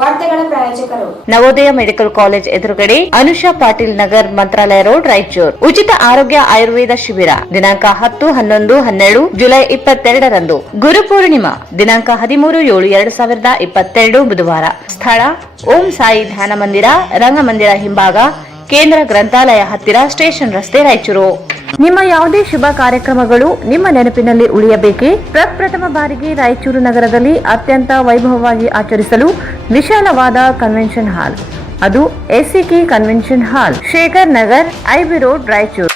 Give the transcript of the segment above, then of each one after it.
ವಾರ್ತೆಗಳ ಪ್ರಾಯೋಜಕರು Navodaya medical college ಎದುರುಗಡೆ ಅನುಷಾ ಪಾಟೀಲ್ ನಗರ್ ಮಂತ್ರಾಲಯ ರೋಡ್ ರಾಯಚೂರು. ಉಚಿತ ಆರೋಗ್ಯ ಆಯುರ್ವೇದ ಶಿಬಿರ ದಿನಾಂಕ 10, 11, 12 ಜುಲೈ 22ರಂದು. ಗುರುಪೂರ್ಣಿಮಾ ದಿನಾಂಕ 13/7/2022 ಬುಧವಾರ. ಸ್ಥಳ ಓಂ ಸಾಯಿ ಧ್ಯಾನ ಮಂದಿರ, ರಂಗಮಂದಿರ ಹಿಂಭಾಗ, ಕೇಂದ್ರ ಗ್ರಂಥಾಲಯ ಹತ್ತಿರ, ಸ್ಟೇಷನ್ ರಸ್ತೆ, ರಾಯಚೂರು. ನಿಮ್ಮ ಯಾವುದೇ ಶುಭ ಕಾರ್ಯಕ್ರಮಗಳು ನಿಮ್ಮ ನೆನಪಿನಲ್ಲಿ ಉಳಿಯಬೇಕೇ? ಪ್ರಪ್ರಥಮ ಬಾರಿಗೆ ರಾಯಚೂರು ನಗರದಲ್ಲಿ ಅತ್ಯಂತ ವೈಭವವಾಗಿ ಆಚರಿಸಲು ವಿಶಾಲವಾದ ಕನ್ವೆನ್ಷನ್ ಹಾಲ್, ಅದು SCK convention hall, Shekhar Nagar, IB road, Raichur.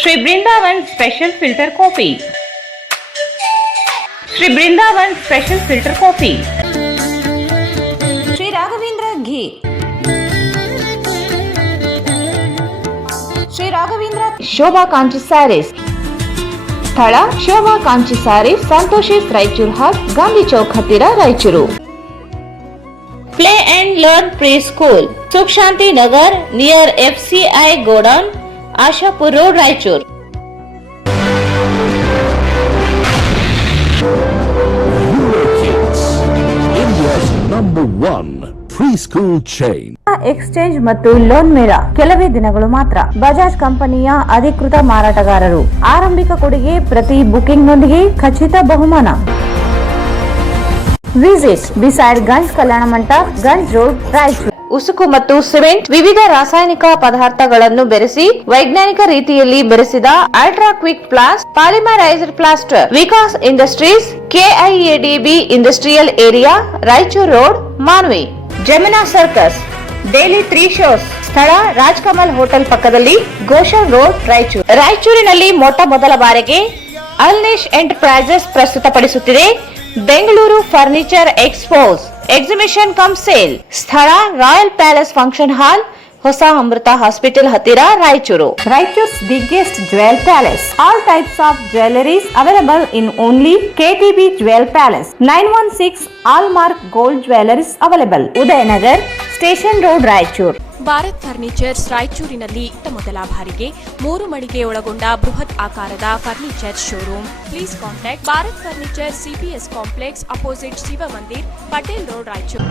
Shri Brindavan special filter coffee. Shri Brindavan special filter coffee. Shri Raghavendra ghee. Shri Raghavendra Shobha Kanchi sarees. ಸ್ಥಳ ಶೋಭಾ ಕಾಂಚಿ ಸ್ಯಾರೀಸ್, ಸಂತೋಷಿಸ್ ರಾಯಚೂರು ಹಾಲ್, ಗಾಂಧಿ ಚೌಕ್ ಹತ್ತಿರ, Raichur. Play and learn preschool, Sukh Shanti Nagar near FCI godown, Ashapur road, Raichur. India's #1 preschool chain. Exchange ಮತ್ತು ಲೋನ್ ಮೇಳ ಕೆಲವೇ ದಿನಗಳು ಮಾತ್ರ. ಬಜಾಜ್ ಕಂಪನಿಯ ಅಧಿಕೃತ ಮಾರಾಟಗಾರರು. ಆರಂಭಿಕ ಕೊಡುಗೆ ಪ್ರತಿ ಬುಕಿಂಗ್ ನೊಂದಿಗೆ ಖಚಿತ ಬಹುಮಾನ. Visit beside Ganj Kalyana Mantapa, Ganj road, Raichur. ಉಸುಕು ಮತ್ತು ಸಿಮೆಂಟ್ ವಿವಿಧ ರಾಸಾಯನಿಕ ಪದಾರ್ಥಗಳನ್ನು ಬೆರೆಸಿ ವೈಜ್ಞಾನಿಕ ರೀತಿಯಲ್ಲಿ ಬೆರೆಸಿದ ultra quick plast polymerised plaster. Vikas industries, KIADB industrial area, Raichur road, Manvi. Jamuna circus daily 3 shows. ಸ್ಥಳ ರಾಜ್ಕಮಲ್ ಹೋಟೆಲ್ ಪಕ್ಕದಲ್ಲಿ, ಗೋಶನ್ ರೋಡ್, ರಾಯಚೂರು. ರಾಯಚೂರಿನಲ್ಲಿ ಮೊಟ್ಟ ಮೊದಲ ಬಾರಿಗೆ ಅಲ್ನೇಶ್ ಎಂಟರ್ಪ್ರೈಸಸ್ ಪ್ರಸ್ತುತಪಡಿಸುತ್ತಿದೆ Bengaluru furniture expos exhibition cum sale. ಸ್ಥಳ ರಾಯಲ್ ಪ್ಯಾಲೇಸ್ ಫಂಕ್ಷನ್ ಹಾಲ್, ಹೊಸ ಅಮೃತ ಹಾಸ್ಪಿಟಲ್ ಹತ್ತಿರ, Raichur. Raichur's biggest jewel palace. All types of jewelleries available in only KTB jewel palace. 916 hallmark gold jewelleries available. Udayanagar, station road, Raichur. Bharat furnitures ರಾಯಚೂರಿನಲ್ಲಿ ಮೊದಲ ಬಾರಿಗೆ 3 ಮಳಿಗೆ ಒಳಗೊಂಡ ಬೃಹತ್ ಆಕಾರದ furniture showroom. Please contact Bharat furniture, CPS complex, opposite Shiva Mandir, Patel road, Raichur.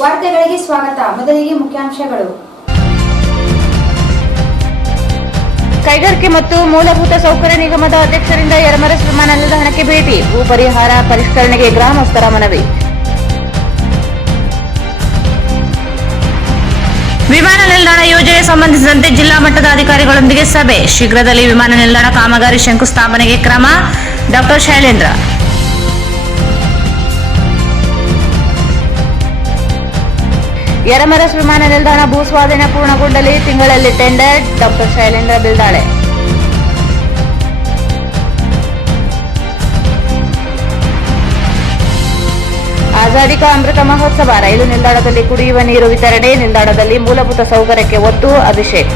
ವಾರ್ತೆಗಳಿಗೆ ಸ್ವಾಗತ. ಮೊದಲಿಗೆ ಮುಖ್ಯಾಂಶಗಳು. ಕೈಗಾರಿಕೆ ಮತ್ತು ಮೂಲಭೂತ ಸೌಕರ್ಯ ನಿಗಮದ ಅಧ್ಯಕ್ಷರಿಂದ ಯರಮರಸ್ ವಿಮಾನ ನಿಲ್ದಾಣಕ್ಕೆ ಭೇಟಿ. ಭೂ ಪರಿಹಾರ ಪರಿಷ್ಕರಣೆಗೆ ಗ್ರಾಮಸ್ಥರ ಮನವಿ. ವಿಮಾನ ನಿಲ್ದಾಣ ಯೋಜನೆ ಸಂಬಂಧಿಸಿದಂತೆ ಜಿಲ್ಲಾ ಮಟ್ಟದ ಅಧಿಕಾರಿಗಳೊಂದಿಗೆ ಸಭೆ. ಶೀಘ್ರದಲ್ಲಿ ವಿಮಾನ ನಿಲ್ದಾಣ ಕಾಮಗಾರಿ ಶಂಕುಸ್ಥಾಪನೆಗೆ ಕ್ರಮ. ಡಾ ಶೈಲೇಂದ್ರ. ಯರಮರಸ್ ವಿಮಾನ ನಿಲ್ದಾಣ ಭೂಸ್ವಾಧೀನ ಪೂರ್ಣಗೊಂಡಲ್ಲಿ ತಿಂಗಳಲ್ಲಿ ಟೆಂಡರ್. ಡಾ ಶೈಲೇಂದ್ರ ಬಿಲ್ದಾಳೆ. ಆಜಾದಿ ಕಾ ಅಮೃತ ಮಹೋತ್ಸವ. ರೈಲು ನಿಲ್ದಾಣದಲ್ಲಿ ಕುಡಿಯುವ ನೀರು ವಿತರಣೆ. ನಿಲ್ದಾಣದಲ್ಲಿ ಮೂಲಭೂತ ಸೌಕರ್ಯಕ್ಕೆ ಒತ್ತು. ಅಭಿಷೇಕ್.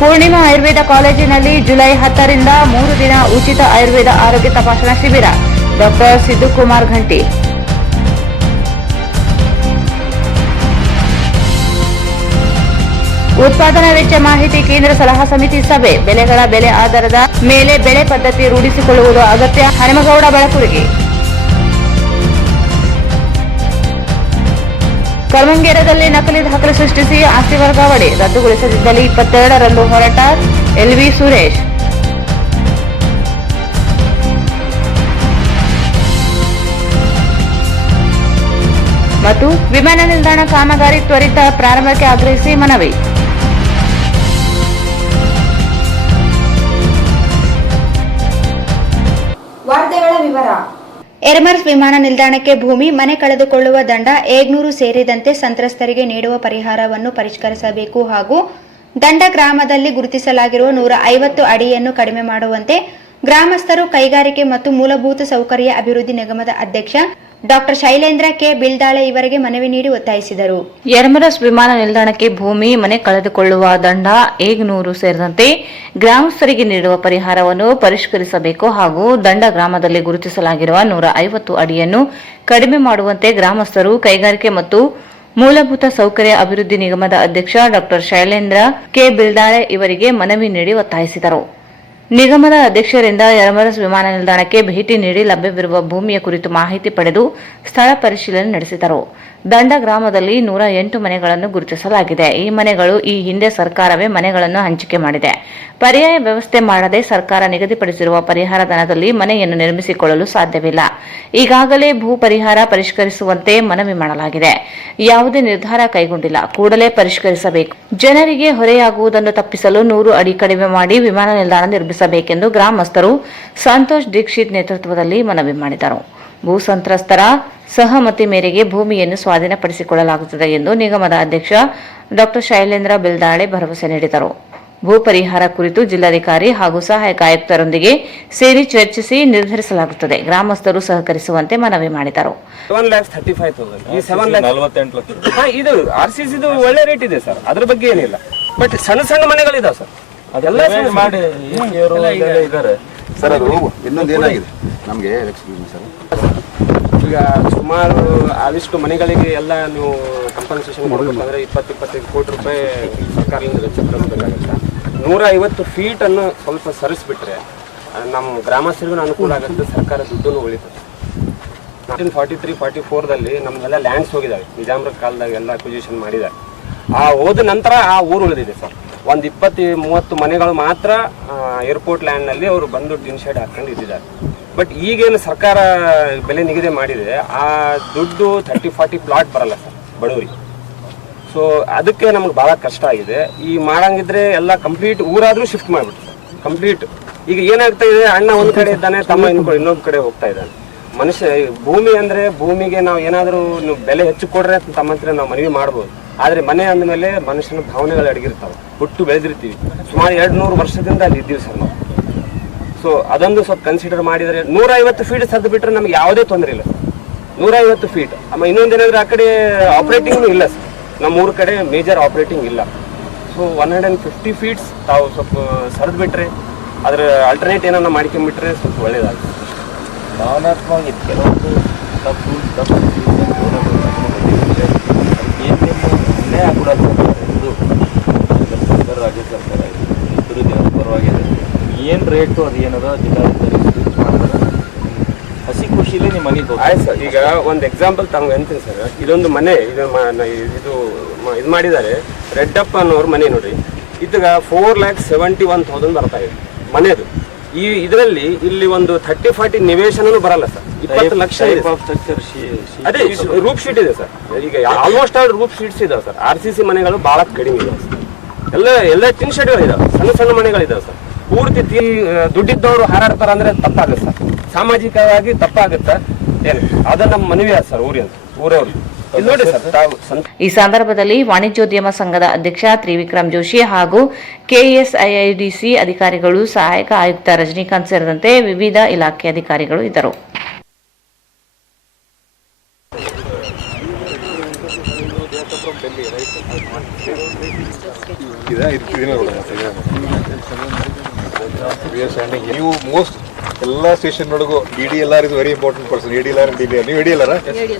ಪೂರ್ಣಿಮಾ ಆಯುರ್ವೇದ ಕಾಲೇಜಿನಲ್ಲಿ ಜುಲೈ 10ರಿಂದ 3 ದಿನ ಉಚಿತ ಆಯುರ್ವೇದ ಆರೋಗ್ಯ ತಪಾಸಣಾ ಶಿಬಿರ. ಡಾ ಸಿದ್ದುಕುಮಾರ್ ಘಂಟಿ. ಉತ್ಪಾದನಾ ವೆಚ್ಚ ಮಾಹಿತಿ ಕೇಂದ್ರ ಸಲಹಾ ಸಮಿತಿ ಸಭೆ. ಬೆಳೆಗಳ ಬೆಲೆ ಆಧಾರದ ಮೇಲೆ ಬೆಳೆ ಪದ್ಧತಿ ರೂಢಿಸಿಕೊಳ್ಳುವುದು ಅಗತ್ಯ. ಹನುಮಗೌಡ ಬೆಳಕುರಿಗಿ. ಕರ್ಮಂಗೇರದಲ್ಲಿ ನಕಲಿ ದಾಖಲೆ ಸೃಷ್ಟಿಸಿ ಆಸ್ತಿ ವರ್ಗಾವಣೆ ರದ್ದುಗೊಳಿಸದಿದ್ದಲ್ಲಿ 22ರಂದು ಹೋರಾಟ. LV ಸುರೇಶ್. ಮತ್ತು ವಿಮಾನ ನಿಲ್ದಾಣ ಕಾಮಗಾರಿ ತ್ವರಿತ ಪ್ರಾರಂಭಕ್ಕೆ ಆಗ್ರಹಿಸಿ ಮನವಿ. ವಾರ್ತೆಗಳ ವಿವರ. ಯರಮರಸ್ ವಿಮಾನ ನಿಲ್ದಾಣಕ್ಕೆ ಭೂಮಿ, ಮನೆ ಕಳೆದುಕೊಳ್ಳುವ ದಂಡ, ಏಗ್ನೂರು ಸೇರಿದಂತೆ ಸಂತ್ರಸ್ತರಿಗೆ ನೀಡುವ ಪರಿಹಾರವನ್ನು ಪರಿಷ್ಕರಿಸಬೇಕು ಹಾಗೂ ದಂಡ ಗ್ರಾಮದಲ್ಲಿ ಗುರುತಿಸಲಾಗಿರುವ 150 ಅಡಿಯನ್ನು ಕಡಿಮೆ ಮಾಡುವಂತೆ ಗ್ರಾಮಸ್ಥರು ಕೈಗಾರಿಕೆ ಮತ್ತು ಮೂಲಭೂತ ಸೌಕರ್ಯ ಅಭಿವೃದ್ಧಿ ನಿಗಮದ ಅಧ್ಯಕ್ಷ ಡಾಕ್ಟರ್ ಶೈಲೇಂದ್ರ ಕೆ ಬಿಲ್ದಾಳೆ ಇವರಿಗೆ ಮನವಿ ನೀಡಿ ಒತ್ತಾಯಿಸಿದರು. ಯರಮರಸ್ ವಿಮಾನ ನಿಲ್ದಾಣಕ್ಕೆ ಭೂಮಿ, ಮನೆ ಕಳೆದುಕೊಳ್ಳುವ ದಂಡ 100 ಸೇರಿದಂತೆ ಗ್ರಾಮಸ್ಥರಿಗೆ ನೀಡುವ ಪರಿಹಾರವನ್ನು ಪರಿಷ್ಕರಿಸಬೇಕು ಹಾಗೂ ದಂಡ ಗ್ರಾಮದಲ್ಲಿ ಗುರುತಿಸಲಾಗಿರುವ 150 ಅಡಿಯನ್ನು ಕಡಿಮೆ ಮಾಡುವಂತೆ ಗ್ರಾಮಸ್ಥರು ಕೈಗಾರಿಕೆ ಮತ್ತು ಮೂಲಭೂತ ಸೌಕರ್ಯ ಅಭಿವೃದ್ಧಿ ನಿಗಮದ ಅಧ್ಯಕ್ಷ ಡಾಕ್ಟರ್ ಶೈಲೇಂದ್ರ ಕೆ ಬಿಲ್ದಾಳೆ ಇವರಿಗೆ ಮನವಿ ನೀಡಿ ಒತ್ತಾಯಿಸಿದರು. ನಿಗಮದ ಅಧ್ಯಕ್ಷರಿಂದ ಯರಮರಸ್ ವಿಮಾನ ನಿಲ್ದಾಣಕ್ಕೆ ಭೇಟಿ ನೀಡಿ ಲಭ್ಯವಿರುವ ಭೂಮಿಯ ಕುರಿತು ಮಾಹಿತಿ ಪಡೆದು ಸ್ಥಳ ಪರಿಶೀಲನೆ ನಡೆಸಿದರು. ದಂಡ ಗ್ರಾಮದಲ್ಲಿ 108 ಮನೆಗಳನ್ನು ಗುರುತಿಸಲಾಗಿದೆ. ಈ ಮನೆಗಳು ಈ ಹಿಂದೆ ಸರ್ಕಾರವೇ ಮನೆಗಳನ್ನು ಹಂಚಿಕೆ ಮಾಡಿದೆ. ಪರ್ಯಾಯ ವ್ಯವಸ್ಥೆ ಮಾಡದೆ ಸರ್ಕಾರ ನಿಗದಿಪಡಿಸಿರುವ ಪರಿಹಾರ ಧನದಲ್ಲಿ ಮನೆಯನ್ನು ನಿರ್ಮಿಸಿಕೊಳ್ಳಲು ಸಾಧ್ಯವಿಲ್ಲ. ಈಗಾಗಲೇ ಭೂ ಪರಿಹಾರ ಪರಿಷ್ಕರಿಸುವಂತೆ ಮನವಿ ಮಾಡಲಾಗಿದೆ. ಯಾವುದೇ ನಿರ್ಧಾರ ಕೈಗೊಂಡಿಲ್ಲ. ಕೂಡಲೇ ಪರಿಷ್ಕರಿಸಬೇಕು. ಜನರಿಗೆ ಹೊರೆಯಾಗುವುದನ್ನು ತಪ್ಪಿಸಲು 100 ಅಡಿ ಕಡಿಮೆ ಮಾಡಿ ವಿಮಾನ ನಿಲ್ದಾಣ ನಿರ್ಮಿಸಬೇಕೆಂದು ಗ್ರಾಮಸ್ಥರು ಸಂತೋಷ್ ದೀಕ್ಷಿತ್ ನೇತೃತ್ವದಲ್ಲಿ ಮನವಿ ಮಾಡಿದರು. ಭೂ ಸಂತ್ರಸ್ತರ ಸಹಮತಿ ಮೇರೆಗೆ ಭೂಮಿಯನ್ನು ಸ್ವಾಧೀನಪಡಿಸಿಕೊಳ್ಳಲಾಗುತ್ತದೆ ಎಂದು ನಿಗಮದ ಅಧ್ಯಕ್ಷ ಡಾಕ್ಟರ್ ಶೈಲೇಂದ್ರ ಬಿಲ್ದಾಳೆ ಭರವಸೆ ನೀಡಿದರು. ಭೂ ಪರಿಹಾರ ಕುರಿತು ಜಿಲ್ಲಾಧಿಕಾರಿ ಹಾಗೂ ಸಹಾಯಕ ಆಯುಕ್ತರೊಂದಿಗೆ ಸೇರಿ ಚರ್ಚಿಸಿ ನಿರ್ಧರಿಸಲಾಗುತ್ತದೆ. ಗ್ರಾಮಸ್ಥರು ಸಹಕರಿಸುವಂತೆ ಮನವಿ ಮಾಡಿದರು. 7,35,000 ಈ 7,48,00,000 ಇದು RCC ಒಳ್ಳೆ ರೇಟ್ ಇದೆ ಸರ್, ಅದ್ರ ಬಗ್ಗೆ ಏನಿಲ್ಲ. ಬಟ್ ಸಣ್ಣ ಸಣ್ಣ ಮನೆಗಳಿದಾವೆ ಸರ್, ಅದೆಲ್ಲ ಮಾಡಿ ಇದ್ದಾರೆ ಸರ್. ಅದು ಇನ್ನೊಂದು ಏನಾಗಿದೆ ನಮಗೆ ಸರ್, ಈಗ ಸುಮಾರು ಆದಿಷ್ಟು ಮನೆಗಳಿಗೆ ಎಲ್ಲ ನೀವು ಕಂಪನ್ಸೇಷನ್ ಕೊಡಬೇಕಂದ್ರೆ 20-25 ಕೋಟಿ ರೂಪಾಯಿ ಸರ್ಕಾರದಿಂದ ವೆಚ್ಚ ತರಬೇಕಾಗುತ್ತೆ. 150 ಫೀಟನ್ನು ಸ್ವಲ್ಪ ಸರಿಸ್ಬಿಟ್ರೆ ನಮ್ಮ ಗ್ರಾಮಸ್ಥರಿಗೂ ಅನುಕೂಲ ಆಗುತ್ತೆ, ಸರ್ಕಾರ ದುಡ್ಡು ಉಳಿತದೆ. 1943-44ದಲ್ಲಿ ನಮ್ಮೆಲ್ಲ ಲ್ಯಾಂಡ್ಸ್ ಹೋಗಿದ್ದಾವೆ, ನಿಜಾಮ್ರ ಕಾಲದಾಗ ಎಲ್ಲ ಅಕ್ವಿಜಿಷನ್ ಮಾಡಿದ್ದಾರೆ. ಆ ಹೋದ ನಂತರ ಆ ಊರು ಉಳಿದಿದೆ ಸರ್. ಒಂದು 20-30 ಮನೆಗಳು ಮಾತ್ರ ಏರ್ಪೋರ್ಟ್ ಲ್ಯಾಂಡ್ನಲ್ಲಿ ಅವರು ಬಂದು ಟಿನ್ ಶೆಡ್ ಹಾಕೊಂಡು ಇದ್ದಿದ್ದಾರೆ. ಬಟ್ ಈಗೇನು ಸರ್ಕಾರ ಬೆಲೆ ನಿಗದಿ ಮಾಡಿದೆ, ಆ ದುಡ್ಡು 30-40 ಪ್ಲಾಟ್ ಬರಲ್ಲ ಸರ್ ಬಡವರಿಗೆ. ಸೊ ಅದಕ್ಕೆ ನಮ್ಗೆ ಭಾಳ ಕಷ್ಟ ಆಗಿದೆ. ಈ ಮಾಡಂಗಿದ್ರೆ ಎಲ್ಲ ಕಂಪ್ಲೀಟ್ ಊರಾದರೂ ಶಿಫ್ಟ್ ಮಾಡಿಬಿಟ್ಟು ಸರ್ ಕಂಪ್ಲೀಟ್. ಈಗ ಏನಾಗ್ತಾ ಇದೆ, ಅಣ್ಣ ಒಂದು ಕಡೆ ಇದ್ದಾನೆ, ತಮ್ಮ ಇನ್ನೊಂದು ಕಡೆ ಹೋಗ್ತಾ ಇದ್ದಾನೆ. ಮನುಷ್ಯ ಭೂಮಿ ಅಂದರೆ ಭೂಮಿಗೆ ನಾವು ಏನಾದರೂ ನೀವು ಬೆಲೆ ಹೆಚ್ಚು ಕೊಡ್ರೆ ಅಂತ ತಮ್ಮ ಹತ್ರ ನಾವು ಮನವಿ ಮಾಡ್ಬೋದು. ಆದರೆ ಮನೆ ಅಂದಮೇಲೆ ಮನುಷ್ಯನ ಭಾವನೆಗಳು ಅಡಗಿರ್ತಾವೆ, ಹುಟ್ಟು ಬೆಳೆದಿರ್ತೀವಿ. ಸುಮಾರು 200 ವರ್ಷದಿಂದ ಅಲ್ಲಿ ಇದ್ದೀವಿ ಸರ್ ನಾವು. ಸೊ ಅದೊಂದು ಸ್ವಲ್ಪ ಕನ್ಸಿಡರ್ ಮಾಡಿದರೆ 150 ಫೀಟ್ ಸದ್ದು ಬಿಟ್ಟರೆ ನಮ್ಗೆ ಯಾವುದೇ ತೊಂದರೆ ಇಲ್ಲ ಸರ್. 150 ಫೀಟ್. ಆಮೇಲೆ ಇನ್ನೊಂದೇನಾದ್ರೆ ಆ ಕಡೆ ಆಪ್ರೇಟಿಂಗ್ ಇಲ್ಲ ಸರ್, ನಮ್ಮ ಊರ ಕಡೆ ಮೇಜರ್ ಆಪ್ರೇಟಿಂಗ್ ಇಲ್ಲ. ಸೊ 150 ಫೀಟ್ಸ್ ತಾವು ಸ್ವಲ್ಪ ಸರಿದು ಬಿಟ್ರೆ, ಅದರ ಆಲ್ಟರ್ನೇಟ್ ಏನಾರ ಮಾಡ್ಕೊಂಡ್ಬಿಟ್ರೆ ಸ್ವಲ್ಪ ಒಳ್ಳೇದಾಗುತ್ತೆ. ಭಾವನಾತ್ಮಕವಾಗಿ ಕೆಲವೊಂದು ತಪ್ಪು ಅನ್ಯಾಯ ಕೂಡ ಇದು ಸರ್ಕಾರ, ರಾಜ್ಯ ಸರ್ಕಾರ ಇಬ್ಬರು ಜನರ ಪರವಾಗಿದೆ. ಏನು ರೇಟು ಅದು ಏನದ ಜಿಲ್ಲಾಧಿಕಾರಿ ಸ್ವಿಚ್ ಮಾಡ್ತಾರೆ, ಹಸಿ ಖುಷಿಲೇ ನಿಮ್ಮ ಮನೆ ಆಯ್ತು ಸರ್. ಈಗ ಒಂದು ಎಕ್ಸಾಂಪಲ್ ತಮ್ಗೆ ಅಂತೀನಿ ಸರ್. ಇದೊಂದು ಮನೆ ಇದು ಮಾಡಿದ್ದಾರೆ, ರೆಡ್ಡಪ್ಪ ಅನ್ನೋರು ಮನೆ ನೋಡ್ರಿ. ಇದೀಗ 4,71,000 ಬರ್ತಾ ಇದೆ ಮನೆದು. ಈ ಇದರಲ್ಲಿ ಇಲ್ಲಿ ಒಂದು 30-40 ನಿವೇಶನೂ ಬರಲ್ಲ ಸರ್. 20 ಲಕ್ಷ ಅದೇ ರೂಪ್ ಶೀಟ್ ಇದೆ ಸರ್. ಈಗ ಆಲ್ಮೋಸ್ಟ್ ಆಲ್ ರೂಪ್ ಶೀಟ್ಸ್ ಇದಾವೆ ಸರ್. RCC ಮನೆಗಳು ಬಹಳ ಕಡಿಮೆ ಇದಾವೆ ಸರ್. ಎಲ್ಲ ಟಿನ್ ಶೆಡ್ಗಳು ಇದಾವೆ, ಸಣ್ಣ ಸಣ್ಣ ಮನೆಗಳಿದಾವೆ ಸರ್. ಪೂರ್ತಿ ದುಡ್ಡಿದ್ದವರು ಹಾರಾಡ್ತಾರ ಅಂದ್ರೆ ತಪ್ಪಾಗುತ್ತೆ ಸರ್, ಸಾಮಾಜಿಕವಾಗಿ ತಪ್ಪಾಗುತ್ತೆ. ಏನು ಅದ ನಮ್ಮ ಮನವಿ ಆದ ಸರ್ ಊರವ್ರು. ಈ ಸಂದರ್ಭದಲ್ಲಿ ವಾಣಿಜ್ಯೋದ್ಯಮ ಸಂಘದ ಅಧ್ಯಕ್ಷ ತ್ರಿವಿಕ್ರಮ್ ಜೋಶಿ ಹಾಗೂ KSIIDC ಅಧಿಕಾರಿಗಳು, ಸಹಾಯಕ ಆಯುಕ್ತ ರಜನಿಕಾಂತ್ ಸೇರಿದಂತೆ ವಿವಿಧ ಇಲಾಖೆ ಅಧಿಕಾರಿಗಳು ಇದ್ದರು. ನೀವು ಮೋಸ್ಟ್ ಎಲ್ಲ ಸ್ಟೇಷನ್ ಒಳಗೂ DDLR is very important person. ADLR and DDLR. ನೀವು ADLR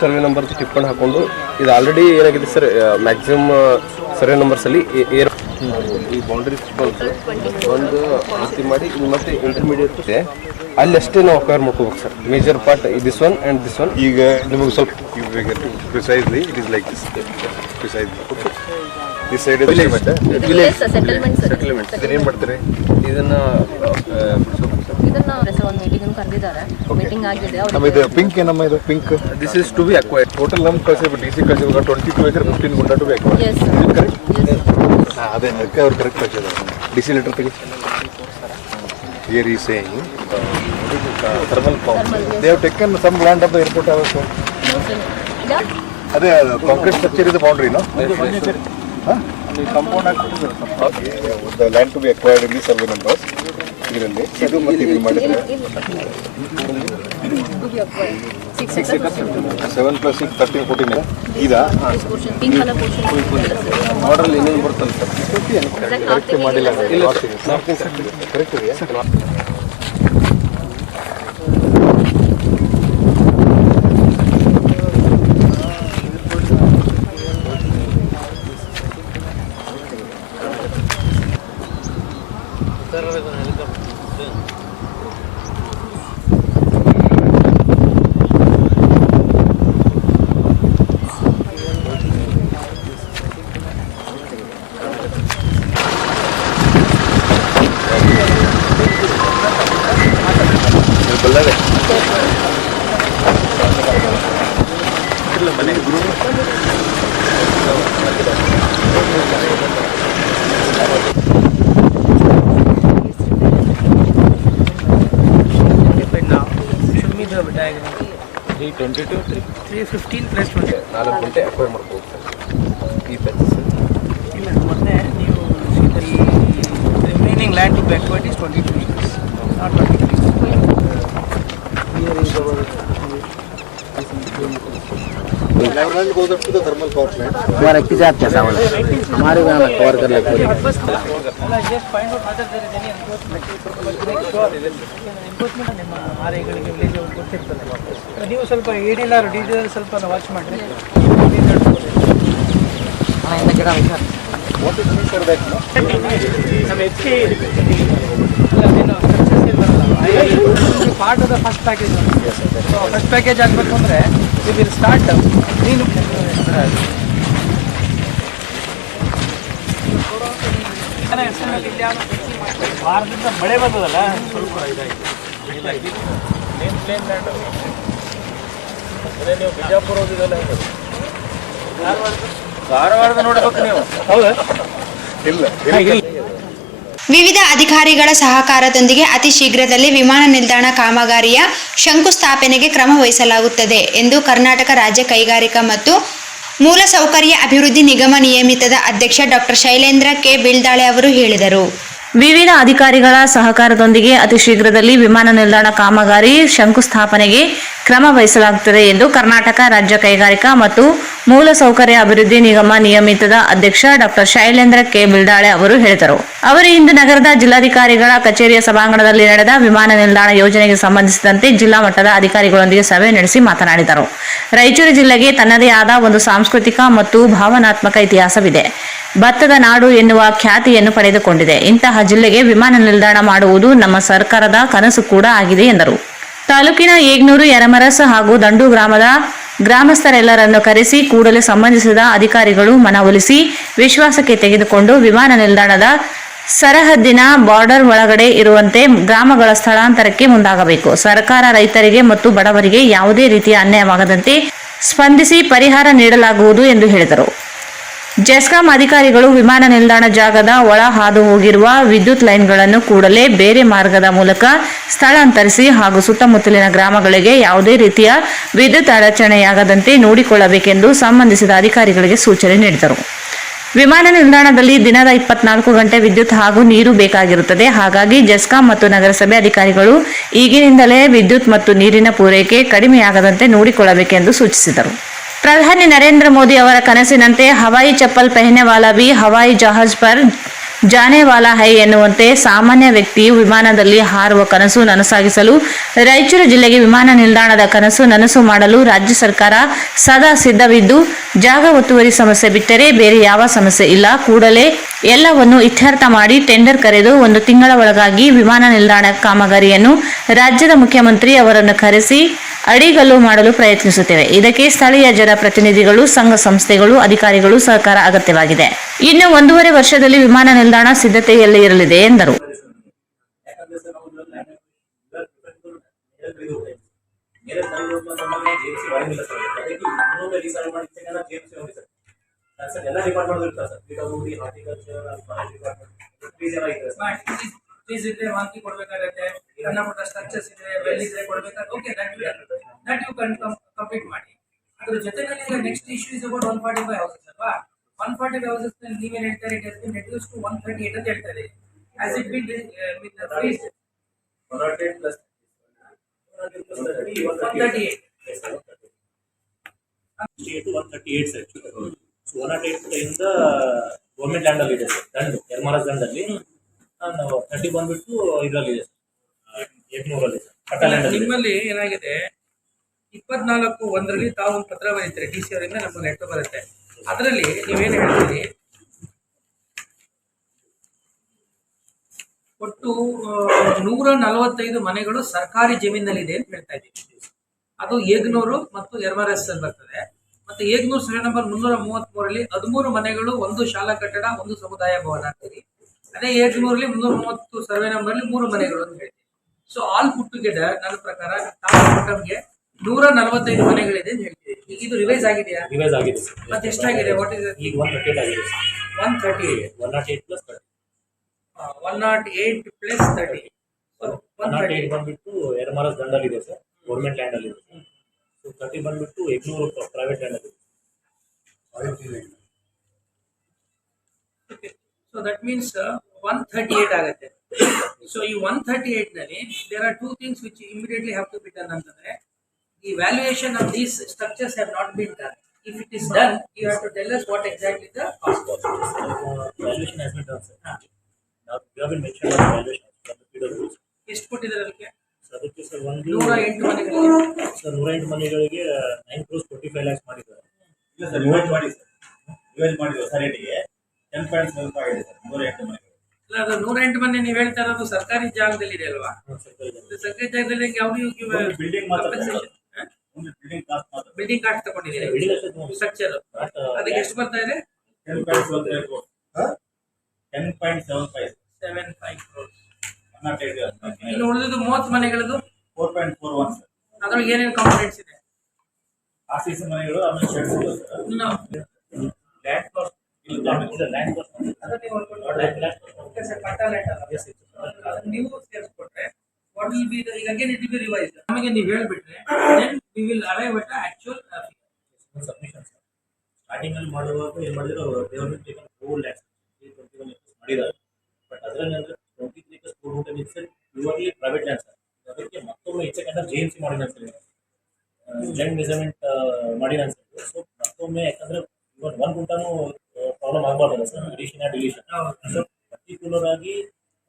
ಸರ್ವೆ ನಂಬರ್ ಟಿಪ್ಪಣಿ ಹಾಕೊಂಡು ಇದು ಆಲ್ರೆಡಿ ಏನಾಗಿದೆ ಸರ್, ಮ್ಯಾಕ್ಸಿಮಮ್ ಸರ್ವೆ ನಂಬರ್ಸ್ ಅಲ್ಲಿ ಈ ಬೌಂಡ್ರೀಸ್ ಒಂದು ಆಸ್ತಿ ಮಾಡಿ ಮತ್ತೆ ಇಂಟರ್ಮೀಡಿಯೇಟ್ ಅಲ್ಲಿ ಅಷ್ಟೇ ನಾವು ಅಕ್ವೈರ್ ಮಾಡ್ಕೋಬೇಕು sir. Major part this one and this one. ಈಗ ನಿಮಗೆ ಸ್ವಲ್ಪ precisely it is like this. Precisely this side village settlement. ಇದನ್ನೇನು ಮಾಡ್ತಾರೆ? ಇದನ್ನ ಒಂದು ಮೀಟಿಂಗ್ ಕರೆದಿದ್ದಾರೆ, ಮೀಟಿಂಗ್ ಆಗಿದೆ. ನಮ್ಮ ಇದು ಪಿಂಕ್ ಏನಮ್ಮ, ಇದು pink this is to be acquired. Total ನಮ್ಮ ಕಳಿಸಿಬಿಟ್ಟು DC ಕಳಿಸಿವಾಗ 22 acre 15 ಗುಂಟ ಟು ಬಿ ಅಕ್ವೈರ್ಡ್. ಕರೆಕ್ಟ್? ಅದೇ ಅದಕ್ಕೆ ಅವ್ರು ಕರೆಕ್ಟ್ ಕಳಿಸಿದ್ದಾರೆ. DC ಲೆಟರ್ ತೆಗಿ. Here he is saying thermal pump. They have taken some land of the airport also. ಅದೇ concrete structure is the boundary, no? Compound okay. The land to be acquired in the survey numbers. ಇದರಲ್ಲಿ ಇದು ಮತ್ತೆ ಇದು ಮಾಡಿದ್ರೆ 6 acres 7 + 6 13 14 ಇದಾ portion pink color portion ಮಾಡಲ್ ಇನ್ನೇನು ಬರ್ತಲ್ಲ sir correct ಮಾಡಿಲ್ಲ ಕರೆಕ್ಟ್ ಇದೆಯಾ ನಾಲ್ಕು ಗಂಟೆ ಅಕ್ವೈರ್ ಮಾಡ್ಬೋದು ಈ ಪ್ಯಾಚಸ್ ಇಲ್ಲ ಮತ್ತೆ ನೀವು remaining land to backward is 22 acres, not 23. Land goes up to the thermal power plant. Just find out whether there is any enforcement. Make sure enforcement ನಿಮ್ಮ ಆರ್ಐಗಳಿಗೆ ವಿಲೇಜ್ ಅವ್ರಿಗೆ ಗೊತ್ತಿರ್ತದೆ. ನೀವು ಸ್ವಲ್ಪ ADL ಡೀಟೇಲ್ ಸ್ವಲ್ಪ ವಾಚ್ ಮಾಡಿರಿ. What is the for that? ನಮ್ಮ ಹೆಚ್ಚಿಗೆ part of the first package. So first package ಆಗಬೇಕು ಅಂದರೆ ವಿ ವಿಲ್ ಸ್ಟಾರ್ಟ್ ನೀನು ವಾರದಿಂದ ಮಳೆ ಬಂದದಲ್ಲ ಸ್ವಲ್ಪ ಇದಾಗಿದೆ. ನೀವು ಬಿಜಾಪುರ ಹೋಗಿದ್ದಲ್ಲ ಧಾರವಾಡದ ನೋಡ್ಬೇಕು ನೀವು. ಹೌದಾ? ಇಲ್ಲ ವಿವಿಧ ಅಧಿಕಾರಿಗಳ ಸಹಕಾರದೊಂದಿಗೆ ಅತಿ ಶೀಘ್ರದಲ್ಲಿ ವಿಮಾನ ನಿಲ್ದಾಣ ಕಾಮಗಾರಿಯ ಶಂಕುಸ್ಥಾಪನೆಗೆ ಕ್ರಮ ವಹಿಸಲಾಗುತ್ತದೆ ಎಂದು ಕರ್ನಾಟಕ ರಾಜ್ಯ ಕೈಗಾರಿಕಾ ಮತ್ತು ಮೂಲಸೌಕರ್ಯ ಅಭಿವೃದ್ಧಿ ನಿಗಮ ನಿಯಮಿತದ ಅಧ್ಯಕ್ಷ ಡಾಕ್ಟರ್ ಶೈಲೇಂದ್ರ ಕೆ ಬಿಲ್ದಾಳೆ ಅವರು ಹೇಳಿದರು. ವಿವಿಧ ಅಧಿಕಾರಿಗಳ ಸಹಕಾರದೊಂದಿಗೆ ಅತಿ ಶೀಘ್ರದಲ್ಲಿ ವಿಮಾನ ನಿಲ್ದಾಣ ಕಾಮಗಾರಿ ಶಂಕುಸ್ಥಾಪನೆಗೆ ಕ್ರಮ ವಹಿಸಲಾಗುತ್ತದೆ ಎಂದು ಕರ್ನಾಟಕ ರಾಜ್ಯ ಕೈಗಾರಿಕಾ ಮತ್ತು ಮೂಲಸೌಕರ್ಯ ಅಭಿವೃದ್ಧಿ ನಿಗಮ ನಿಯಮಿತದ ಅಧ್ಯಕ್ಷ ಡಾಕ್ಟರ್ ಶೈಲೇಂದ್ರ ಕೆ ಬಿಲ್ದಾಳೆ ಅವರು ಹೇಳಿದರು. ಅವರು ಇಂದು ನಗರದ ಜಿಲ್ಲಾಧಿಕಾರಿಗಳ ಕಚೇರಿಯ ಸಭಾಂಗಣದಲ್ಲಿ ನಡೆದ ವಿಮಾನ ನಿಲ್ದಾಣ ಯೋಜನೆಗೆ ಸಂಬಂಧಿಸಿದಂತೆ ಜಿಲ್ಲಾ ಮಟ್ಟದ ಅಧಿಕಾರಿಗಳೊಂದಿಗೆ ಸಭೆ ನಡೆಸಿ ಮಾತನಾಡಿದರು. ರಾಯಚೂರು ಜಿಲ್ಲೆಗೆ ತನ್ನದೇ ಆದ ಒಂದು ಸಾಂಸ್ಕೃತಿಕ ಮತ್ತು ಭಾವನಾತ್ಮಕ ಇತಿಹಾಸವಿದೆ. ಭತ್ತದ ನಾಡು ಎನ್ನುವ ಖ್ಯಾತಿಯನ್ನು ಪಡೆದುಕೊಂಡಿದೆ. ಇಂತಹ ಜಿಲ್ಲೆಗೆ ವಿಮಾನ ನಿಲ್ದಾಣ ಮಾಡುವುದು ನಮ್ಮ ಸರ್ಕಾರದ ಕನಸು ಕೂಡ ಆಗಿದೆ ಎಂದರು. ತಾಲೂಕಿನ ಏಗ್ನೂರು, ಯರಮರಸ್ ಹಾಗೂ ದಂಡು ಗ್ರಾಮದ ಗ್ರಾಮಸ್ಥರೆಲ್ಲರನ್ನು ಕರೆಸಿ ಕೂಡಲೇ ಸಂಬಂಧಿಸಿದ ಅಧಿಕಾರಿಗಳು ಮನವೊಲಿಸಿ ವಿಶ್ವಾಸಕ್ಕೆ ತೆಗೆದುಕೊಂಡು ವಿಮಾನ ನಿಲ್ದಾಣದ ಸರಹದ್ದಿನ ಬಾರ್ಡರ್ ಒಳಗಡೆ ಇರುವಂತೆ ಗ್ರಾಮಗಳ ಸ್ಥಳಾಂತರಕ್ಕೆ ಮುಂದಾಗಬೇಕು. ಸರ್ಕಾರ ರೈತರಿಗೆ ಮತ್ತು ಬಡವರಿಗೆ ಯಾವುದೇ ರೀತಿಯ ಅನ್ಯಾಯವಾಗದಂತೆ ಸ್ಪಂದಿಸಿ ಪರಿಹಾರ ನೀಡಲಾಗುವುದು ಎಂದು ಹೇಳಿದರು. ಜೆಸ್ಕಾಂ ಅಧಿಕಾರಿಗಳು ವಿಮಾನ ನಿಲ್ದಾಣ ಜಾಗದ ಒಳ ಹಾದು ಹೋಗಿರುವ ವಿದ್ಯುತ್ ಲೈನ್ಗಳನ್ನು ಕೂಡಲೇ ಬೇರೆ ಮಾರ್ಗದ ಮೂಲಕ ಸ್ಥಳಾಂತರಿಸಿ ಹಾಗೂ ಸುತ್ತಮುತ್ತಲಿನ ಗ್ರಾಮಗಳಿಗೆ ಯಾವುದೇ ರೀತಿಯ ವಿದ್ಯುತ್ ಅಡಚಣೆಯಾಗದಂತೆ ನೋಡಿಕೊಳ್ಳಬೇಕೆಂದು ಸಂಬಂಧಿಸಿದ ಅಧಿಕಾರಿಗಳಿಗೆ ಸೂಚನೆ ನೀಡಿದರು. ವಿಮಾನ ನಿಲ್ದಾಣದಲ್ಲಿ ದಿನದ 24 ಗಂಟೆ ವಿದ್ಯುತ್ ಹಾಗೂ ನೀರು ಬೇಕಾಗಿರುತ್ತದೆ. ಹಾಗಾಗಿ ಜೆಸ್ಕಾಂ ಮತ್ತು ನಗರಸಭೆ ಅಧಿಕಾರಿಗಳು ಈಗಿನಿಂದಲೇ ವಿದ್ಯುತ್ ಮತ್ತು ನೀರಿನ ಪೂರೈಕೆ ಕಡಿಮೆಯಾಗದಂತೆ ನೋಡಿಕೊಳ್ಳಬೇಕೆಂದು ಸೂಚಿಸಿದರು. ಪ್ರಧಾನಿ ನರೇಂದ್ರ ಮೋದಿ ಅವರ ಕನಸಿನಂತೆ ಹವಾಯಿ ಚಪ್ಪಲ್ ಪಹನೆ ವಾಲಾ ಭಿ ಹವಾಯಿ ಜಹಾಜ್ ಪರ್ ಜಾನೆ ವಾಲಾ ಹೈ ಎನ್ನುವಂತೆ ಸಾಮಾನ್ಯ ವ್ಯಕ್ತಿಯು ವಿಮಾನದಲ್ಲಿ ಹಾರುವ ಕನಸು ನನಸಾಗಿಸಲು ರಾಯಚೂರು ಜಿಲ್ಲೆಗೆ ವಿಮಾನ ನಿಲ್ದಾಣದ ಕನಸು ನನಸು ಮಾಡಲು ರಾಜ್ಯ ಸರ್ಕಾರ ಸದಾ ಸಿದ್ಧವಿದ್ದು, ಜಾಗ ಒತ್ತುವರಿ ಸಮಸ್ಯೆ ಬಿಟ್ಟರೆ ಬೇರೆ ಯಾವ ಸಮಸ್ಯೆ ಇಲ್ಲ. ಕೂಡಲೇ ಎಲ್ಲವನ್ನು ಇತ್ಯರ್ಥ ಮಾಡಿ ಟೆಂಡರ್ ಕರೆದು 1 ತಿಂಗಳ ಒಳಗಾಗಿ ವಿಮಾನ ನಿಲ್ದಾಣ ಕಾಮಗಾರಿಯನ್ನು ರಾಜ್ಯದ ಮುಖ್ಯಮಂತ್ರಿ ಅವರನ್ನು ಕರೆಸಿ ಅಡಿಗಲ್ಲು ಮಾಡಲು ಪ್ರಯತ್ನಿಸುತ್ತೇವೆ. ಇದಕ್ಕೆ ಸ್ಥಳೀಯ ಜನಪ್ರತಿನಿಧಿಗಳು, ಸಂಘ ಸಂಸ್ಥೆಗಳು, ಅಧಿಕಾರಿಗಳು ಸಹಕಾರ ಅಗತ್ಯವಾಗಿದೆ. ಇನ್ನು 1.5 ವರ್ಷದಲ್ಲಿ ವಿಮಾನ ನಿಲ್ದಾಣ ಸಿದ್ಧತೆಯಲ್ಲಿ ಇರಲಿದೆ ಎಂದರು. ಫೀಸ್ ಇದ್ರೆ ಮಾಂಕಿ ಕೊಡ್ಬೇಕಾಗತ್ತೆ, ಸಣ್ಣ ಪುಟ್ಟ ಸ್ಟ್ರಕ್ಚರ್ಸ್ ಇದ್ರೆ ವೆಲ್ ಇದ್ರೆ ಕೊಡ್ಬೇಕಾಗುತ್ತೆ. Okay, that you can complete ಮಾಡಿ. ಅದ್ರ ಜೊತೆನಲ್ಲಿ ಈಗ next issue is about 145 houses ಅಲ್ವಾ. 145 ಹೌಸಸ್ ನೀವೇನ್ ಹೇಳ್ತಾರೆ, it has been reduce to 138 ಅಂತ ಹೇಳ್ತಾರೆ. Has it been with the fees 138 plus 138 138 section. So 108 ಇಂದ ಗೌರ್ಮೆಂಟ್ ಲ್ಯಾಂಡ್ ಅಲ್ಲಿ ಇದೆ ಸರ್, ದಂಡು ಎರ್ಮಾರಸ್ ದಂಡಲ್ಲಿ. ನಾವು 30 ಬಂದ್ಬಿಟ್ಟು ಇದರಲ್ಲಿ ಇದೆ ಸರ್, 800 ಸರ್, ಪಟ್ಟ ಲ್ಯಾಂಡ್ ಅಲ್ಲಿ. ನಿಮ್ಮಲ್ಲಿ ಏನಾಗಿದೆ 24/1 ತಾವು ಒಂದು ಪತ್ರ ಬರೀತೀರಿ ಡಿ ಸಿ ಅವರಿಂದ, ನಮಗೆ ಲೆಟರ್ ಬರುತ್ತೆ. ಅದರಲ್ಲಿ ನೀವೇನು ಹೇಳ್ತೀರಿ, ಒಟ್ಟು 145 ಮನೆಗಳು ಸರ್ಕಾರಿ ಜಮೀನಲ್ಲಿದೆ ಅಂತ ಹೇಳ್ತಾ ಇದ್ದೀವಿ. ಅದು ಏಗ್ನೂರು ಮತ್ತು ಎರ್ಮರಸ್ ಅಲ್ಲಿ ಬರ್ತದೆ. ಮತ್ತೆ ಏಗ್ನೂರು ಸರ್ವೆ ನಂಬರ್ 333 13 ಮನೆಗಳು, ಒಂದು ಶಾಲಾ ಕಟ್ಟಡ, ಒಂದು ಸಮುದಾಯ ಭವನ ಅಂತೀರಿ. ಅದೇ ಏಗ್ನೂರಲ್ಲಿ 330 ಸರ್ವೆ ನಂಬರ್ 3 ಮನೆಗಳು ಅಂತ ಹೇಳ್ತೀವಿ. ಸೊ ಆಲ್ ಪುಟ್ ಟುಗೆದರ್ ನನ್ನ ಪ್ರಕಾರ ತಾಲೂಕಿಗೆ 145 ಮನೆಗಳಿದೆ ಅಂತ ಹೇಳ್ತೀವಿ. ಈಗ ಇದು ರಿವೈಸ್ ಆಗಿದೆಯಾ? ರಿವೈಸ್ ಆಗಿದೆ ಸರ್. ಮತ್ತೆ ಎಷ್ಟಾಗಿದೆ? ವಾಟ್ ಇಸ್ ಈಗ 138 ಆಗಿದೆ ಸರ್. 138 108 ಪ್ಲಸ್ 30. 108 ಪ್ಲಸ್ 30. 108 ಬಂದ್ಬಿಟ್ಟು ಎರ್ಮಾರಸ್ ದಂಡಲ್ಲಿ ಇದೆ ಸರ್, ಗೌರ್ಮೆಂಟ್ ಲ್ಯಾಂಡ್ ಅಲ್ಲಿ ಇದೆ ಸರ್. ಸೊ 30 ಬಂದ್ಬಿಟ್ಟು 800 ಪ್ರೈವೇಟ್ ಲ್ಯಾಂಡ್ ಅಲ್ಲಿ ಇದೆ. ಸೊ ದಟ್ ಮೀನ್ಸ್ 138 ಆಗುತ್ತೆ. ಸೊ ಈ 138 ನಲ್ಲಿ there are 2 things which immediately have to be done ಅಂತಂದ್ರೆ, the valuation of these structures have not been done. If it is done, you have to tell us what exactly the cost was. Valuation has been done sir. Now you have been mentioned on valuation from the PWs. ಎಷ್ಟು ಕೊಟ್ಟಿದ್ದಾರೆ ಅದಕ್ಕೆ? So ಅದಕ್ಕೆ sir ಒಂದು 108 ಮನೆಗಳಿಗೆ sir 108 ಮನೆಗಳಿಗೆ 9 crores 45 lakhs ಮಾಡಿದ್ದಾರೆ. ಇಲ್ಲ sir, revise ಮಾಡಿ ಸರ್, ರಿವೈಸ್ ಮಾಡಿದ್ರು ಸೊಸೈಟಿಗೆ 10.75 ಆಗಿದೆ ಸರ್ 108 ಮನೆಗಳು. ಅಲ್ಲ, ಅದು 108 ಮನೆ ನೀವು ಹೇಳ್ತಾ ಇರೋದು ಸರ್ಕಾರಿ ಜಾಗದಲ್ಲಿ ಇದೆ ಅಲ್ವಾ? ಸರ್ಕಾರಿ ಜಾಗದಲ್ಲಿ ಯಾವ ಬಿಲ್ಡಿಂಗ್ ಮಾತ್ರ ಬಿಲ್ಡಿಂಗ್ ಕಾಸ್ಟ್ ಮಾತ್ರ, ಬಿಲ್ಡಿಂಗ್ ಕಾರ್ಡ್ ತಗೊಂಡಿದ್ದೀರಿ? ಸ್ಟ್ರಕ್ಚರ್ ಅದಕ್ಕೆ ಎಷ್ಟು ಬರ್ತಾ ಇದೆ? 10.75 crores. 10.75 75 crores. 108 ಇನ್ನು ಉಳಿದು 30 ಮನೆಗಳದು 4.41 ಸರ್. ಅದ್ರೊಳಗೆ ಏನೇನು ಕಾಂಪೊನೆಂಟ್ಸ್ ಇದೆ? ಆರ್ಸಿಸಿ ಮನೆಗಳು, ಆಮೇಲೆ ಶೆಡ್ಸ್ ಇನ್ನು ಲ್ಯಾಂಡ್ ಕಾಸ್ಟ್ ಇಲ್ಲ, ಲ್ಯಾಂಡ್ ಕಾಸ್ಟ್ ಪಟ್ಟ ಲ್ಯಾಂಡ್ ಅಲ್ಲ, ಅದನ್ನ ನೀವು ಸೇರಿಸ್ಕೊಟ್ರೆ what will be the, again it will be revised. ನಮಗೆ ನೀವು ಹೇಳ್ಬಿಟ್ರೆ then we will arrive at the actual submission sir. Starting ಅಲ್ಲಿ ಮಾಡುವಾಗ ಏನು ಮಾಡಿದ್ರು, ಗವರ್ಮೆಂಟ್ ಟೇಕನ್ 4 lakhs 21 acres ಮಾಡಿದ್ದಾರೆ. ಬಟ್ ಅದರಲ್ಲಿ ಅಂದ್ರೆ 23 acres ಕೊಡ್ಬಿಟ್ಟು ನಿಲ್ಸಲ್ಲಿ ಪ್ಯೂರ್ಲಿ ಪ್ರೈವೇಟ್ ಲ್ಯಾಂಡ್ ಸರ್. ಅದಕ್ಕೆ ಮತ್ತೊಮ್ಮೆ ಹೆಚ್ಚಾಗಿ JMC ಮಾಡಿದ ಸರ್, ಲ್ಯಾಂಡ್ ಮೆಜರ್ಮೆಂಟ್ ಮಾಡಿದ ಸರ್. ಸೊ ಮತ್ತೊಮ್ಮೆ ಯಾಕಂದ್ರೆ ಇವನ್ 1 ಗುಂಟಾನು ಪ್ರಾಬ್ಲಮ್ ಆಗಬಾರ್ದಲ್ಲ sir, addition deletion. So particular ಆಗಿ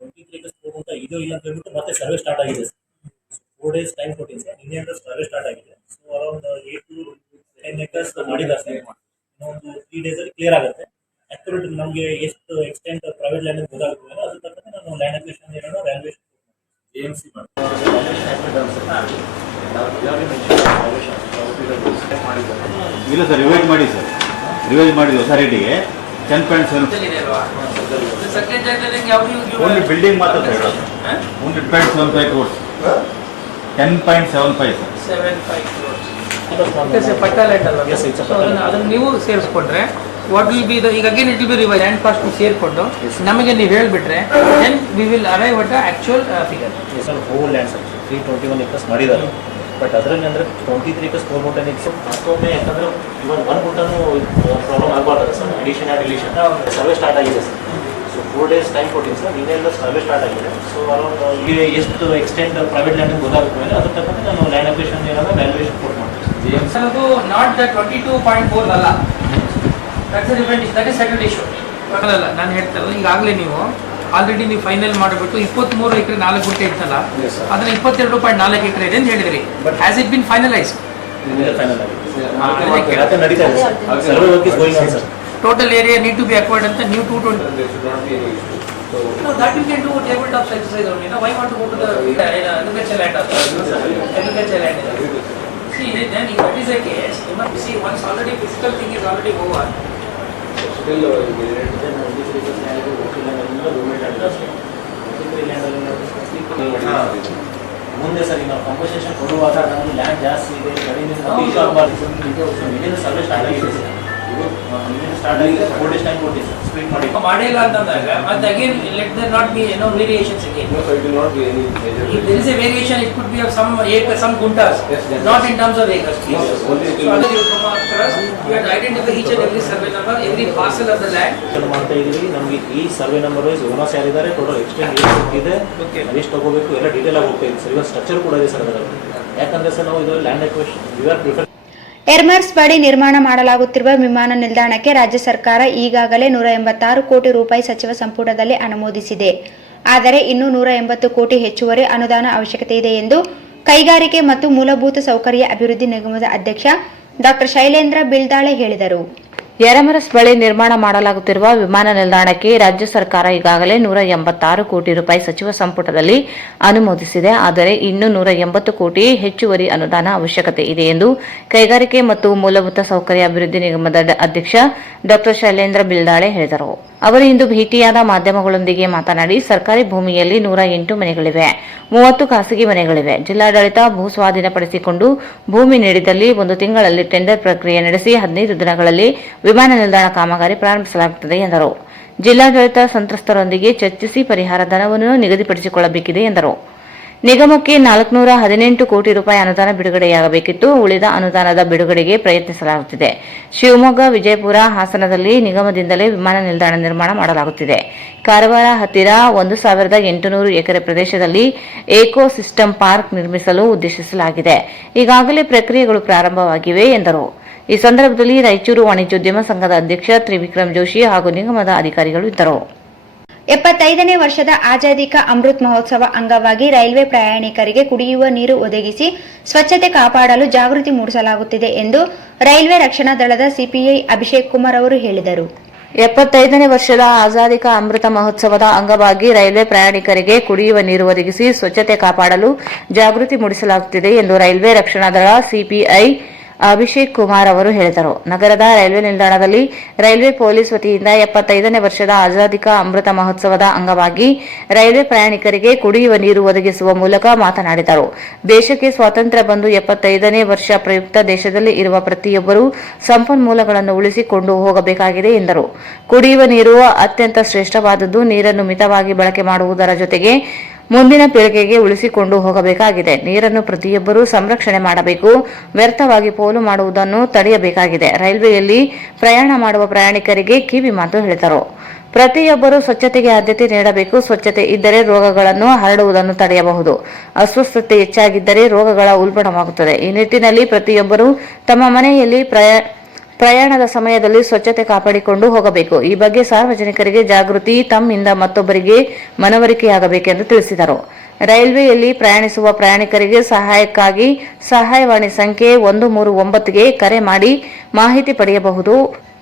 23 acres ಕೊಡ್ಬಿಟ್ಟು ಇದು ಇಲ್ಲ ಅಂತ ಹೇಳ್ಬಿಟ್ಟು ಮತ್ತೆ ಸರ್ವೆ ಸ್ಟಾರ್ಟ್ ಆಗಿದೆ ಸರ್. 4 days ಟೈಮ್ ಕೊಟ್ಟಿದ್ದೀನಿ ಸರ್, ನಿನ್ನೆ ಅಂದ್ರೆ ಸರ್ವೆ ಸ್ಟಾರ್ಟ್ ಆಗಿದೆ. ಸೊ ಅರೌಂಡ್ 8 to 10 acres ಮಾಡಿದ್ದಾರೆ ಸರ್. ಇನ್ನೊಂದು 3 days ಅಲ್ಲಿ ಕ್ಲಿಯರ್ ಆಗುತ್ತೆ. ಆಕ್ಚುಲಿ ನಮಗೆ ಎಷ್ಟು ಎಕ್ಸ್ಟೆಂಟ್ ಪ್ರೈವೇಟ್ ಲ್ಯಾಂಡ್ ಗೊತ್ತಾಗುತ್ತೆ, ಅದ್ರ ತಕ್ಕಂತೆ ನಾನು ಲ್ಯಾಂಡ್ ಅಕ್ವಿಸಿಷನ್ ಏನೋ ವ್ಯಾಲ್ಯೂಯೇಷನ್ JMC ಇಲ್ಲ ಸರ್, ರಿವೈಸ್ ಮಾಡಿ ಸರ್, ರಿವೈಸ್ ಮಾಡಿದ್ರು ಸೊಸೈಟಿಗೆ 10.7 ಇದೆ ಅಲ್ವಾ? ಸರ್ಕಾರಿ ಜಾಗದಲ್ಲಿ ಯಾವುದು ಓನ್ಲಿ ಬಿಲ್ಡಿಂಗ್ ಮಾತ್ರ sir, only 10.75 crores. 10.75 sir. 75 crores. ಪಟ್ಟ ಲ್ಯಾಂಡ್ ಅಲ್ಲ? So ಅದನ್ನ ನೀವು ಸೇರಿಸ್ಕೊಂಡ್ರೆ ವಾಟ್ ವಿಲ್ ಬಿ ದ, ಈಗ again it will be revise land cost ಸೇರಿಕೊಂಡು ನಮಗೆ ನೀವು ಹೇಳ್ಬಿಟ್ರೆ then we will arrive at actual figure. Sir whole land sir 321 acres ಮಾಡಿದ್ದಾರೆ. ಬಟ್ ಅದರಲ್ಲಿ ಅಂದರೆ 23 acres 4 acres ಮತ್ತೊಮ್ಮೆ ಯಾಕಂದರೆ ಇವನ್ 1 ಗುಂಟಾನು ಪ್ರಾಬ್ಲಮ್ ಆಗಬಾರ್ದು sir, addition deletion. Survey start ಆಗಿದೆ ಸರ್. ಸೊ 4 days ಟೈಮ್ ಕೊಟ್ಟಿದ್ದೀನಿ ಸರ್, ನಿನ್ನೆಲ್ಲ ಸರ್ವೆ ಸ್ಟಾರ್ಟ್ ಆಗಿದೆ. ಸೊ ಅರೌಂಡ್ ಇಲ್ಲಿ ಎಷ್ಟು ಎಕ್ಸ್ಟೆಂಟ್ ಪ್ರೈವೇಟ್ ಲ್ಯಾಂಡ್ ಗೊತ್ತಾಗುತ್ತೆ ಮೇಲೆ ಅದ್ರ ತಕ್ಕಂತೆ ನಾನು ಲ್ಯಾಂಡ್ ಅಕ್ವಿಸಿಷನ್ ಏನಾದರೂ ವ್ಯಾಲ್ಯೂಯೇಷನ್ ಕೊಟ್ಟು ಮಾಡ್ತೀನಿ. ಅದು ನಾಟ್ ದ 22.4 ಅಲ್ಲ, that's a different issue, that is settled issue. ಅಲ್ಲ ನಾನು ಹೇಳ್ತಲ್ಲ, ಈಗಾಗಲೇ ನೀವು ಆಲ್ರೆಡಿ ನೀವು ಫೈನಲ್ ಮಾಡಿಬಿಟ್ಟು 23 ಎಕರೆ 4 ಗುಂಟೆ ಇತ್ತಲ್ಲ, ಅದನ್ನ 22.4 ಎಕರೆ ಇದೆ ಅಂತ ಹೇಳಿದ್ರಿ. But has it been finalise? Final ಆಗಿದೆ, ನಡೀತಾ ಇದೆ sir. Survey work is going on sir. Total area need to be acquired ಅಂತ new 220. No, that you can do tabletop exercise only. Now why want to go to the agriculture land? Agriculture land. See, then if that is the case, you must see once already physical thing is already over. Still, ಮುಂದೆ sir ನಾವು ಕಂಪೋಸೇಷನ್ ಕೊಡುವಾಗ ನಮ್ಮ land ಜಾಸ್ತಿ ಇದೆ, ಕಡಿಮೆ issue ಆಗಬಾರ್ದು. Survey start ಆಗಿದೆ sir, start ಆಗಿದೆ. 4 days ಟೈಮ್ ಕೊಟ್ಟಿದೆ ಸರ್, ಸ್ಪ್ಲಿಟ್ ಮಾಡಿ ಮಾಡಿಲ್ಲ ಅಂತಂದಾಗ ಮತ್ತೆ again let there not be ಏನೋ variations again. No, so it will not be any major. If there is a variation, it could be of some acres, some guntas, not in terms of acres. Only So already you come across, you have to identify each and every survey number, every parcel of the land. ಮಾಡ್ತಾ ಇದೀವಿ. ನಮಗೆ ಈ survey number wise owners ಯಾರಿದ್ದಾರೆ, total extend ಇದೆ, ಎಷ್ಟು ತಗೋಬೇಕು ಎಲ್ಲ detail ಆಗಿ ಹೋಗ್ತಾ ಇದೆ ಸರ್. ಇವತ್ತು ಸ್ಟ್ರಕ್ಚರ್ ಕೂಡ ಇದೆ ಸರ್ ಅದರಲ್ಲಿ. ಯಾಕಂದ್ರೆ ಸರ್ ನಾವು ಇದು land acquisition we are prefer ಎರ್ಮರ್ಸ್ ಬಳಿ ನಿರ್ಮಾಣ ಮಾಡಲಾಗುತ್ತಿರುವ ವಿಮಾನ ನಿಲ್ದಾಣಕ್ಕೆ ರಾಜ್ಯ ಸರ್ಕಾರ ಈಗಾಗಲೇ 186 ಕೋಟಿ ರೂಪಾಯಿ ಸಚಿವ ಸಂಪುಟದಲ್ಲಿ ಅನುಮೋದಿಸಿದೆ. ಆದರೆ ಇನ್ನೂ 180 ಕೋಟಿ ಹೆಚ್ಚುವರಿ ಅನುದಾನ ಅವಶ್ಯಕತೆ ಇದೆ ಎಂದು ಕೈಗಾರಿಕೆ ಮತ್ತು ಮೂಲಭೂತ ಸೌಕರ್ಯ ಅಭಿವೃದ್ಧಿ ನಿಗಮದ ಅಧ್ಯಕ್ಷ ಡಾ ಶೈಲೇಂದ್ರ ಬಿಲ್ದಾಳೆ ಹೇಳಿದರು. ಯರಮರಸ್ ಬಳಿ ನಿರ್ಮಾಣ ಮಾಡಲಾಗುತ್ತಿರುವ ವಿಮಾನ ನಿಲ್ದಾಣಕ್ಕೆ ರಾಜ್ಯ ಸರ್ಕಾರ ಈಗಾಗಲೇ 186 ಕೋಟಿ ರೂಪಾಯಿ ಸಚಿವ ಸಂಪುಟದಲ್ಲಿ ಅನುಮೋದಿಸಿದೆ. ಆದರೆ ಇನ್ನೂ 180 ಕೋಟಿ ಹೆಚ್ಚುವರಿ ಅನುದಾನ ಅವಶ್ಯಕತೆ ಇದೆ ಎಂದು ಕೈಗಾರಿಕೆ ಮತ್ತು ಮೂಲಭೂತ ಸೌಕರ್ಯ ಅಭಿವೃದ್ಧಿ ನಿಗಮದ ಅಧ್ಯಕ್ಷ ಡಾ ಶೈಲೇಂದ್ರ ಬಿಲ್ದಾಳೆ ಹೇಳಿದರು. ಅವರು ಇಂದು ಭೇಟಿಯಾದ ಮಾಧ್ಯಮಗಳೊಂದಿಗೆ ಮಾತನಾಡಿ, ಸರ್ಕಾರಿ ಭೂಮಿಯಲ್ಲಿ 108 ಮನೆಗಳಿವೆ, 30 ಖಾಸಗಿ ಮನೆಗಳಿವೆ. ಜಿಲ್ಲಾಡಳಿತ ಭೂ ಸ್ವಾಧೀನಪಡಿಸಿಕೊಂಡು ಭೂಮಿ ನೀಡಿದಲ್ಲಿ 1 ತಿಂಗಳಲ್ಲಿ ಟೆಂಡರ್ ಪ್ರಕ್ರಿಯೆ ನಡೆಸಿ 15 ದಿನಗಳಲ್ಲಿ ವಿಮಾನ ನಿಲ್ದಾಣ ಕಾಮಗಾರಿ ಪ್ರಾರಂಭಿಸಲಾಗುತ್ತದೆ ಎಂದರು. ಜಿಲ್ಲಾಡಳಿತ ಸಂತ್ರಸ್ತರೊಂದಿಗೆ ಚರ್ಚಿಸಿ ಪರಿಹಾರ ಧನವನ್ನು ನಿಗದಿಪಡಿಸಿಕೊಳ್ಳಬೇಕಿದೆ ಎಂದರು. ನಿಗಮಕ್ಕೆ 418 ಕೋಟಿ ರೂಪಾಯಿ ಅನುದಾನ ಬಿಡುಗಡೆಯಾಗಬೇಕಿತ್ತು. ಉಳಿದ ಅನುದಾನದ ಬಿಡುಗಡೆಗೆ ಪ್ರಯತ್ನಿಸಲಾಗುತ್ತಿದೆ. ಶಿವಮೊಗ್ಗ, ವಿಜಯಪುರ, ಹಾಸನದಲ್ಲಿ ನಿಗಮದಿಂದಲೇ ವಿಮಾನ ನಿಲ್ದಾಣ ನಿರ್ಮಾಣ ಮಾಡಲಾಗುತ್ತಿದೆ. ಕಾರವಾರ ಹತ್ತಿರ 1800 ಎಕರೆ ಪ್ರದೇಶದಲ್ಲಿ ಏಕೋ ಸಿಸ್ಟಮ್ ಪಾರ್ಕ್ ನಿರ್ಮಿಸಲು ಉದ್ದೇಶಿಸಲಾಗಿದೆ. ಈಗಾಗಲೇ ಪ್ರಕ್ರಿಯೆಗಳು ಪ್ರಾರಂಭವಾಗಿವೆ ಎಂದರು. ಈ ಸಂದರ್ಭದಲ್ಲಿ ರಾಯಚೂರು ವಾಣಿಜ್ಯೋದ್ಯಮ ಸಂಘದ ಅಧ್ಯಕ್ಷ ತ್ರಿವಿಕ್ರಮ್ ಜೋಶಿ ಹಾಗೂ ನಿಗಮದ ಅಧಿಕಾರಿಗಳು ಇದ್ದರು. 75ನೇ ವರ್ಷದ ಆಜಾದಿ ಕಾ ಅಮೃತ್ ಮಹೋತ್ಸವ ಅಂಗವಾಗಿ ರೈಲ್ವೆ ಪ್ರಯಾಣಿಕರಿಗೆ ಕುಡಿಯುವ ನೀರು ಒದಗಿಸಿ ಸ್ವಚ್ಛತೆ ಕಾಪಾಡಲು ಜಾಗೃತಿ ಮೂಡಿಸಲಾಗುತ್ತಿದೆ ಎಂದು ರೈಲ್ವೆ ರಕ್ಷಣಾ ದಳದ ಸಿಪಿಐ ಅಭಿಷೇಕ್ ಕುಮಾರ್ ಅವರು ಹೇಳಿದರು. 75ನೇ ವರ್ಷದ ಆಜಾದಿ ಕಾ ಅಮೃತ ಮಹೋತ್ಸವದ ಅಂಗವಾಗಿ ರೈಲ್ವೆ ಪ್ರಯಾಣಿಕರಿಗೆ ಕುಡಿಯುವ ನೀರು ಒದಗಿಸಿ ಸ್ವಚ್ಛತೆ ಕಾಪಾಡಲು ಜಾಗೃತಿ ಮೂಡಿಸಲಾಗುತ್ತಿದೆ ಎಂದು ರೈಲ್ವೆ ರಕ್ಷಣಾ ದಳ ಸಿಪಿಐ ಅಭಿಷೇಕ್ ಕುಮಾರ್ ಅವರು ಹೇಳಿದರು. ನಗರದ ರೈಲ್ವೆ ನಿಲ್ದಾಣದಲ್ಲಿ ರೈಲ್ವೆ ಪೊಲೀಸ್ ವತಿಯಿಂದ 75ನೇ ವರ್ಷದ ಆಜಾದಿ ಕಾ ಅಮೃತ ಮಹೋತ್ಸವದ ಅಂಗವಾಗಿ ರೈಲ್ವೆ ಪ್ರಯಾಣಿಕರಿಗೆ ಕುಡಿಯುವ ನೀರು ಒದಗಿಸುವ ಮೂಲಕ ಮಾತನಾಡಿದರು. ದೇಶಕ್ಕೆ ಸ್ವಾತಂತ್ರ್ಯ ಬಂದು 75ನೇ ವರ್ಷ ಪ್ರಯುಕ್ತ ದೇಶದಲ್ಲಿ ಇರುವ ಪ್ರತಿಯೊಬ್ಬರೂ ಸಂಪನ್ಮೂಲಗಳನ್ನು ಉಳಿಸಿಕೊಂಡು ಹೋಗಬೇಕಾಗಿದೆ ಎಂದರು. ಕುಡಿಯುವ ನೀರು ಅತ್ಯಂತ ಶ್ರೇಷ್ಠವಾದದ್ದು. ನೀರನ್ನು ಮಿತವಾಗಿ ಬಳಕೆ ಮಾಡುವುದರ ಜೊತೆಗೆ ಮುಂದಿನ ಪೀಳಿಗೆಗೆ ಉಳಿಸಿಕೊಂಡು ಹೋಗಬೇಕಾಗಿದೆ. ನೀರನ್ನು ಪ್ರತಿಯೊಬ್ಬರೂ ಸಂರಕ್ಷಣೆ ಮಾಡಬೇಕು. ವ್ಯರ್ಥವಾಗಿ ಪೋಲು ಮಾಡುವುದನ್ನು ತಡೆಯಬೇಕಾಗಿದೆ. ರೈಲ್ವೆಯಲ್ಲಿ ಪ್ರಯಾಣ ಮಾಡುವ ಪ್ರಯಾಣಿಕರಿಗೆ ಕಿವಿ ಮಾತು ಹೇಳಿದರು. ಪ್ರತಿಯೊಬ್ಬರೂ ಸ್ವಚ್ಛತೆಗೆ ಆದ್ಯತೆ ನೀಡಬೇಕು. ಸ್ವಚ್ಛತೆ ಇದ್ದರೆ ರೋಗಗಳನ್ನು ಹರಡುವುದನ್ನು ತಡೆಯಬಹುದು. ಅಸ್ವಸ್ಥತೆ ಹೆಚ್ಚಾಗಿದ್ದರೆ ರೋಗಗಳ ಉಲ್ಬಣವಾಗುತ್ತದೆ. ಈ ನಿಟ್ಟಿನಲ್ಲಿ ಪ್ರತಿಯೊಬ್ಬರೂ ತಮ್ಮ ಮನೆಯಲ್ಲಿ ಪ್ರಯಾಣದ ಸಮಯದಲ್ಲಿ ಸ್ವಚ್ಛತೆ ಕಾಪಾಡಿಕೊಂಡು ಹೋಗಬೇಕು. ಈ ಬಗ್ಗೆ ಸಾರ್ವಜನಿಕರಿಗೆ ಜಾಗೃತಿ ತಮ್ಮಿಂದ ಮತ್ತೊಬ್ಬರಿಗೆ ಮನವರಿಕೆಯಾಗಬೇಕೆಂದು ತಿಳಿಸಿದರು. ರೈಲ್ವೆಯಲ್ಲಿ ಪ್ರಯಾಣಿಸುವ ಪ್ರಯಾಣಿಕರಿಗೆ ಸಹಾಯಕ್ಕಾಗಿ ಸಹಾಯವಾಣಿ ಸಂಖ್ಯೆ 139ಗೆ ಕರೆ ಮಾಡಿ ಮಾಹಿತಿ ಪಡೆಯಬಹುದು.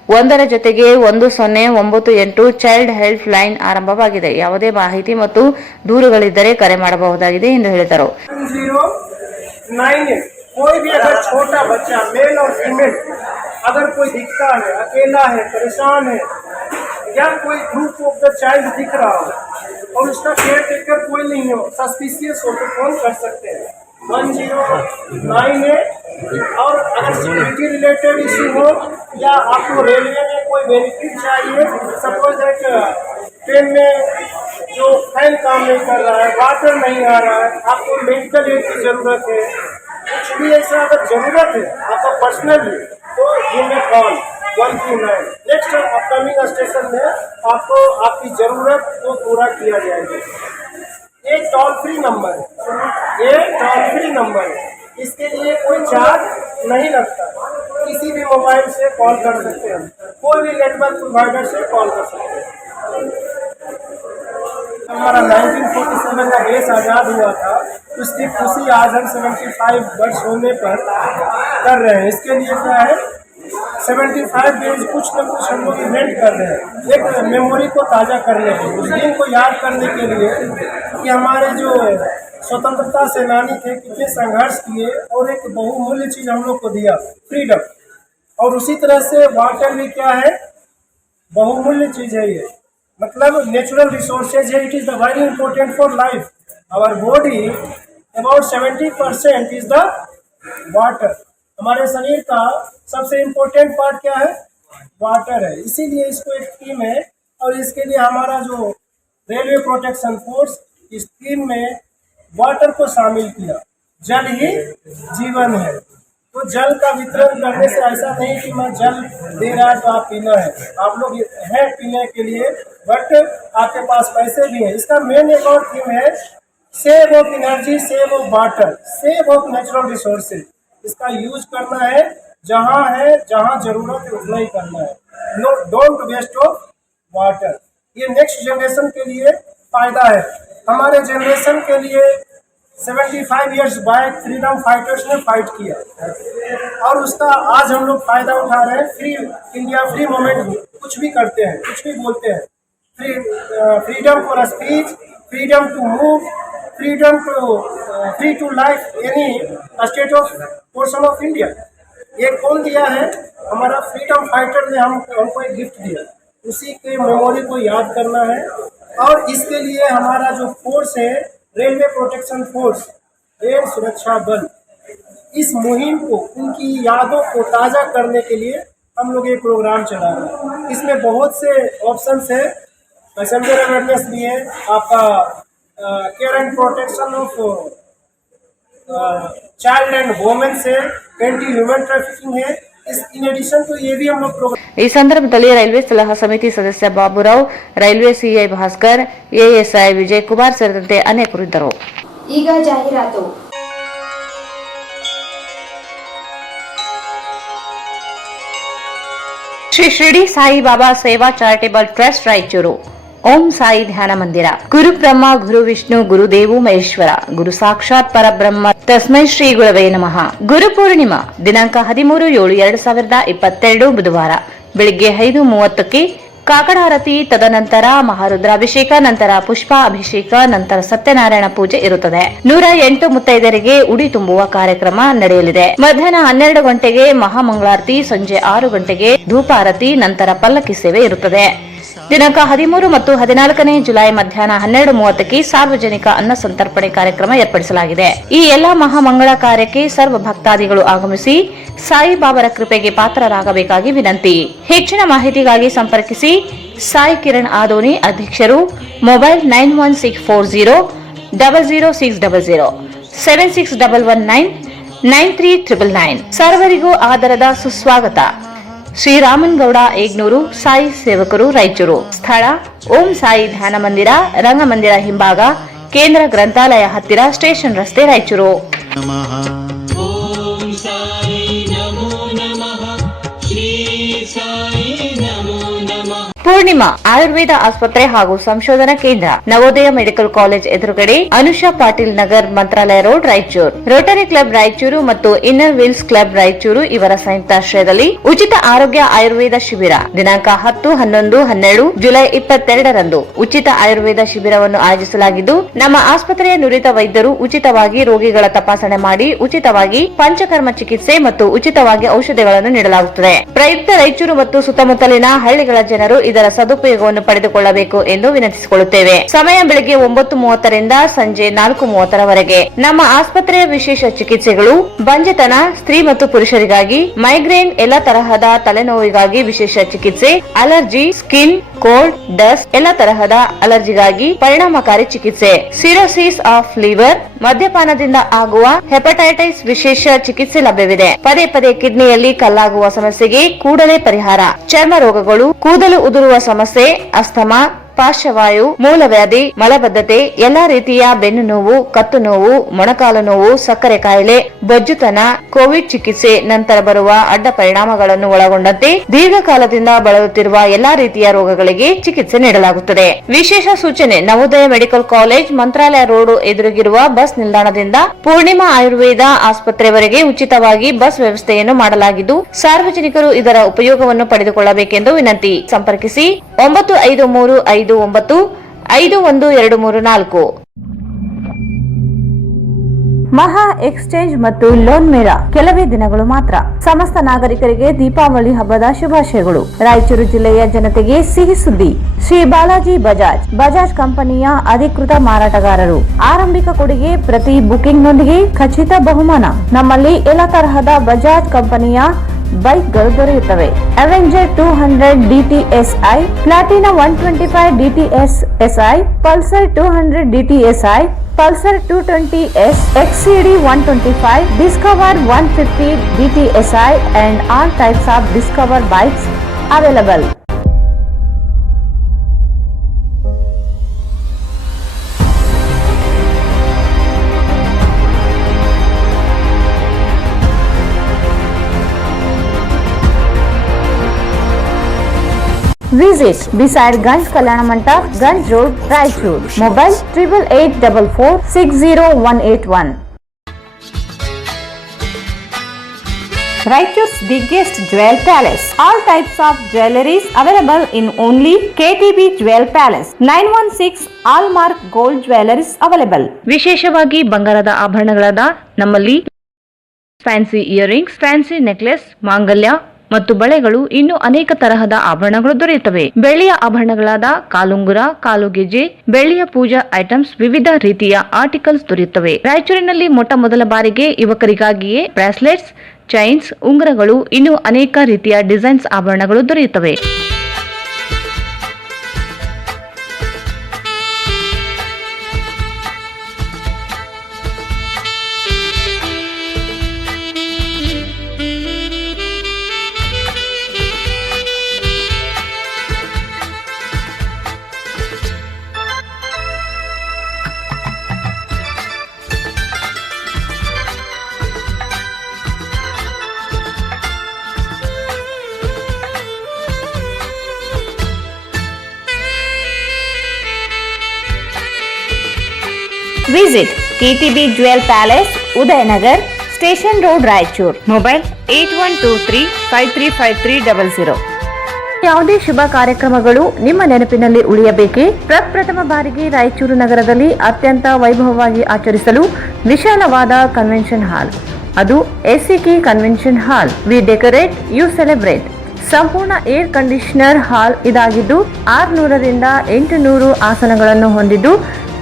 1 ಜೊತೆಗೆ 1098 ಚೈಲ್ಡ್ ಹೆಲ್ಪ್ ಲೈನ್ ಆರಂಭವಾಗಿದೆ. ಯಾವುದೇ ಮಾಹಿತಿ ಮತ್ತು ದೂರುಗಳಿದ್ದರೆ ಕರೆ ಮಾಡಬಹುದಾಗಿದೆ ಎಂದು ಹೇಳಿದರು. कोई भी अगर छोटा बच्चा मेल और फीमेल अगर कोई दिखता है, अकेला है, परेशान है या कोई ग्रुप ऑफ द चाइल्ड दिख रहा हो और उसका केयर टेकर कोई नहीं हो, सस्पिशियस हो तो फोन कर सकते हैं 1098। और अगर सिक्योरिटी रिलेटेड इशू हो या आपको रेलवे में कोई बेनिफिट चाहिए, सपोज दैट ट्रेन में जो फैन काम नहीं कर रहा है, वाटर नहीं आ रहा है, आपको मेडिकल एड की जरूरत है, कुछ भी ऐसा अगर जरूरत है आपका पर्सनली, तो you may call 129। Next upcoming station में आपको आपकी जरूरत को पूरा किया जाएगा। एक टोल फ्री नंबर है, इसके लिए कोई चार्ज नहीं लगता। किसी भी मोबाइल से कॉल कर सकते हैं, कोई भी नेटवर्क प्रोवाइडर से कॉल कर सकते हैं। हमारा 1947 का देश आज़ाद हुआ था, उसकी खुशी आज हम 75 वर्ष होने पर कर रहे हैं। इसके लिए क्या है, 75 डेज कुछ न कुछ हम लोग इवेंट कर रहे हैं, एक मेमोरी को ताज़ा करने के लिए, उस दिन को याद करने के लिए कि हमारे जो स्वतंत्रता सेनानी थे कितने संघर्ष किए और एक बहुमूल्य चीज़ हम लोग को दिया, फ्रीडम। और उसी तरह से वाटर भी क्या है, बहुमूल्य चीज़ है ये, मतलब नेचुरल रिसोर्सेज है। It is the very important for life. Our body about 70% is the water. हमारे शरीर का सबसे इम्पोर्टेंट पार्ट क्या है, वाटर है। इसीलिए इसको एक थीम है और इसके लिए हमारा जो रेलवे प्रोटेक्शन फोर्स इस थीम में वाटर को शामिल किया। जल ही जीवन है, तो जल का वितरण करने से ऐसा नहीं कि मैं जल दे रहा तो आप पीना है, आप लोग है पीने के लिए, बट आपके पास पैसे भी हैं। इसका मेन एक और थीम है save of energy, save of water, save of natural resources. इसका यूज करना है जहाँ जरूरत है उतना ही करना है। No, don't waste of water. ये नेक्स्ट जनरेशन के लिए फायदा है। हमारे जनरेशन के लिए 75 इयर्स बैक फ्रीडम फाइटर्स ने फाइट किया और उसका आज हम लोग फायदा उठा रहे हैं। फ्री इंडिया, फ्री मूवमेंट, कुछ भी करते हैं, कुछ भी बोलते हैं। Freedom for speech, freedom to move, free to life any state of portion of India. ये कौन दिया है? हमारा फ्रीडम फाइटर ने हमको एक गिफ्ट दिया। उसी के मेमोरी को याद करना है और इसके लिए हमारा जो फोर्स है, रेलवे प्रोटेक्शन फोर्स, रेल सुरक्षा बल, इस मुहिम को, उनकी यादों को ताज़ा करने के लिए हम लोग ये प्रोग्राम चला रहे हैं। इसमें बहुत से ऑप्शंस है, पैसेंजर अवेयरनेस भी है, आपका care and protection of child and women से, एंटी ह्यूमन ट्रैफिकिंग है। इन एडिशन टू ये भी हम लोग प्रोग्राम। ಈ ಸಂದರ್ಭದಲ್ಲಿ ರೈಲ್ವೆ ಸಲಹಾ ಸಮಿತಿ ಸದಸ್ಯ Baburao, railway CI Bhaskar, ASI Vijay Kumar ಸೇರಿದಂತೆ ಅನೇಕರು ಇದ್ದರು. ಈಗ ಜಾಹೀರಾತು. ಶ್ರೀ ಶಿರಡಿ ಸಾಯಿಬಾಬಾ ಸೇವಾ ಚಾರಿಟೇಬಲ್ ಟ್ರಸ್ಟ್ ರಾಯಚೂರು. ಓಂ ಸಾಯಿ ಧ್ಯಾನ ಮಂದಿರ. ಗುರು ಬ್ರಹ್ಮ, ಗುರು ವಿಷ್ಣು, ಗುರುದೇವು ಮಹೇಶ್ವರ, ಗುರು ಸಾಕ್ಷಾತ್ ಪರಬ್ರಹ್ಮ ತಸ್ಮೈ ಶ್ರೀ ಗುರವೇ ನಮಃ. ಗುರು ಪೂರ್ಣಿಮಾ ದಿನಾಂಕ 13/7/2022 ಬುಧವಾರ ಬೆಳಿಗ್ಗೆ 5:30ಕ್ಕೆ ಕಾಕಡಾರತಿ, ತದನಂತರ ಮಹಾರುದ್ರಾಭಿಷೇಕ, ನಂತರ ಪುಷ್ಪ ಅಭಿಷೇಕ, ನಂತರ ಸತ್ಯನಾರಾಯಣ ಪೂಜೆ ಇರುತ್ತದೆ. 108 ಮುತ್ತೈದರಿಗೆ ಉಡಿ ತುಂಬುವ ಕಾರ್ಯಕ್ರಮ ನಡೆಯಲಿದೆ. ಮಧ್ಯಾಹ್ನ 12 ಗಂಟೆಗೆ ಮಹಾಮಂಗಳಾರತಿ, ಸಂಜೆ 6 ಗಂಟೆಗೆ ಧೂಪಾರತಿ, ನಂತರ ಪಲ್ಲಕ್ಕಿ ಸೇವೆ ಇರುತ್ತದೆ. ದಿನಾಂಕ 13 ಮತ್ತು 14ನೇ ಜುಲೈ ಮಧ್ಯಾಹ್ನ 12:30ಕ್ಕೆ ಸಾರ್ವಜನಿಕ ಅನ್ನ ಸಂತರ್ಪಣೆ ಕಾರ್ಯಕ್ರಮ ಏರ್ಪಡಿಸಲಾಗಿದೆ. ಈ ಎಲ್ಲಾ ಮಹಾಮಂಗಳ ಕಾರ್ಯಕ್ಕೆ ಸರ್ವ ಭಕ್ತಾದಿಗಳು ಆಗಮಿಸಿ ಸಾಯಿಬಾಬರ ಕೃಪೆಗೆ ಪಾತ್ರರಾಗಬೇಕಾಗಿ ವಿನಂತಿ. ಹೆಚ್ಚಿನ ಮಾಹಿತಿಗಾಗಿ ಸಂಪರ್ಕಿಸಿ ಸಾಯಿ ಕಿರಣ್ ಆದೋನಿ, ಅಧ್ಯಕ್ಷರು, ಮೊಬೈಲ್ 9164000600 7611999399. ಸರ್ವರಿಗೂ ಆದರದ ಸುಸ್ವಾಗತ. ಶ್ರೀರಾಮನ್ಗೌಡ ಏಗ್ನೂರು, ಸಾಯಿ ಸೇವಕರು, ರಾಯಚೂರು. ಸ್ಥಳ ಓಂ ಸಾಯಿ ಧ್ಯಾನ ಮಂದಿರ, ರಂಗಮಂದಿರ ಹಿಂಭಾಗ, ಕೇಂದ್ರ ಗ್ರಂಥಾಲಯ ಹತ್ತಿರ, ಸ್ಟೇಷನ್ ರಸ್ತೆ, ರಾಯಚೂರು. ಪೂರ್ಣಿಮಾ ಆಯುರ್ವೇದ ಆಸ್ಪತ್ರೆ ಹಾಗೂ ಸಂಶೋಧನಾ ಕೇಂದ್ರ, ನವೋದಯ ಮೆಡಿಕಲ್ ಕಾಲೇಜ್ ಎದುರುಗಡೆ, Anusha Patil Nagar, Mantralaya road, Raichur. Rotary club Raichur ಮತ್ತು ಇನ್ನರ್ ವೀಲ್ಸ್ ಕ್ಲಬ್ ರಾಯಚೂರು ಇವರ ಸಂಯುಕ್ತಾಶ್ರಯದಲ್ಲಿ ಉಚಿತ ಆರೋಗ್ಯ ಆಯುರ್ವೇದ ಶಿಬಿರ ದಿನಾಂಕ 10, 11, 12 ಜುಲೈ 22ರಂದು ಉಚಿತ ಆಯುರ್ವೇದ ಶಿಬಿರವನ್ನು ಆಯೋಜಿಸಲಾಗಿದ್ದು, ನಮ್ಮ ಆಸ್ಪತ್ರೆಯ ನುರಿತ ವೈದ್ಯರು ಉಚಿತವಾಗಿ ರೋಗಿಗಳ ತಪಾಸಣೆ ಮಾಡಿ ಉಚಿತವಾಗಿ ಪಂಚಕರ್ಮ ಚಿಕಿತ್ಸೆ ಮತ್ತು ಉಚಿತವಾಗಿ ಔಷಧಿಗಳನ್ನು ನೀಡಲಾಗುತ್ತದೆ. ಪ್ರಯುಕ್ತ ರಾಯಚೂರು ಮತ್ತು ಸುತ್ತಮುತ್ತಲಿನ ಹಳ್ಳಿಗಳ ಜನರು ಇದರ ಸದುಪಯೋಗವನ್ನು ಪಡೆದುಕೊಳ್ಳಬೇಕು ಎಂದು ವಿನಂತಿಸಿಕೊಳ್ಳುತ್ತೇವೆ. ಸಮಯ ಬೆಳಗ್ಗೆ 9:30ರಿಂದ ಸಂಜೆ 4:30ರವರೆಗೆ. ನಮ್ಮ ಆಸ್ಪತ್ರೆಯ ವಿಶೇಷ ಚಿಕಿತ್ಸೆಗಳು: ಬಂಜೆತನ, ಸ್ತ್ರೀ ಮತ್ತು ಪುರುಷರಿಗಾಗಿ, ಮೈಗ್ರೇನ್, ಎಲ್ಲ ತರಹದ ತಲೆನೋವಿಗಾಗಿ ವಿಶೇಷ ಚಿಕಿತ್ಸೆ, ಅಲರ್ಜಿ, ಸ್ಕಿನ್, ಕೋಲ್ಡ್, ಡಸ್ಟ್, ಎಲ್ಲ ತರಹದ ಅಲರ್ಜಿಗಾಗಿ ಪರಿಣಾಮಕಾರಿ ಚಿಕಿತ್ಸೆ, ಸಿರೋಸಿಸ್ ಆಫ್ ಲಿವರ್, ಮದ್ಯಪಾನದಿಂದ ಆಗುವ ಹೆಪಟೈಟಿಸ್ ವಿಶೇಷ ಚಿಕಿತ್ಸೆ ಲಭ್ಯವಿದೆ. ಪದೇ ಪದೇ ಕಿಡ್ನಿಯಲ್ಲಿ ಕಲ್ಲಾಗುವ ಸಮಸ್ಯೆಗೆ ಕೂಡಲೇ ಪರಿಹಾರ. ಚರ್ಮ ರೋಗಗಳು, ಕೂದಲು ಉದುರುವ ಸಮಸ್ಯೆ, ಅಸ್ತಮಾ, ಪಾರ್ಶ್ವವಾಯು, ಮೂಲವ್ಯಾಧಿ, ಮಲಬದ್ಧತೆ, ಎಲ್ಲಾ ರೀತಿಯ ಬೆನ್ನು ನೋವು, ಕತ್ತು ನೋವು, ಮೊಣಕಾಲು ನೋವು, ಸಕ್ಕರೆ ಕಾಯಿಲೆ, ಬೊಜ್ಜುತನ, ಕೋವಿಡ್ ಚಿಕಿತ್ಸೆ, ನಂತರ ಬರುವ ಅಡ್ಡ ಪರಿಣಾಮಗಳನ್ನು ಒಳಗೊಂಡಂತೆ ದೀರ್ಘಕಾಲದಿಂದ ಬಳಲುತ್ತಿರುವ ಎಲ್ಲಾ ರೀತಿಯ ರೋಗಗಳಿಗೆ ಚಿಕಿತ್ಸೆ ನೀಡಲಾಗುತ್ತದೆ. ವಿಶೇಷ ಸೂಚನೆ: ನವೋದಯ ಮೆಡಿಕಲ್ ಕಾಲೇಜ್, ಮಂತ್ರಾಲಯ ರೋಡ್ ಎದುರಿಗಿರುವ ಬಸ್ ನಿಲ್ದಾಣದಿಂದ ಪೂರ್ಣಿಮಾ ಆಯುರ್ವೇದ ಆಸ್ಪತ್ರೆವರೆಗೆ ಉಚಿತವಾಗಿ ಬಸ್ ವ್ಯವಸ್ಥೆಯನ್ನು ಮಾಡಲಾಗಿದ್ದು, ಸಾರ್ವಜನಿಕರು ಇದರ ಉಪಯೋಗವನ್ನು ಪಡೆದುಕೊಳ್ಳಬೇಕೆಂದು ವಿನಂತಿ. ಸಂಪರ್ಕಿಸಿ 9535595124. ಮಹಾ ಎಕ್ಸ್ಚೇಂಜ್ ಮತ್ತು ಲೋನ್ ಮೇಳ ಕೆಲವೇ ದಿನಗಳು ಮಾತ್ರ. ಸಮಸ್ತ ನಾಗರಿಕರಿಗೆ ದೀಪಾವಳಿ ಹಬ್ಬದ ಶುಭಾಶಯಗಳು. ರಾಯಚೂರು ಜಿಲ್ಲೆಯ ಜನತೆಗೆ ಸಿಹಿ ಸುದ್ದಿ: ಶ್ರೀ ಬಾಲಾಜಿ ಬಜಾಜ್ ಕಂಪನಿಯ ಅಧಿಕೃತ ಮಾರಾಟಗಾರರು. ಆರಂಭಿಕ ಕೊಡುಗೆ ಪ್ರತಿ ಬುಕಿಂಗ್ನೊಂದಿಗೆ ಖಚಿತ ಬಹುಮಾನ. ನಮ್ಮಲ್ಲಿ ಎಲ್ಲ ತರಹದ ಬಜಾಜ್ ಕಂಪನಿಯ ಬೈಕ್ಗಳು ದೊರೆಯುತ್ತವೆ. Avenger 200 DTSI, Platina 125 DTSI, Pulsar 200 DTSI, Pulsar 220S, XCD 125, Discover 150 DTSI and all types of Discover bikes available. Visit beside Ganj Kalyana Mandap, Ganj Road, Raichur. Mobile 8844460181. Raichur's biggest jewel palace. All types of jewelries available in only KTB Jewel Palace. 916 Allmark Gold Jewelries available. ವಿಶೇಷವಾಗಿ ಬಂಗಾರದ ಆಭರಣಗಳಾದ ನಮ್ಮಲ್ಲಿ fancy earrings, fancy necklace, ಮಾಂಗಲ್ಯ ಮತ್ತು ಬಳೆಗಳು ಇನ್ನೂ ಅನೇಕ ತರಹದ ಆಭರಣಗಳು ದೊರೆಯುತ್ತವೆ. ಬೆಳ್ಳಿಯ ಆಭರಣಗಳಾದ ಕಾಲುಂಗುರ, ಕಾಲುಗೆಜೆ, ಬೆಳ್ಳಿಯ ಪೂಜಾ ಐಟಮ್ಸ್, ವಿವಿಧ ರೀತಿಯ ಆರ್ಟಿಕಲ್ಸ್ ದೊರೆಯುತ್ತವೆ. ರಾಯಚೂರಿನಲ್ಲಿ ಮೊಟ್ಟ ಮೊದಲ ಬಾರಿಗೆ ಯುವಕರಿಗಾಗಿಯೇ ಬ್ರಾಸ್ಲೆಟ್ಸ್, ಚೈನ್ಸ್, ಉಂಗುರಗಳು, ಇನ್ನೂ ಅನೇಕ ರೀತಿಯ ಡಿಸೈನ್ಸ್ ಆಭರಣಗಳು ದೊರೆಯುತ್ತವೆ. Visit KTB Jewel Palace, Udayanagar, Station Road, Raichur. Mobile 8123535300. ಯಾವುದೇ ಶುಭ ಕಾರ್ಯಕ್ರಮಗಳು ನಿಮ್ಮ ನೆನಪಿನಲ್ಲಿ ಉಳಿಯಬೇಕೇ? ಪ್ರಪ್ರಥಮ ಬಾರಿಗೆ ರಾಯಚೂರು ನಗರದಲ್ಲಿ ಅತ್ಯಂತ ವೈಭವವಾಗಿ ಆಚರಿಸಲು ವಿಶಾಲವಾದ ಕನ್ವೆನ್ಷನ್ ಹಾಲ್, ಅದು ACK convention hall. We decorate, you celebrate. ಸಂಪೂರ್ಣ ಏರ್ ಕಂಡೀಷನರ್ ಹಾಲ್ ಇದಾಗಿದ್ದು 600ರಿಂದ 800 ಆಸನಗಳನ್ನು ಹೊಂದಿದ್ದು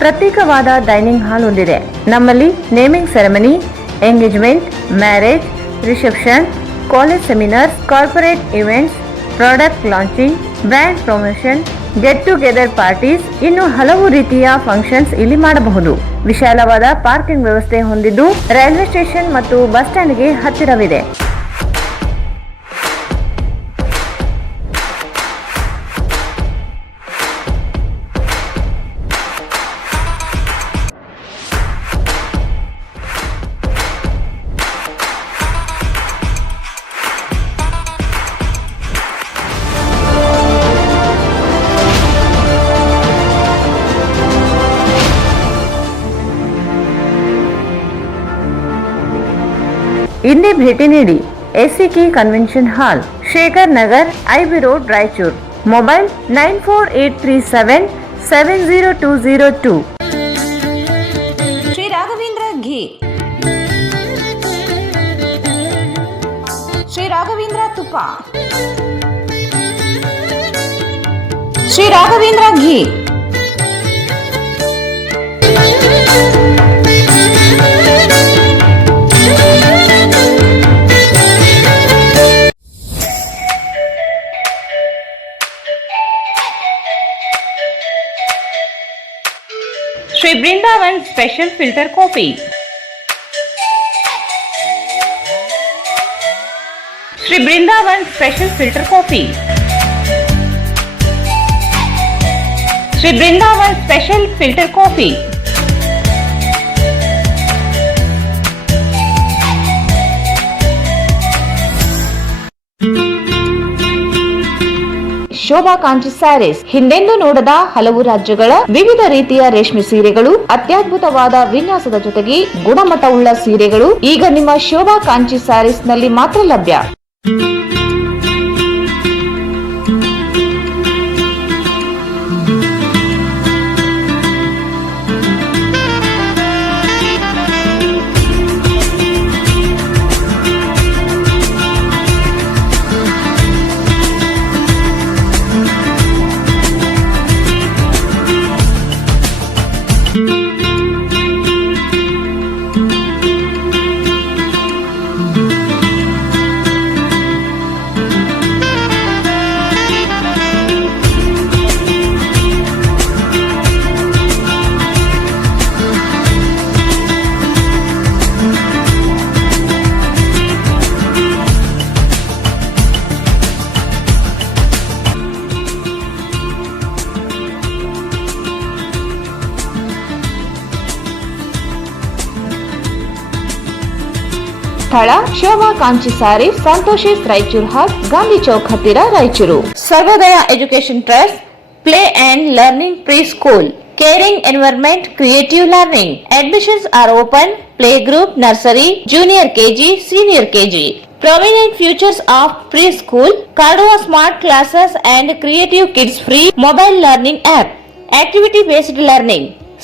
ಪ್ರತ್ಯೇಕವಾದ ಡೈನಿಂಗ್ ಹಾಲ್ ಹೊಂದಿದೆ. ನಮ್ಮಲ್ಲಿ naming ceremony, engagement, marriage, reception, college seminars, corporate events, product launching, brand promotion, get together parties, ಇನ್ನು ಹಲವು ರೀತಿಯ ಫಂಕ್ಷನ್ಸ್ ಇಲ್ಲಿ ಮಾಡಬಹುದು. ವಿಶಾಲವಾದ ಪಾರ್ಕಿಂಗ್ ವ್ಯವಸ್ಥೆ ಹೊಂದಿದ್ದು ರೈಲ್ವೆ ಸ್ಟೇಷನ್ ಮತ್ತು ಬಸ್ ಸ್ಟ್ಯಾಂಡ್ಗೆ ಹತ್ತಿರವಿದೆ. ಇಂದೇ ಭೇಟಿ ನೀಡಿ ACK convention hall, Shekhar Nagar, IB road, Raichur. Mobile 9483770202. Shri Raghavendra ghee, Shri Raghavendra ತುಪ್ಪ, ಶ್ರೀ ರಾಘವೇಂದ್ರ ಘೀ. Shri Brindavan Special Filter Coffee. Shri Brindavan Special Filter Coffee. Shri Brindavan Special Filter Coffee. Shobha Kanchi saris. ಹಿಂದೆಂದೂ ನೋಡದ ಹಲವು ರಾಜ್ಯಗಳ ವಿವಿಧ ರೀತಿಯ ರೇಷ್ಮೆ ಸೀರೆಗಳು, ಅತ್ಯದ್ಭುತವಾದ ವಿನ್ಯಾಸದ ಜೊತೆಗೆ ಗುಣಮಟ್ಟವುಳ್ಳ ಸೀರೆಗಳು ಈಗ ನಿಮ್ಮ ಶೋಭಾ ಕಾಂಚಿ ಸ್ಯಾರೀಸ್ ನಲ್ಲಿ ಮಾತ್ರ ಲಭ್ಯ. ಸ್ಥಳ ಶೋಭಾ ಕಾಂಚಿ ಸಾರಿ ಸಂತೋಷಿಸ್ ರಾಯಚೂರು ಹಬ್ ಗಾಂಧಿ ಚೌಕ್ ಹತ್ತಿರ Raichur. Sarvodaya education trust play and learning preschool, caring environment, creative learning. Admissions are open. Playgroup, nursery, junior KG, senior KG. Prominent futures of preschool, Cardova smart classes and creative kids free mobile learning app. Activity based learning,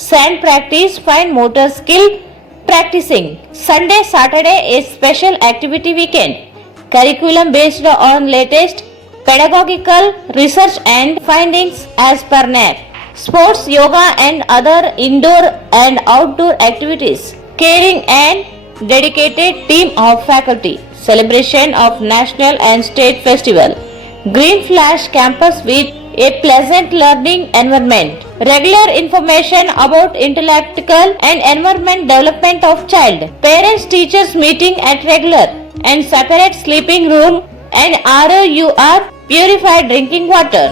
sand practice, fine motor skill practicing. Sunday, Saturday is special activity weekend. Curriculum based on latest pedagogical research and findings as per NAP. Sports, yoga and other indoor and outdoor activities. Caring and dedicated team of faculty. Celebration of national and state festival. Green Flash campus with a pleasant learning environment. Regular information about intellectual and environment development of child. Parents teachers meeting at regular and separate sleeping room and ROUR purified drinking water.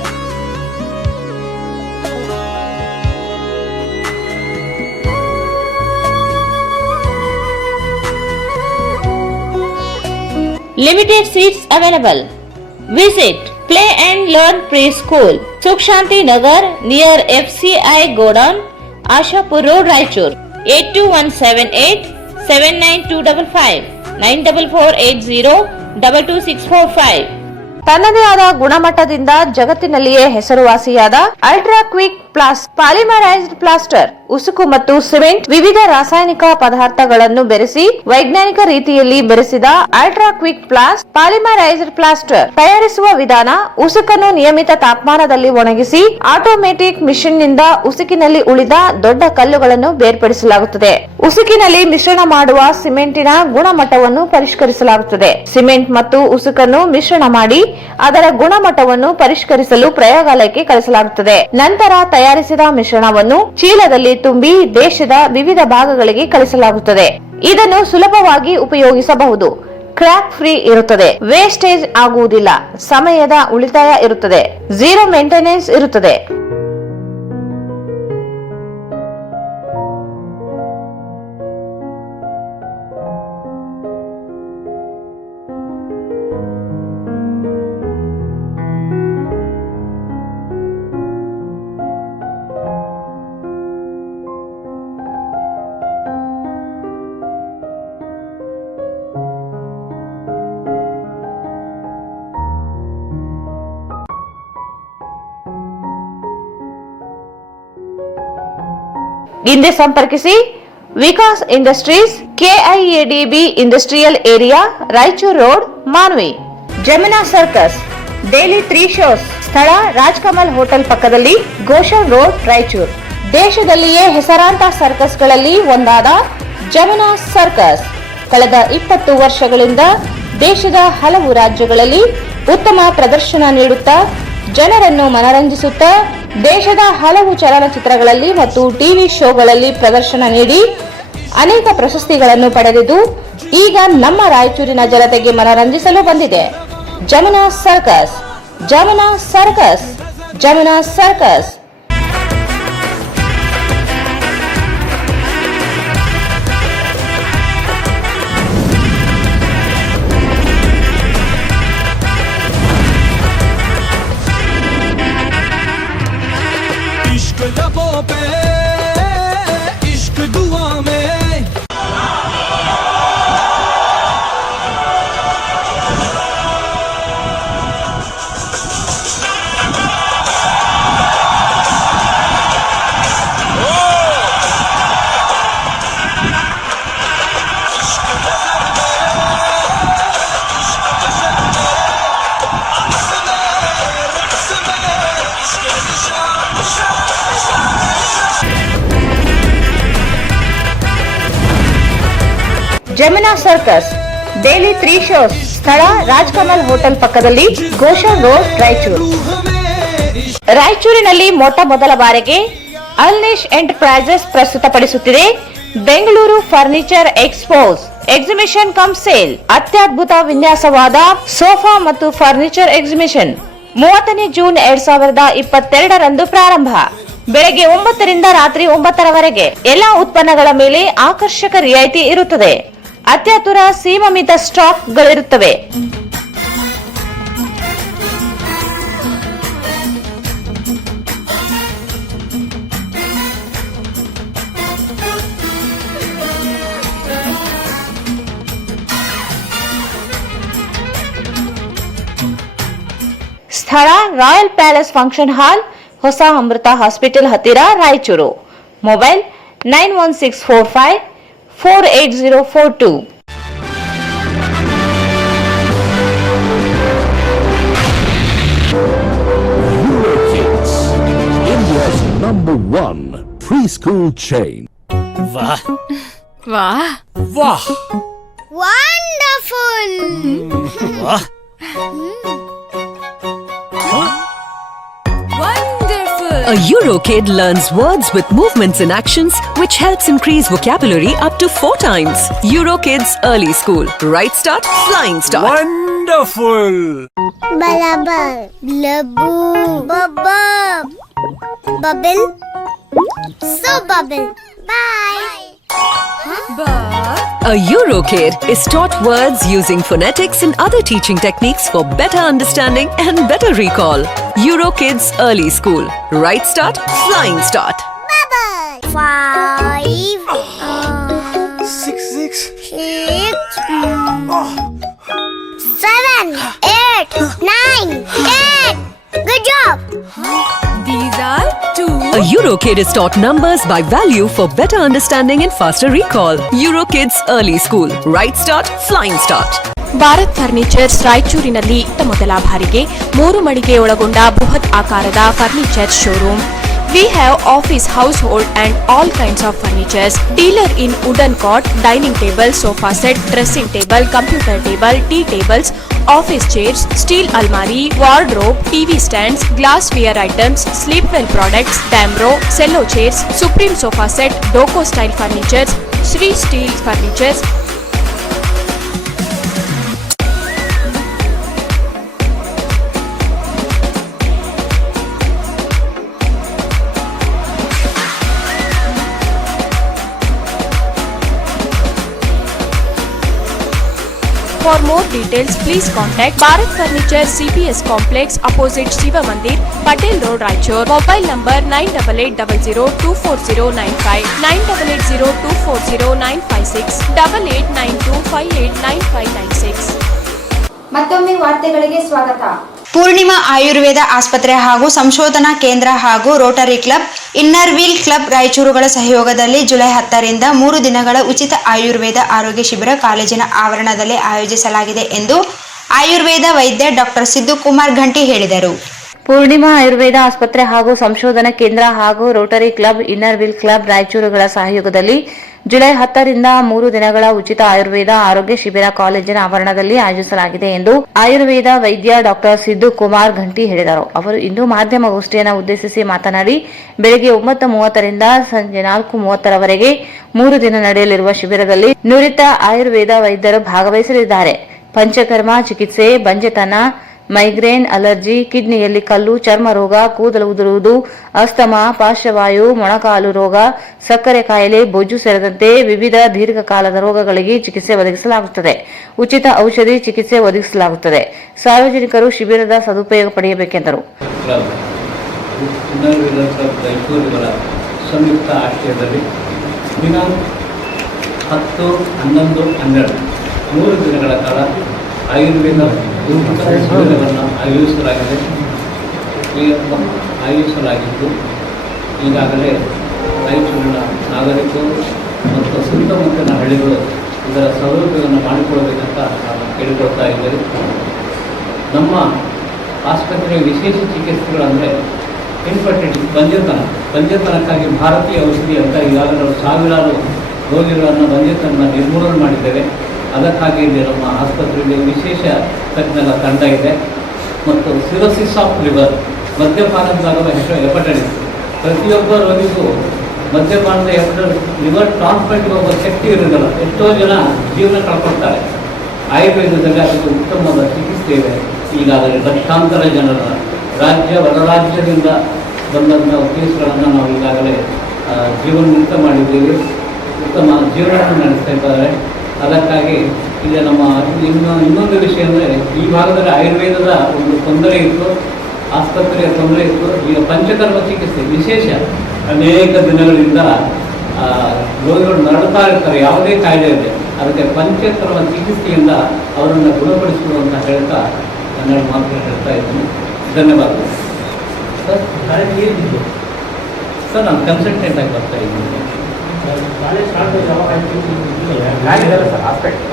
Limited seats available. Visit Play and Learn Preschool, Sukh Shanti Nagar near FCI Godown, Ashapur Road, Raichur. 82178 79255 94480 22645. ತನ್ನದೇ ಆದ ಗುಣಮಟ್ಟದಿಂದ ಜಗತ್ತಿನಲ್ಲಿಯೇ ಹೆಸರುವಾಸಿಯಾದ ultra quick plast polymerised plaster, ಉಸುಕು ಮತ್ತು cement ವಿವಿಧ ರಾಸಾಯನಿಕ ಪದಾರ್ಥಗಳನ್ನು ಬೆರೆಸಿ ವೈಜ್ಞಾನಿಕ ರೀತಿಯಲ್ಲಿ ಬೆರೆಸಿದ ultra quick plast polymerised plaster ತಯಾರಿಸುವ ವಿಧಾನ: ಉಸುಕನ್ನು ನಿಯಮಿತ ತಾಪಮಾನದಲ್ಲಿ ಒಣಗಿಸಿ ಆಟೋಮೆಟಿಕ್ ಮಿಷಿನ್ ನಿಂದ ಉಸುಕಿನಲ್ಲಿ ಉಳಿದ ದೊಡ್ಡ ಕಲ್ಲುಗಳನ್ನು ಬೇರ್ಪಡಿಸಲಾಗುತ್ತದೆ. ಉಸುಕಿನಲ್ಲಿ ಮಿಶ್ರಣ ಮಾಡುವ ಸಿಮೆಂಟಿನ ಗುಣಮಟ್ಟವನ್ನು ಪರಿಷ್ಕರಿಸಲಾಗುತ್ತದೆ. ಸಿಮೆಂಟ್ ಮತ್ತು ಉಸುಕನ್ನು ಮಿಶ್ರಣ ಮಾಡಿ ಅದರ ಗುಣಮಟ್ಟವನ್ನು ಪರಿಷ್ಕರಿಸಲು ಪ್ರಯೋಗಾಲಯಕ್ಕೆ ಕಳಿಸಲಾಗುತ್ತದೆ. ನಂತರ ತಯಾರಿಸಿದ ಮಿಶ್ರಣವನ್ನು ಚೀಲದಲ್ಲಿ ತುಂಬಿ ದೇಶದ ವಿವಿಧ ಭಾಗಗಳಿಗೆ ಕಳಿಸಲಾಗುತ್ತದೆ. ಇದನ್ನು ಸುಲಭವಾಗಿ ಉಪಯೋಗಿಸಬಹುದು. ಕ್ರ್ಯಾಕ್ ಫ್ರೀ ಇರುತ್ತದೆ, ವೇಸ್ಟೇಜ್ ಆಗುವುದಿಲ್ಲ, ಸಮಯದ ಉಳಿತಾಯ ಇರುತ್ತದೆ, ಝೀರೋ ಮೇಂಟೆನೆನ್ಸ್ ಇರುತ್ತದೆ. ಹಿಂದೆ ಸಂಪರ್ಕಿಸಿ Vikas industries, KIADB industrial area, Raichur road, Manvi. Jamuna circus daily 3 shows, ಸ್ಥಳ ರಾಜ್ಕಮಲ್ ಹೋಟೆಲ್ ಪಕ್ಕದಲ್ಲಿ, ಗೋಶನ್ ರೋಡ್, ರಾಯಚೂರು. ದೇಶದಲ್ಲಿಯೇ ಹೆಸರಾಂತ ಸರ್ಕಸ್ಗಳಲ್ಲಿ ಒಂದಾದ ಜಮುನಾ ಸರ್ಕಸ್ ಕಳೆದ 20 ವರ್ಷಗಳಿಂದ ದೇಶದ ಹಲವು ರಾಜ್ಯಗಳಲ್ಲಿ ಉತ್ತಮ ಪ್ರದರ್ಶನ ನೀಡುತ್ತಾ ಜನರನ್ನು ಮನರಂಜಿಸುತ್ತಾ ದೇಶದ ಹಲವು ಚಲನಚಿತ್ರಗಳಲ್ಲಿ ಮತ್ತು ಟಿವಿ ಶೋಗಳಲ್ಲಿ ಪ್ರದರ್ಶನ ನೀಡಿ ಅನೇಕ ಪ್ರಶಸ್ತಿಗಳನ್ನು ಪಡೆದಿದ್ದು ಈಗ ನಮ್ಮ ರಾಯಚೂರಿನ ಜನತೆಗೆ ಮನರಂಜಿಸಲು ಬಂದಿದೆ. Jamuna circus, Jamuna circus, Jamuna circus. Jamuna circus daily 3 shows, ಸ್ಥಳ ರಾಜ್ಕಮಲ್ ಹೋಟೆಲ್ ಪಕ್ಕದಲ್ಲಿ, ಗೋಶನ್ ರೋಡ್, ರಾಯಚೂರು. ರಾಯಚೂರಿನಲ್ಲಿ ಮೊಟ್ಟ ಮೊದಲ ಬಾರಿಗೆ ಅಲ್ನಿಶ್ ಎಂಟರ್ಪ್ರೈಸಸ್ ಪ್ರಸ್ತುತಪಡಿಸುತ್ತಿದೆ Bengaluru furniture expos exhibition cum sale. ಅತ್ಯದ್ಭುತ ವಿನ್ಯಾಸವಾದ ಸೋಫಾ ಮತ್ತು ಫರ್ನಿಚರ್ ಎಕ್ಸಿಬಿಷನ್ 30ನೇ ಜೂನ್ 2022ರಂದು ಪ್ರಾರಂಭ. ಬೆಳಗ್ಗೆ 9 ರಿಂದ ರಾತ್ರಿ 9 ರವರೆಗೆ ಎಲ್ಲಾ ಉತ್ಪನ್ನಗಳ ಮೇಲೆ ಆಕರ್ಷಕ ರಿಯಾಯಿತಿ ಇರುತ್ತದೆ. ಅತ್ಯಾತುರ ಸೀಮಿತ ಸ್ಟಾಕ್ಗಳಿರುತ್ತವೆ. ಸ್ಥಳ ರಾಯಲ್ ಪ್ಯಾಲೇಸ್ ಫಂಕ್ಷನ್ ಹಾಲ್, ಹೊಸ ಅಮೃತ ಹಾಸ್ಪಿಟಲ್ ಹತ್ತಿರ, Raichur. Mobile 9164548042. Eurokids, India's #1 preschool chain. Wow. Wonderful. A Eurokid learns words with movements and actions, which helps increase vocabulary up to 4 times. Eurokids Early School. Right start, flying start. Wonderful! Bubble. Blubble. Bubble. Bubble. So bubble. Bye. A Eurokid is taught words using phonetics and other teaching techniques for better understanding and better recall. Eurokids Early School. Right start, flying start. Bubble. 5. 6. 7, 8, 9, 10. Good job. These are 2. A Eurokid is taught numbers by value for better understanding and faster recall. Eurokids Early School. Right start, flying start. Bharat furnitures ರಾಯಚೂರಿನಲ್ಲಿ ಮೊದಲ ಬಾರಿಗೆ 3 ಮಳಿಗೆ ಒಳಗೊಂಡ ಬೃಹತ್ ಆಕಾರದ furniture showroom. We have office, household and all kinds of furnitures. Dealer in wooden cot, dining table, sofa set, dressing table, computer table, tea tables, office chairs, steel almari, wardrobe, TV stands, glassware items, sleepwell products, Damro, cello chairs, Supreme sofa set, Doco style furnitures, Sri steel furnitures. For more details, please contact Bharat Furniture CPS Complex opposite Shiva Mandir, Patel Road, Raichur. Mobile number 9880240959, 9880240956, 8892589596. ಮತ್ತೊಮ್ಮೆ ವಾರ್ತೆಗಳಿಗೆ ಸ್ವಾಗತ. ಪೂರ್ಣಿಮಾ ಆಯುರ್ವೇದ ಆಸ್ಪತ್ರೆ ಹಾಗೂ ಸಂಶೋಧನಾ ಕೇಂದ್ರ ಹಾಗೂ rotary club, inner wheel club ರಾಯಚೂರುಗಳ ಸಹಯೋಗದಲ್ಲಿ July 10ರಿಂದ 3 ದಿನಗಳ ಉಚಿತ ಆಯುರ್ವೇದ ಆರೋಗ್ಯ ಶಿಬಿರ ಕಾಲೇಜಿನ ಆವರಣದಲ್ಲಿ ಆಯೋಜಿಸಲಾಗಿದೆ ಎಂದು ಆಯುರ್ವೇದ ವೈದ್ಯ ಡಾಕ್ಟರ್ ಸಿದ್ದು ಕುಮಾರ್ ಘಂಟಿ ಹೇಳಿದರು. ಪೂರ್ಣಿಮಾ ಆಯುರ್ವೇದ ಆಸ್ಪತ್ರೆ ಹಾಗೂ ಸಂಶೋಧನಾ ಕೇಂದ್ರ ಹಾಗೂ rotary club, inner wheel club ರಾಯಚೂರುಗಳ ಸಹಯೋಗದಲ್ಲಿ ಜುಲೈ 10ರಿಂದ 3 ದಿನಗಳ ಉಚಿತ ಆಯುರ್ವೇದ ಆರೋಗ್ಯ ಶಿಬಿರ ಕಾಲೇಜಿನ ಆವರಣದಲ್ಲಿ ಆಯೋಜಿಸಲಾಗಿದೆ ಎಂದು ಆಯುರ್ವೇದ ವೈದ್ಯ ಡಾಕ್ಟರ್ ಸಿದ್ದು ಕುಮಾರ್ ಘಂಟಿ ಹೇಳಿದರು. ಅವರು ಇಂದು ಮಾಧ್ಯಮಗೋಷ್ಠಿಯನ್ನು ಉದ್ದೇಶಿಸಿ ಮಾತನಾಡಿ, ಬೆಳಗ್ಗೆ 9:30ರಿಂದ ಸಂಜೆ 4:30ರವರೆಗೆ 3 ದಿನ ನಡೆಯಲಿರುವ ಶಿಬಿರದಲ್ಲಿ ನುರಿತ ಆಯುರ್ವೇದ ವೈದ್ಯರು ಭಾಗವಹಿಸಲಿದ್ದಾರೆ. ಪಂಚಕರ್ಮ ಚಿಕಿತ್ಸೆ, ಬಂಜೆತನ, ಮೈಗ್ರೇನ್, ಅಲರ್ಜಿ, ಕಿಡ್ನಿಯಲ್ಲಿ ಕಲ್ಲು, ಚರ್ಮ ರೋಗ, ಕೂದಲು ಉದುರುವುದು, ಅಸ್ತಮಾ, ಪಾರ್ಶ್ವವಾಯು, ಮೊಣಕಾಲು ರೋಗ, ಸಕ್ಕರೆ ಕಾಯಿಲೆ, ಬೊಜ್ಜು ಸೇರಿದಂತೆ ವಿವಿಧ ದೀರ್ಘಕಾಲದ ರೋಗಗಳಿಗೆ ಚಿಕಿತ್ಸೆ ಒದಗಿಸಲಾಗುತ್ತದೆ. ಉಚಿತ ಔಷಧಿ ಚಿಕಿತ್ಸೆ ಒದಗಿಸಲಾಗುತ್ತದೆ. ಸಾರ್ವಜನಿಕರು ಶಿಬಿರದ ಸದುಪಯೋಗ ಪಡೆಯಬೇಕೆಂದರು. ಸಂಯುಕ್ತ ಆಶ್ರಯದಲ್ಲಿ ದಿನಾಂಕ 10, 11, 12 3 ದಿನಗಳ ಕಾಲ ಆಯುರ್ವೇದ ಶಿಬಿರವನ್ನು ಆಯೋಜಿಸಲಾಗಿದ್ದು ಈಗಾಗಲೇ ರಾಯಚೂರಿನ ನಾಗರಿಕರು ಮತ್ತು ಸುತ್ತಮುತ್ತಲಿನ ಹಳ್ಳಿಗಳು ಇದರ ಸೌಲಭ್ಯವನ್ನು ಮಾಡಿಕೊಳ್ಳಬೇಕಂತ ನಾನು ಕೇಳಿಕೊಳ್ತಾ ಇದ್ದೇನೆ. ನಮ್ಮ ಆಸ್ಪತ್ರೆಯ ವಿಶೇಷ ಚಿಕಿತ್ಸೆಗಳಂದರೆ ಇನ್ಫರ್ಟಿಲಿಟಿ, ಬಂಜೆತನಕ್ಕಾಗಿ ಭಾರತೀಯ ಔಷಧಿ ಅಂತ ಈಗಾಗಲೇ ನಾವು ಸಾವಿರಾರು ರೋಗಿಗಳನ್ನು ಬಂಜೆತನ ನಿರ್ಮೂಲನೆ ಮಾಡಿದ್ದೇವೆ. ಅದಕ್ಕಾಗಿ ಇಲ್ಲಿ ನಮ್ಮ ಆಸ್ಪತ್ರೆಯಲ್ಲಿ ವಿಶೇಷ ತಜ್ಞರ ತಂಡ ಇದೆ. ಮತ್ತು ಸಿರೋಸಿಸ್ ಆಫ್ ಲಿವರ್, ಮದ್ಯಪಾನದಿಂದಾಗುವ ಹೆಪಟೈಟಿಸ್, ಪ್ರತಿಯೊಬ್ಬ ರೋಗಿಗೂ ಮದ್ಯಪಾನದ ಲಿವರ್ ಟ್ರಾನ್ಸ್ಪ್ಲಾಂಟ್ಗೆ ಹೋಗುವ ಶಕ್ತಿ ಇರೋದಿಲ್ಲ. ಎಷ್ಟೋ ಜನ ಜೀವನ ಕಳ್ಕೊಳ್ತಾರೆ. ಆಯುರ್ವೇದದಲ್ಲಿ ಅದಕ್ಕೆ ಉತ್ತಮವಾದ ಚಿಕಿತ್ಸೆ ಇದೆ. ಈಗಾಗಲೇ ಲಕ್ಷಾಂತರ ಜನರ ರಾಜ್ಯ ಹೊರರಾಜ್ಯದಿಂದ ಬಂದಂಥ ಕೇಸ್ಗಳನ್ನು ನಾವು ಈಗಾಗಲೇ ಜೀವನ ಮುಕ್ತ ಮಾಡಿದ್ದೇವೆ. ಉತ್ತಮ ಜೀವನವನ್ನು ನಡೆಸ್ತಾ ಇದ್ದಾರೆ. ಅದಕ್ಕಾಗಿ ಇಲ್ಲಿ ನಮ್ಮ ಇನ್ನೊಂದು ವಿಷಯ ಅಂದರೆ ಈ ಭಾಗದಲ್ಲಿ ಆಯುರ್ವೇದದ ಒಂದು ತೊಂದರೆ ಇತ್ತು, ಆಸ್ಪತ್ರೆಯ ತೊಂದರೆ ಇತ್ತು. ಈಗ ಪಂಚಕರ್ಮ ಚಿಕಿತ್ಸೆ ವಿಶೇಷ ಅನೇಕ ದಿನಗಳಿಂದ ರೋಗಿಗಳು ನರಳುತ್ತಾ ಇರ್ತಾರೆ, ಯಾವುದೇ ಕಾಯಿಲೆ ಇದೆ. ಅದಕ್ಕೆ ಪಂಚಕರ್ಮ ಚಿಕಿತ್ಸೆಯಿಂದ ಅವರನ್ನು ಗುಣಪಡಿಸಲು ಅಂತ ಹೇಳ್ತಾ ನನ್ನ ಮಾತನ್ನು ಹೇಳ್ತಾ ಇದ್ದೀನಿ. ಧನ್ಯವಾದಗಳು ಸರ್. ಸರ್ ನಾನು ಕನ್ಸಲ್ಟೆಂಟ್ ಆಗಿ ಬರ್ತಾ ಇದ್ದೀನಿ.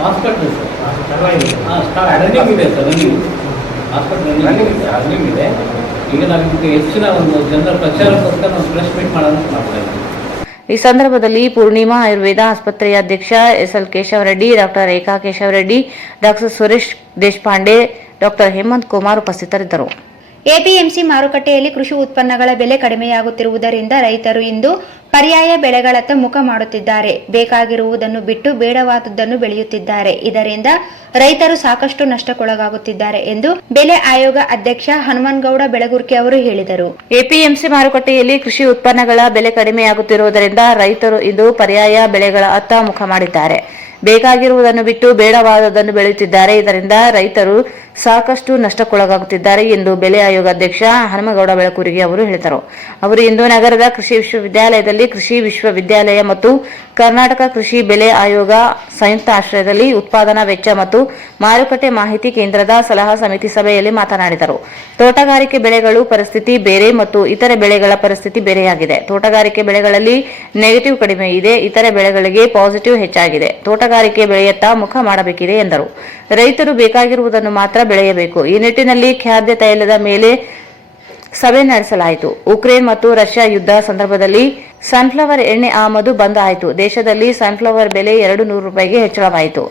ಹಾಸ್ಪಿಟಲ್ ಸರ್ ರನ್ನಿಂಗ್ ಇದೆ ಸರ್, ರನ್ನಿಂಗ್ ಇದೆ. ಈಗ ನಾವು ಹೆಚ್ಚಿನ ಒಂದು ಜನರ ಪ್ರಚಾರಕ್ಕೋಸ್ಕರ ನಾವು ಪ್ರೆಸ್ ಮೀಟ್ ಮಾಡೋಣ ಮಾಡ್ತಾ ಇದ್ದೀವಿ. ಈ ಸಂದರ್ಭದಲ್ಲಿ ಪೂರ್ಣಿಮಾ ಆಯುರ್ವೇದ ಆಸ್ಪತ್ರೆಯ ಅಧ್ಯಕ್ಷ ಎಸ್ಎಲ್ ಕೇಶವರೆಡ್ಡಿ, ಡಾಕ್ಟರ್ ರೇಖಾ ಕೇಶವರೆಡ್ಡಿ, ಡಾಕ್ಟರ್ ಸುರೇಶ್ ದೇಶಪಾಂಡೆ, ಡಾಕ್ಟರ್ ಹೇಮಂತ್ ಕುಮಾರ್ ಉಪಸ್ಥಿತರಿದ್ದರು. ಎಪಿಎಂಸಿ ಮಾರುಕಟ್ಟೆಯಲ್ಲಿ ಕೃಷಿ ಉತ್ಪನ್ನಗಳ ಬೆಲೆ ಕಡಿಮೆಯಾಗುತ್ತಿರುವುದರಿಂದ ರೈತರು ಇಂದು ಪರ್ಯಾಯ ಬೆಳೆಗಳತ್ತ ಮುಖ ಮಾಡುತ್ತಿದ್ದಾರೆ. ಬೇಕಾಗಿರುವುದನ್ನು ಬಿಟ್ಟು ಬೇಡವಾದುದನ್ನು ಬೆಳೆಯುತ್ತಿದ್ದಾರೆ. ಇದರಿಂದ ರೈತರು ಸಾಕಷ್ಟು ನಷ್ಟಕ್ಕೊಳಗಾಗುತ್ತಿದ್ದಾರೆ ಎಂದು ಬೆಲೆ ಆಯೋಗ ಅಧ್ಯಕ್ಷ ಹನುಮನಗೌಡ ಬೆಳಗುರ್ಕಿ ಅವರು ಹೇಳಿದರು. ಎಪಿಎಂಸಿ ಮಾರುಕಟ್ಟೆಯಲ್ಲಿ ಕೃಷಿ ಉತ್ಪನ್ನಗಳ ಬೆಲೆ ಕಡಿಮೆಯಾಗುತ್ತಿರುವುದರಿಂದ ರೈತರು ಇಂದು ಪರ್ಯಾಯ ಬೆಳೆಗಳ ಅತ್ತ ಮುಖ ಮಾಡಿದ್ದಾರೆ. ಬೇಕಾಗಿರುವುದನ್ನು ಬಿಟ್ಟು ಬೇಡವಾದದನ್ನು ಬೆಳೆಯುತ್ತಿದ್ದಾರೆ. ಇದರಿಂದ ರೈತರು ಸಾಕಷ್ಟು ನಷ್ಟಕ್ಕೊಳಗಾಗುತ್ತಿದ್ದಾರೆ ಎಂದು ಬೆಲೆ ಆಯೋಗ ಅಧ್ಯಕ್ಷ ಹನುಮಗೌಡ ಬೆಳಕೂರಿಗೆ ಅವರು ಹೇಳಿದರು. ಅವರು ಇಂದು ನಗರದ ಕೃಷಿ ವಿಶ್ವವಿದ್ಯಾಲಯದಲ್ಲಿ ಕೃಷಿ ವಿಶ್ವವಿದ್ಯಾಲಯ ಮತ್ತು ಕರ್ನಾಟಕ ಕೃಷಿ ಬೆಲೆ ಆಯೋಗ ಸಂಯುಕ್ತ ಆಶ್ರಯದಲ್ಲಿ ಉತ್ಪಾದನಾ ವೆಚ್ಚ ಮತ್ತು ಮಾರುಕಟ್ಟೆ ಮಾಹಿತಿ ಕೇಂದ್ರದ ಸಲಹಾ ಸಮಿತಿ ಸಭೆಯಲ್ಲಿ ಮಾತನಾಡಿದರು. ತೋಟಗಾರಿಕೆ ಬೆಳೆಗಳು ಪರಿಸ್ಥಿತಿ ಬೇರೆ ಮತ್ತು ಇತರೆ ಬೆಳೆಗಳ ಪರಿಸ್ಥಿತಿ ಬೇರೆಯಾಗಿದೆ. ತೋಟಗಾರಿಕೆ ಬೆಳೆಗಳಲ್ಲಿ ನೆಗೆಟಿವ್ ಕಡಿಮೆ ಇದೆ, ಇತರೆ ಬೆಳೆಗಳಿಗೆ ಪಾಸಿಟಿವ್ ಹೆಚ್ಚಾಗಿದೆ. ತೋಟಗಾರಿಕೆ ಬೆಳೆಯತ್ತ ಮುಖ ಮಾಡಬೇಕಿದೆ ಎಂದರು. ರೈತರು ಬೇಕಾಗಿರುವುದನ್ನು ಮಾತ್ರ ಬೆಳೆಯಬೇಕು. ಈ ನಿಟ್ಟಿನಲ್ಲಿ ಖಾದ್ಯ ತೈಲದ ಮೇಲೆ ಸಭೆ ನಡೆಸಲಾಯಿತು. ಉಕ್ರೇನ್ ಮತ್ತು ರಷ್ಯಾ ಯುದ್ಧ ಸಂದರ್ಭದಲ್ಲಿ ಸನ್ಫ್ಲವರ್ ಎಣ್ಣೆ ಆಮದು ಬಂದ್ ಆಯಿತು. ದೇಶದಲ್ಲಿ ಸನ್ಫ್ಲವರ್ ಬೆಲೆ 200 ರೂಪಾಯಿಗೆ ಹೆಚ್ಚಳವಾಯಿತು.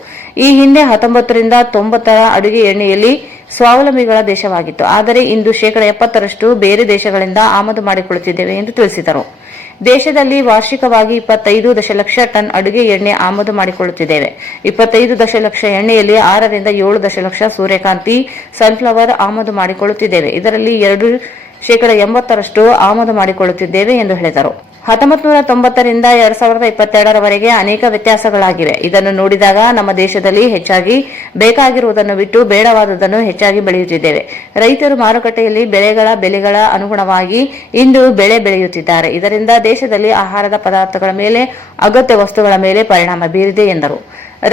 ಈ ಹಿಂದೆ 19ರಿಂದ 90ರ ಅಡುಗೆ ಎಣ್ಣೆಯಲ್ಲಿ ಸ್ವಾವಲಂಬಿಗಳ ದೇಶವಾಗಿತ್ತು. ಆದರೆ ಇಂದು 70% ಬೇರೆ ದೇಶಗಳಿಂದ ಆಮದು ಮಾಡಿಕೊಳ್ಳುತ್ತಿದ್ದೇವೆ ಎಂದು ತಿಳಿಸಿದರು. ದೇಶದಲ್ಲಿ ವಾರ್ಷಿಕವಾಗಿ 25 ದಶಲಕ್ಷ ಟನ್ ಅಡುಗೆ ಎಣ್ಣೆ ಆಮದು ಮಾಡಿಕೊಳ್ಳುತ್ತಿದ್ದೇವೆ. 25 ದಶಲಕ್ಷ ಎಣ್ಣೆಯಲ್ಲಿ 6ರಿಂದ 7 ದಶಲಕ್ಷ ಸೂರ್ಯಕಾಂತಿ ಸನ್ಫ್ಲವರ್ ಆಮದು ಮಾಡಿಕೊಳ್ಳುತ್ತಿದ್ದೇವೆ. ಇದರಲ್ಲಿ 80% ಆಮದು ಮಾಡಿಕೊಳ್ಳುತ್ತಿದ್ದೇವೆ ಎಂದು ಹೇಳಿದರು. 1990ರಿಂದ 2022ರವರೆಗೆ ಅನೇಕ ವ್ಯತ್ಯಾಸಗಳಾಗಿವೆ. ಇದನ್ನು ನೋಡಿದಾಗ ನಮ್ಮ ದೇಶದಲ್ಲಿ ಹೆಚ್ಚಾಗಿ ಬೇಕಾಗಿರುವುದನ್ನು ಬಿಟ್ಟು ಬೇಡವಾದುದನ್ನು ಹೆಚ್ಚಾಗಿ ಬೆಳೆಯುತ್ತಿದ್ದೇವೆ. ರೈತರು ಮಾರುಕಟ್ಟೆಯಲ್ಲಿ ಬೆಳೆಗಳ ಅನುಗುಣವಾಗಿ ಇಂದು ಬೆಳೆ ಬೆಳೆಯುತ್ತಿದ್ದಾರೆ. ಇದರಿಂದ ದೇಶದಲ್ಲಿ ಆಹಾರದ ಪದಾರ್ಥಗಳ ಮೇಲೆ, ಅಗತ್ಯ ವಸ್ತುಗಳ ಮೇಲೆ ಪರಿಣಾಮ ಬೀರಿದೆ ಎಂದರು.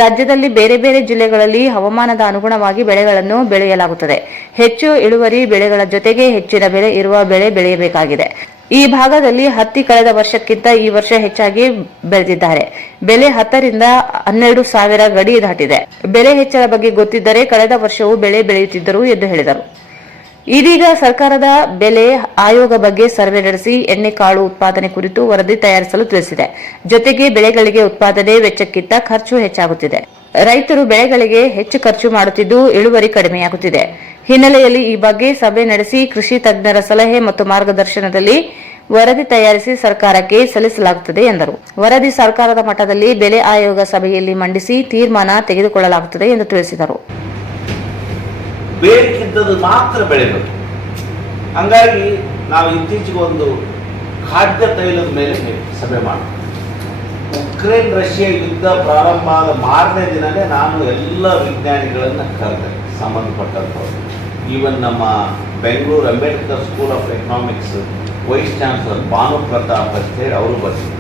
ರಾಜ್ಯದಲ್ಲಿ ಬೇರೆ ಬೇರೆ ಜಿಲ್ಲೆಗಳಲ್ಲಿ ಹವಾಮಾನದ ಅನುಗುಣವಾಗಿ ಬೆಳೆಗಳನ್ನು ಬೆಳೆಯಲಾಗುತ್ತದೆ. ಹೆಚ್ಚು ಇಳುವರಿ ಬೆಳೆಗಳ ಜೊತೆಗೆ ಹೆಚ್ಚಿನ ಬೆಲೆ ಇರುವ ಬೆಳೆ ಬೆಳೆಯಬೇಕಾಗಿದೆ. ಈ ಭಾಗದಲ್ಲಿ ಹತ್ತಿ ಕಳೆದ ವರ್ಷಕ್ಕಿಂತ ಈ ವರ್ಷ ಹೆಚ್ಚಾಗಿ ಬೆಳೆದಿದ್ದಾರೆ. ಬೆಲೆ 10ರಿಂದ 12 ಸಾವಿರ ಗಡಿ ದಾಟಿದೆ. ಬೆಲೆ ಹೆಚ್ಚಳ ಬಗ್ಗೆ ಗೊತ್ತಿದ್ದರೆ ಕಳೆದ ವರ್ಷವೂ ಬೆಳೆ ಬೆಳೆಯುತ್ತಿದ್ದರು ಎಂದು ಹೇಳಿದರು. ಇದೀಗ ಸರ್ಕಾರದ ಬೆಲೆ ಆಯೋಗ ಬಗ್ಗೆ ಸರ್ವೆ ನಡೆಸಿ ಎಣ್ಣೆಕಾಳು ಉತ್ಪಾದನೆ ಕುರಿತು ವರದಿ ತಯಾರಿಸಲು ತಿಳಿಸಿದೆ. ಜೊತೆಗೆ ಬೆಳೆಗಳಿಗೆ ಉತ್ಪಾದನೆ ವೆಚ್ಚಕ್ಕಿಂತ ಖರ್ಚು ಹೆಚ್ಚಾಗುತ್ತಿದೆ. ರೈತರು ಬೆಳೆಗಳಿಗೆ ಹೆಚ್ಚು ಖರ್ಚು ಮಾಡುತ್ತಿದ್ದು ಇಳುವರಿ ಕಡಿಮೆಯಾಗುತ್ತಿದೆ. ಹಿನ್ನೆಲೆಯಲ್ಲಿ ಈ ಬಗ್ಗೆ ಸಭೆ ನಡೆಸಿ ಕೃಷಿ ತಜ್ಞರ ಸಲಹೆ ಮತ್ತು ಮಾರ್ಗದರ್ಶನದಲ್ಲಿ ವರದಿ ತಯಾರಿಸಿ ಸರ್ಕಾರಕ್ಕೆ ಸಲ್ಲಿಸಲಾಗುತ್ತದೆ ಎಂದರು. ವರದಿ ಸರ್ಕಾರದ ಮಟ್ಟದಲ್ಲಿ ಬೆಲೆ ಆಯೋಗ ಸಭೆಯಲ್ಲಿ ಮಂಡಿಸಿ ತೀರ್ಮಾನ ತೆಗೆದುಕೊಳ್ಳಲಾಗುತ್ತದೆ ಎಂದು ತಿಳಿಸಿದರು. ಬೇಕಿದ್ದದ್ದು ಮಾತ್ರ ಬೆಳೆಬೇಕು. ಹಂಗಾಗಿ ನಾವು ಇತ್ತೀಚೆಗೆ ಒಂದು ಖಾದ್ಯ ತೈಲದ ಮೇಲೆ ಸಭೆ ಮಾಡಿದ್ವಿ. ಉಕ್ರೇನ್ ರಷ್ಯಾ ಯುದ್ಧ ಪ್ರಾರಂಭ ಆದ ಮಾರನೇ ದಿನವೇ ನಾನು ಎಲ್ಲ ವಿಜ್ಞಾನಿಗಳನ್ನು ಕರೆದೆ, ಸಂಬಂಧಪಟ್ಟಂಥವ್ರು. ಈವನ್ ನಮ್ಮ Bengaluru Ambedkar school of economics vice chancellor Bhanu Pratap ಅಂತೇಳಿ ಅವರು ಬರ್ತಿದ್ರು.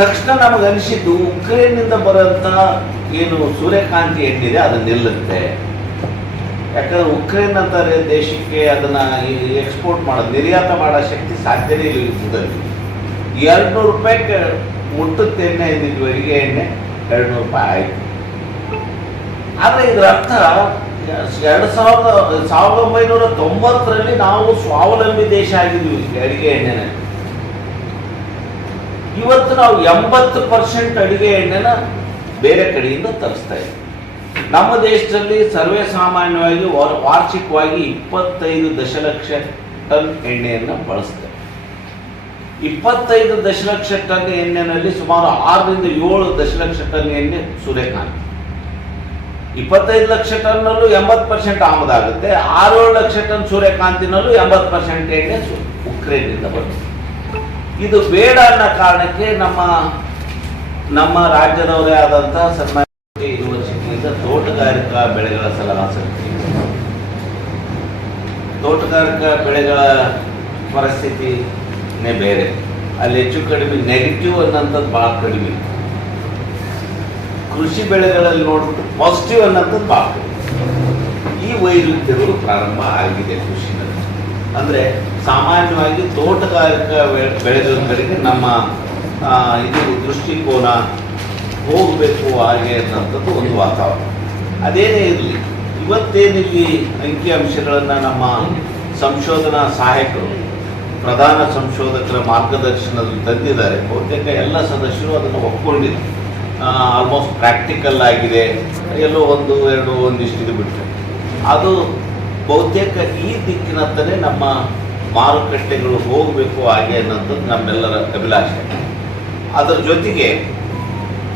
ತಕ್ಷಣ ನಮಗನಿಸಿದ್ದು ಉಕ್ರೇನ್ನಿಂದ ಬರೋಂಥ ಏನು ಸೂರ್ಯಕಾಂತಿ ಎಣ್ಣಿದೆ ಅದು ನಿಲ್ಲುತ್ತೆ. ಯಾಕಂದ್ರೆ ಉಕ್ರೇನ್ ಅಂತ ದೇಶಕ್ಕೆ ಅದನ್ನು ಎಕ್ಸ್ಪೋರ್ಟ್ ಮಾಡೋದು, ನಿರ್ಯಾತ ಮಾಡೋ ಶಕ್ತಿ ಸಾಧ್ಯನೇ ಇಲ್ಲ ಯುದ್ಧದಲ್ಲಿ. 200 ರೂಪಾಯಿಗೆ ಮುಟ್ಟುತ್ತೆ ಎಣ್ಣೆ ಎಂದಿದ್ವಿ, ಅಡಿಗೆ ಎಣ್ಣೆ 200 ರೂಪಾಯಿ ಆಯಿತು. ಆದರೆ ಇದರ ಅರ್ಥ 1990ರಲ್ಲಿ ನಾವು ಸ್ವಾವಲಂಬಿ ದೇಶ ಆಗಿದ್ವಿ ಅಡಿಗೆ ಎಣ್ಣೆನ. ಇವತ್ತು ನಾವು 80% ಅಡಿಗೆ ಎಣ್ಣೆನ ಬೇರೆ ಕಡೆಯಿಂದ ತರಿಸ್ತಾ ಇದ್ದೀವಿ. ನಮ್ಮ ದೇಶದಲ್ಲಿ ಸರ್ವೇ ಸಾಮಾನ್ಯವಾಗಿ ವಾರ್ಷಿಕವಾಗಿ 25 ದಶಲಕ್ಷ ಟನ್ ಎಣ್ಣೆಯನ್ನು ಬಳಸ್ತೇವೆ. 25 ದಶಲಕ್ಷ ಟನ್ ಎಣ್ಣೆನಲ್ಲಿ ಸುಮಾರು 6ರಿಂದ 7 ದಶಲಕ್ಷ ಟನ್ ಎಣ್ಣೆ ಸೂರ್ಯಕಾಂತಿ. 25 ಲಕ್ಷ ಟನ್ನಲ್ಲೂ 80% ಆಮದಾಗುತ್ತೆ. 6-7 ಲಕ್ಷ ಟನ್ ಸೂರ್ಯಕಾಂತಿನಲ್ಲೂ 80% ಎಣ್ಣೆ ಉಕ್ರೇನ್ನಿಂದ ಬರುತ್ತೆ. ಇದು ಬೇಡ ಅನ್ನೋ ಕಾರಣಕ್ಕೆ ನಮ್ಮ ನಮ್ಮ ರಾಜ್ಯದವರೇ ಆದಂಥ ಸನ್ಮಾನ್ಯ ಯೂನಿವರ್ಸಿಟಿಯಿಂದ ತೋಟಗಾರಿಕಾ ಬೆಳೆಗಳ ಸಲಹಾ ಸಮಿತಿ. ತೋಟಗಾರಿಕಾ ಬೆಳೆಗಳ ಪರಿಸ್ಥಿತಿನೇ ಬೇರೆ, ಅಲ್ಲಿ ಹೆಚ್ಚು ಕಡಿಮೆ ನೆಗೆಟಿವ್ ಅನ್ನೋಂಥದ್ದು ಭಾಳ ಕಡಿಮೆ. ಕೃಷಿ ಬೆಳೆಗಳಲ್ಲಿ ನೋಡ್ಬಿಟ್ಟು ಪಾಸಿಟಿವ್ ಅನ್ನೋಂಥದ್ದು ಭಾಳ ಕಡಿಮೆ. ಈ ವೈರುಧ್ಯಗಳು ಪ್ರಾರಂಭ ಆಗಿದೆ ಕೃಷಿನಲ್ಲಿ. ಅಂದರೆ ಸಾಮಾನ್ಯವಾಗಿ ತೋಟಗಾರಿಕಾ ಬೆಳೆಗಳ ಕಡೆಗೆ ನಮ್ಮ ಇದು ದೃಷ್ಟಿಕೋನ ಹೋಗಬೇಕು ಹಾಗೆ ಅನ್ನೋಂಥದ್ದು ಒಂದು ವಾತಾವರಣ. ಅದೇನೇ ಇರಲಿ, ಇವತ್ತೇನಿಲ್ಲಿ ಅಂಕಿಅಂಶಗಳನ್ನು ನಮ್ಮ ಸಂಶೋಧನಾ ಸಹಾಯಕರು ಪ್ರಧಾನ ಸಂಶೋಧಕರ ಮಾರ್ಗದರ್ಶನದಲ್ಲಿ ತಂದಿದ್ದಾರೆ. ಬಹುತೇಕ ಎಲ್ಲ ಸದಸ್ಯರು ಅದನ್ನು ಒಪ್ಕೊಂಡಿದ್ದಾರೆ. ಆಲ್ಮೋಸ್ಟ್ ಪ್ರಾಕ್ಟಿಕಲ್ ಆಗಿದೆ, ಎಲ್ಲೋ ಒಂದಿಷ್ಟು ಇದು ಬಿಟ್ಟರೆ ಅದು ಬಹುತೇಕ ಈ ದಿಕ್ಕಿನಂತಲೇ ನಮ್ಮ ಮಾರುಕಟ್ಟೆಗಳು ಹೋಗಬೇಕು ಹಾಗೆ ಅನ್ನೋಂಥದ್ದು ನಮ್ಮೆಲ್ಲರ ಅಭಿಲಾಷೆ. ಅದರ ಜೊತೆಗೆ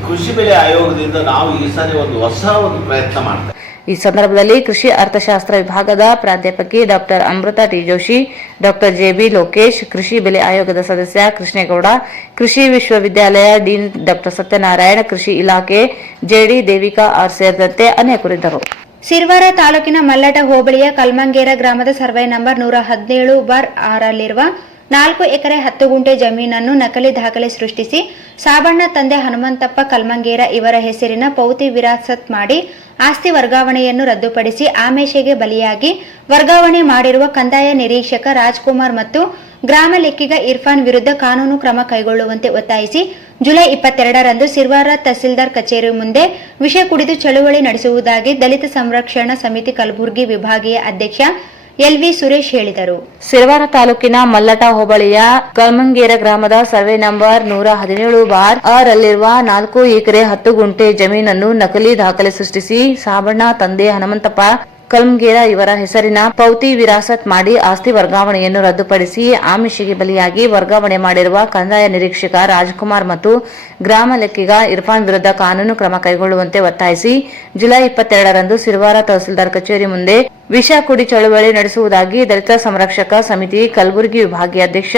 ಕೃಷಿ ಬೆಲೆ ಆಯೋಗದಿಂದ ನಾವು ಈ ಸಾರಿ ಹೊಸ ಪ್ರಯತ್ನ ಮಾಡ್ತೇವೆ. ಈ ಸಂದರ್ಭದಲ್ಲಿ ಕೃಷಿ ಅರ್ಥಶಾಸ್ತ್ರ ವಿಭಾಗದ ಪ್ರಾಧ್ಯಾಪಕಿ doctor Amrita T Joshi, doctor JB Lokesh, ಕೃಷಿ ಬೆಲೆ ಆಯೋಗದ ಸದಸ್ಯ ಕೃಷ್ಣೇಗೌಡ, ಕೃಷಿ ವಿಶ್ವವಿದ್ಯಾಲಯ ಡೀನ್ ಡಾಕ್ಟರ್ ಸತ್ಯನಾರಾಯಣ, ಕೃಷಿ ಇಲಾಖೆ ಜೆಡಿ ದೇವಿಕಾ ಆರ್ ಸೇರಿದಂತೆ ಅನೇಕರಿದ್ದರು. ಸಿರ್ವಾರ ತಾಲೂಕಿನ ಮಲ್ಲಟ ಹೋಬಳಿಯ ಕಲ್ಮಂಗೇರ ಗ್ರಾಮದ ಸರ್ವೆ ನಂಬರ್ 117/6ರಲ್ಲಿರುವ 4 ಎಕರೆ 10 ಗುಂಟೆ ಜಮೀನನ್ನು ನಕಲಿ ದಾಖಲೆ ಸೃಷ್ಟಿಸಿ ಸಾಬಣ್ಣ ತಂದೆ ಹನುಮಂತಪ್ಪ ಕಲ್ಮಂಗೇರ ಇವರ ಹೆಸರಿನ ಪೌತಿ ವಿರಾಸತ್ ಮಾಡಿ ಆಸ್ತಿ ವರ್ಗಾವಣೆಯನ್ನು ರದ್ದುಪಡಿಸಿ ಆಮೇಷೆಗೆ ಬಲಿಯಾಗಿ ವರ್ಗಾವಣೆ ಮಾಡಿರುವ ಕಂದಾಯ ನಿರೀಕ್ಷಕ ರಾಜ್ಕುಮಾರ್ ಮತ್ತು ಗ್ರಾಮ ಲೆಕ್ಕಿಗ ಇರ್ಫಾನ್ ವಿರುದ್ಧ ಕಾನೂನು ಕ್ರಮ ಕೈಗೊಳ್ಳುವಂತೆ ಒತ್ತಾಯಿಸಿ ಜುಲೈ 22ರಂದು ಸಿರ್ವಾರ ತಹಸೀಲ್ದಾರ್ ಕಚೇರಿ ಮುಂದೆ ವಿಷ ಕುಡಿದು ಚಳುವಳಿ ನಡೆಸುವುದಾಗಿ ದಲಿತ ಸಂರಕ್ಷಣಾ ಸಮಿತಿ ಕಲಬುರಗಿ ವಿಭಾಗೀಯ ಅಧ್ಯಕ್ಷ ಎಲ್ವಿ ಸುರೇಶ್ ಹೇಳಿದರು. ಸಿರ್ವಾರ ತಾಲೂಕಿನ ಮಲ್ಲಟ ಹೋಬಳಿಯ ಕಲ್ಮಂಗೇರ ಗ್ರಾಮದ ಸರ್ವೆ ನಂಬರ್ 117/6ರಲ್ಲಿರುವ 4 ಎಕರೆ 10 ಗುಂಟೆ ಜಮೀನನ್ನು ನಕಲಿ ದಾಖಲೆ ಸೃಷ್ಟಿಸಿ ಸಾಬಣ್ಣ ತಂದೆ ಹನುಮಂತಪ್ಪ ಕಲ್ಮಗೇರ ಇವರ ಹೆಸರಿನ ಪೌತಿ ವಿರಾಸತ್ ಮಾಡಿ ಆಸ್ತಿ ವರ್ಗಾವಣೆಯನ್ನು ರದ್ದುಪಡಿಸಿ ಆಮಿಷಗೆ ಬಲಿಯಾಗಿ ವರ್ಗಾವಣೆ ಮಾಡಿರುವ ಕಂದಾಯ ನಿರೀಕ್ಷಕ ರಾಜ್ಕುಮಾರ್ ಮತ್ತು ಗ್ರಾಮ ಲೆಕ್ಕಿಗ ಇರ್ಫಾನ್ ವಿರುದ್ಧ ಕಾನೂನು ಕ್ರಮ ಕೈಗೊಳ್ಳುವಂತೆ ಒತ್ತಾಯಿಸಿ ಜುಲೈ 22ರಂದು ಸಿರ್ವಾರ ತಹಸೀಲ್ದಾರ್ ಕಚೇರಿ ಮುಂದೆ ವಿಷ ಕುಡಿ ಚಳುವಳಿ ನಡೆಸುವುದಾಗಿ ದಲಿತ ಸಂರಕ್ಷಕ ಸಮಿತಿ ಕಲಬುರಗಿ ವಿಭಾಗೀಯ ಅಧ್ಯಕ್ಷ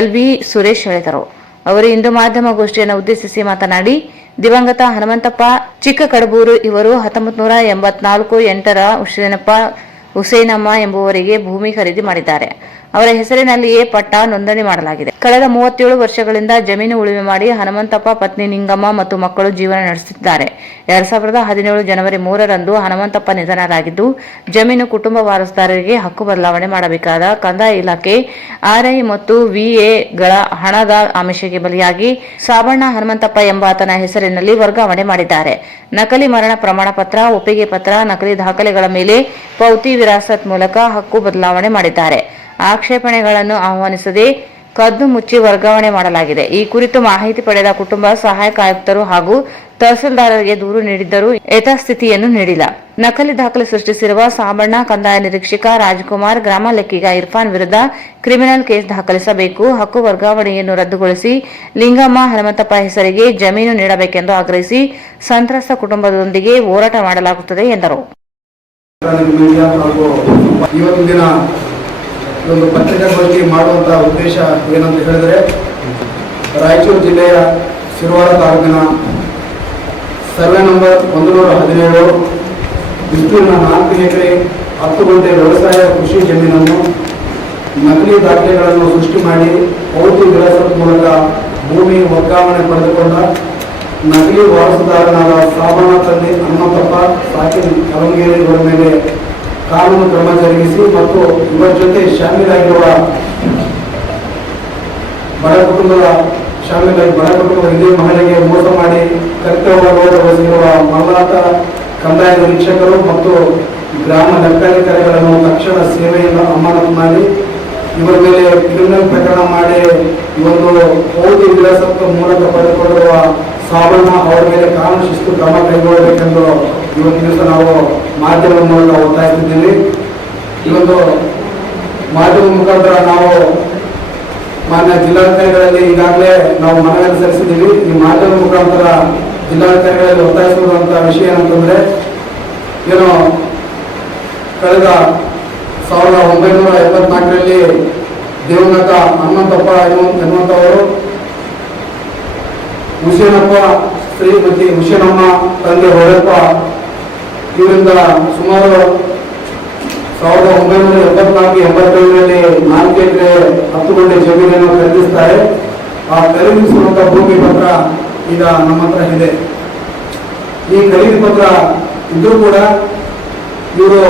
ಎಲ್ವಿ ಸುರೇಶ್ ಹೇಳಿದರು. ಅವರು ಇಂದು ಮಾಧ್ಯಮಗೋಷ್ಠಿಯನ್ನು ಉದ್ದೇಶಿಸಿ ಮಾತನಾಡಿ, ದಿವಂಗತ ಹನುಮಂತಪ್ಪ ಚಿಕ್ಕಕಡಬೂರು ಇವರು 1984 ಹುಸೇನಮ್ಮ ಎಂಬುವರಿಗೆ ಭೂಮಿ ಖರೀದಿ ಮಾಡಿದ್ದಾರೆ. ಅವರ ಹೆಸರಿನಲ್ಲಿಯೇ ಪಟ್ಟ ನೋಂದಣಿ ಮಾಡಲಾಗಿದೆ. ಕಳೆದ 37 ವರ್ಷಗಳಿಂದ ಜಮೀನು ಉಳುಮೆ ಮಾಡಿ ಹನುಮಂತಪ್ಪ ಪತ್ನಿ ನಿಂಗಮ್ಮ ಮತ್ತು ಮಕ್ಕಳು ಜೀವನ ನಡೆಸುತ್ತಿದ್ದಾರೆ. 2017 ಜನವರಿ 3ರಂದು ಹನುಮಂತಪ್ಪ ನಿಧನರಾಗಿದ್ದು, ಜಮೀನು ಕುಟುಂಬ ವಾರಸುದಾರರಿಗೆ ಹಕ್ಕು ಬದಲಾವಣೆ ಮಾಡಬೇಕಾದ ಕಂದಾಯ ಇಲಾಖೆ ಆರ್ಐ ಮತ್ತು ವಿಎಗಳ ಹಣದ ಆಮಿಷಗೆ ಬಲಿಯಾಗಿ ಸಾಬಣ್ಣ ಹನುಮಂತಪ್ಪ ಎಂಬಾತನ ಹೆಸರಿನಲ್ಲಿ ವರ್ಗಾವಣೆ ಮಾಡಿದ್ದಾರೆ. ನಕಲಿ ಮರಣ ಪ್ರಮಾಣ ಪತ್ರ, ಒಪ್ಪಿಗೆ ಪತ್ರ, ನಕಲಿ ದಾಖಲೆಗಳ ಮೇಲೆ ಪೌತಿ ವಿರಾಸತ್ ಮೂಲಕ ಹಕ್ಕು ಬದಲಾವಣೆ ಮಾಡಿದ್ದಾರೆ. ಆಕ್ಷೇಪಣೆಗಳನ್ನು ಆಹ್ವಾನಿಸದೆ ಕದ್ದು ಮುಚ್ಚಿ ವರ್ಗಾವಣೆ ಮಾಡಲಾಗಿದೆ. ಈ ಕುರಿತು ಮಾಹಿತಿ ಪಡೆದ ಕುಟುಂಬ ಸಹಾಯಕ ಆಯುಕ್ತರು ಹಾಗೂ ತಹಸೀಲ್ದಾರರಿಗೆ ದೂರು ನೀಡಿದ್ದರೂ ಯಥಾಸ್ಥಿತಿಯನ್ನು ನೀಡಿಲ್ಲ. ನಕಲಿ ದಾಖಲೆ ಸೃಷ್ಟಿಸಿರುವ ಸಾಬಣ್ಣ, ಕಂದಾಯ ನಿರೀಕ್ಷಕ ರಾಜ್ಕುಮಾರ್, ಗ್ರಾಮ ಲೆಕ್ಕಿಗ ಇರ್ಫಾನ್ ವಿರುದ್ಧ ಕ್ರಿಮಿನಲ್ ಕೇಸ್ ದಾಖಲಿಸಬೇಕು. ಹಕ್ಕು ವರ್ಗಾವಣೆಯನ್ನು ರದ್ದುಗೊಳಿಸಿ ಲಿಂಗಮ್ಮ ಹನುಮಂತಪ್ಪ ಹೆಸರಿಗೆ ಜಮೀನು ನೀಡಬೇಕೆಂದು ಆಗ್ರಹಿಸಿ ಸಂತ್ರಸ್ತ ಕುಟುಂಬದೊಂದಿಗೆ ಹೋರಾಟ ಮಾಡಲಾಗುತ್ತದೆ ಎಂದರು. ಒಂದು ಪತ್ರಿಕಾಗೋಷ್ಠಿ ಮಾಡುವಂಥ ಉದ್ದೇಶ ಏನಂತ ಹೇಳಿದರೆ, ರಾಯಚೂರು ಜಿಲ್ಲೆಯ ಸಿರ್ವಾರ ತಾಲೂಕಿನ ಸರ್ವೆ ನಂಬರ್ 117 ವಿಸ್ತೀರ್ಣ 4 ಎಕರೆ 10 ಗುಂಟೆ ವ್ಯವಸಾಯ ಕೃಷಿ ಜಮೀನನ್ನು ನಕಲಿ ದಾಖಲೆಗಳನ್ನು ಸೃಷ್ಟಿ ಮಾಡಿ ಪೌತಿ ವಿರಾಸತ್ ಮೂಲಕ ಭೂಮಿ ವರ್ಗಾವಣೆ ಪಡೆದುಕೊಂಡ ನಕಲಿ ವಾರಸುದಾರನಾದ ಸಾಬಣ್ಣ ತಂದೆ ಹನುಮಂತಪ್ಪ ಸಾಕಿನ್ ಕಲಂಗೇರಿ ಇವರ ಮೇಲೆ ಕಾನೂನು ಕ್ರಮ ಜರುಗಿಸಿ ಮತ್ತು ಇವರ ಜೊತೆ ಶಾಮೀಲಾಗಿರುವ ಬಡ ಕುಟುಂಬದ ಹಿರಿಯ ಮಹಿಳೆಗೆ ಮೋಸ ಮಾಡಿ ಕರ್ತವ್ಯ ವಹಿಸಿರುವ ಮಲ್ಲಾಟ ಕಂದಾಯ ನಿರೀಕ್ಷಕರು ಮತ್ತು ಗ್ರಾಮ ಲೆಕ್ಕಾಧಿಕಾರಿಗಳನ್ನು ತಕ್ಷಣ ಸೇವೆಯಿಂದ ಅಮಾನತು ಮಾಡಿ ಇವರ ಮೇಲೆ ಕ್ರಿಮಿನಲ್ ಪ್ರಕರಣ ಮಾಡಿ ಒಂದು ಪೌತಿ ವಿಳಾಸತ್ವ ಮೂಲಕ ಪಡೆದುಕೊಂಡಿರುವ ಸಾಬಣ್ಣ ಅವರ ಮೇಲೆ ಕಾನೂನು ಶಿಸ್ತು ಕ್ರಮ ಕೈಗೊಳ್ಳಬೇಕೆಂದು ಇವತ್ತಿನ ದಿವಸ ನಾವು ಮಾಧ್ಯಮದ ಮೂಲಕ ಒತ್ತಾಯಿಸಿದ್ದೀವಿ. ಈ ಒಂದು ಮಾಧ್ಯಮ ಮುಖಾಂತರ ನಾವು ಮಾನ್ಯ ಜಿಲ್ಲಾಧಿಕಾರಿಗಳಲ್ಲಿ ಈಗಾಗಲೇ ನಾವು ಮನವಿಯನ್ನು ಸಲ್ಲಿಸಿದ್ದೀವಿ. ಈ ಮಾಧ್ಯಮ ಮುಖಾಂತರ ಜಿಲ್ಲಾಧಿಕಾರಿಗಳಲ್ಲಿ ಒತ್ತಾಯಿಸುವಂಥ ವಿಷಯ ಏನಂತಂದರೆ, ಏನು ಕಳೆದ 1974ರಲ್ಲಿ ದಿವಂಗತ ಹನುಮಂತಪ್ಪ ಎನ್ನುವಂಥವರು ಹುಸೇನಪ್ಪ ಶ್ರೀಮತಿ ಹುಸೇನಮ್ಮ ತಂದೆ ಹೊಳೆಪ್ಪ ಇವರಿಂದ ಸುಮಾರು 1974-85ರಲ್ಲಿ 4 ಎಕರೆ 10 ಗುಂಟೆ ಜಮೀನನ್ನು ಖರೀದಿಸ್ತಾರೆ. ಆ ಖರೀದಿಸುವಂತ ಭೂಮಿ ಪತ್ರ ಈಗ ನಮ್ಮ ಹತ್ರ ಇದೆ. ಈ ಖರೀದಿ ಪತ್ರ ಇದ್ರೂ ಕೂಡ ಇವರು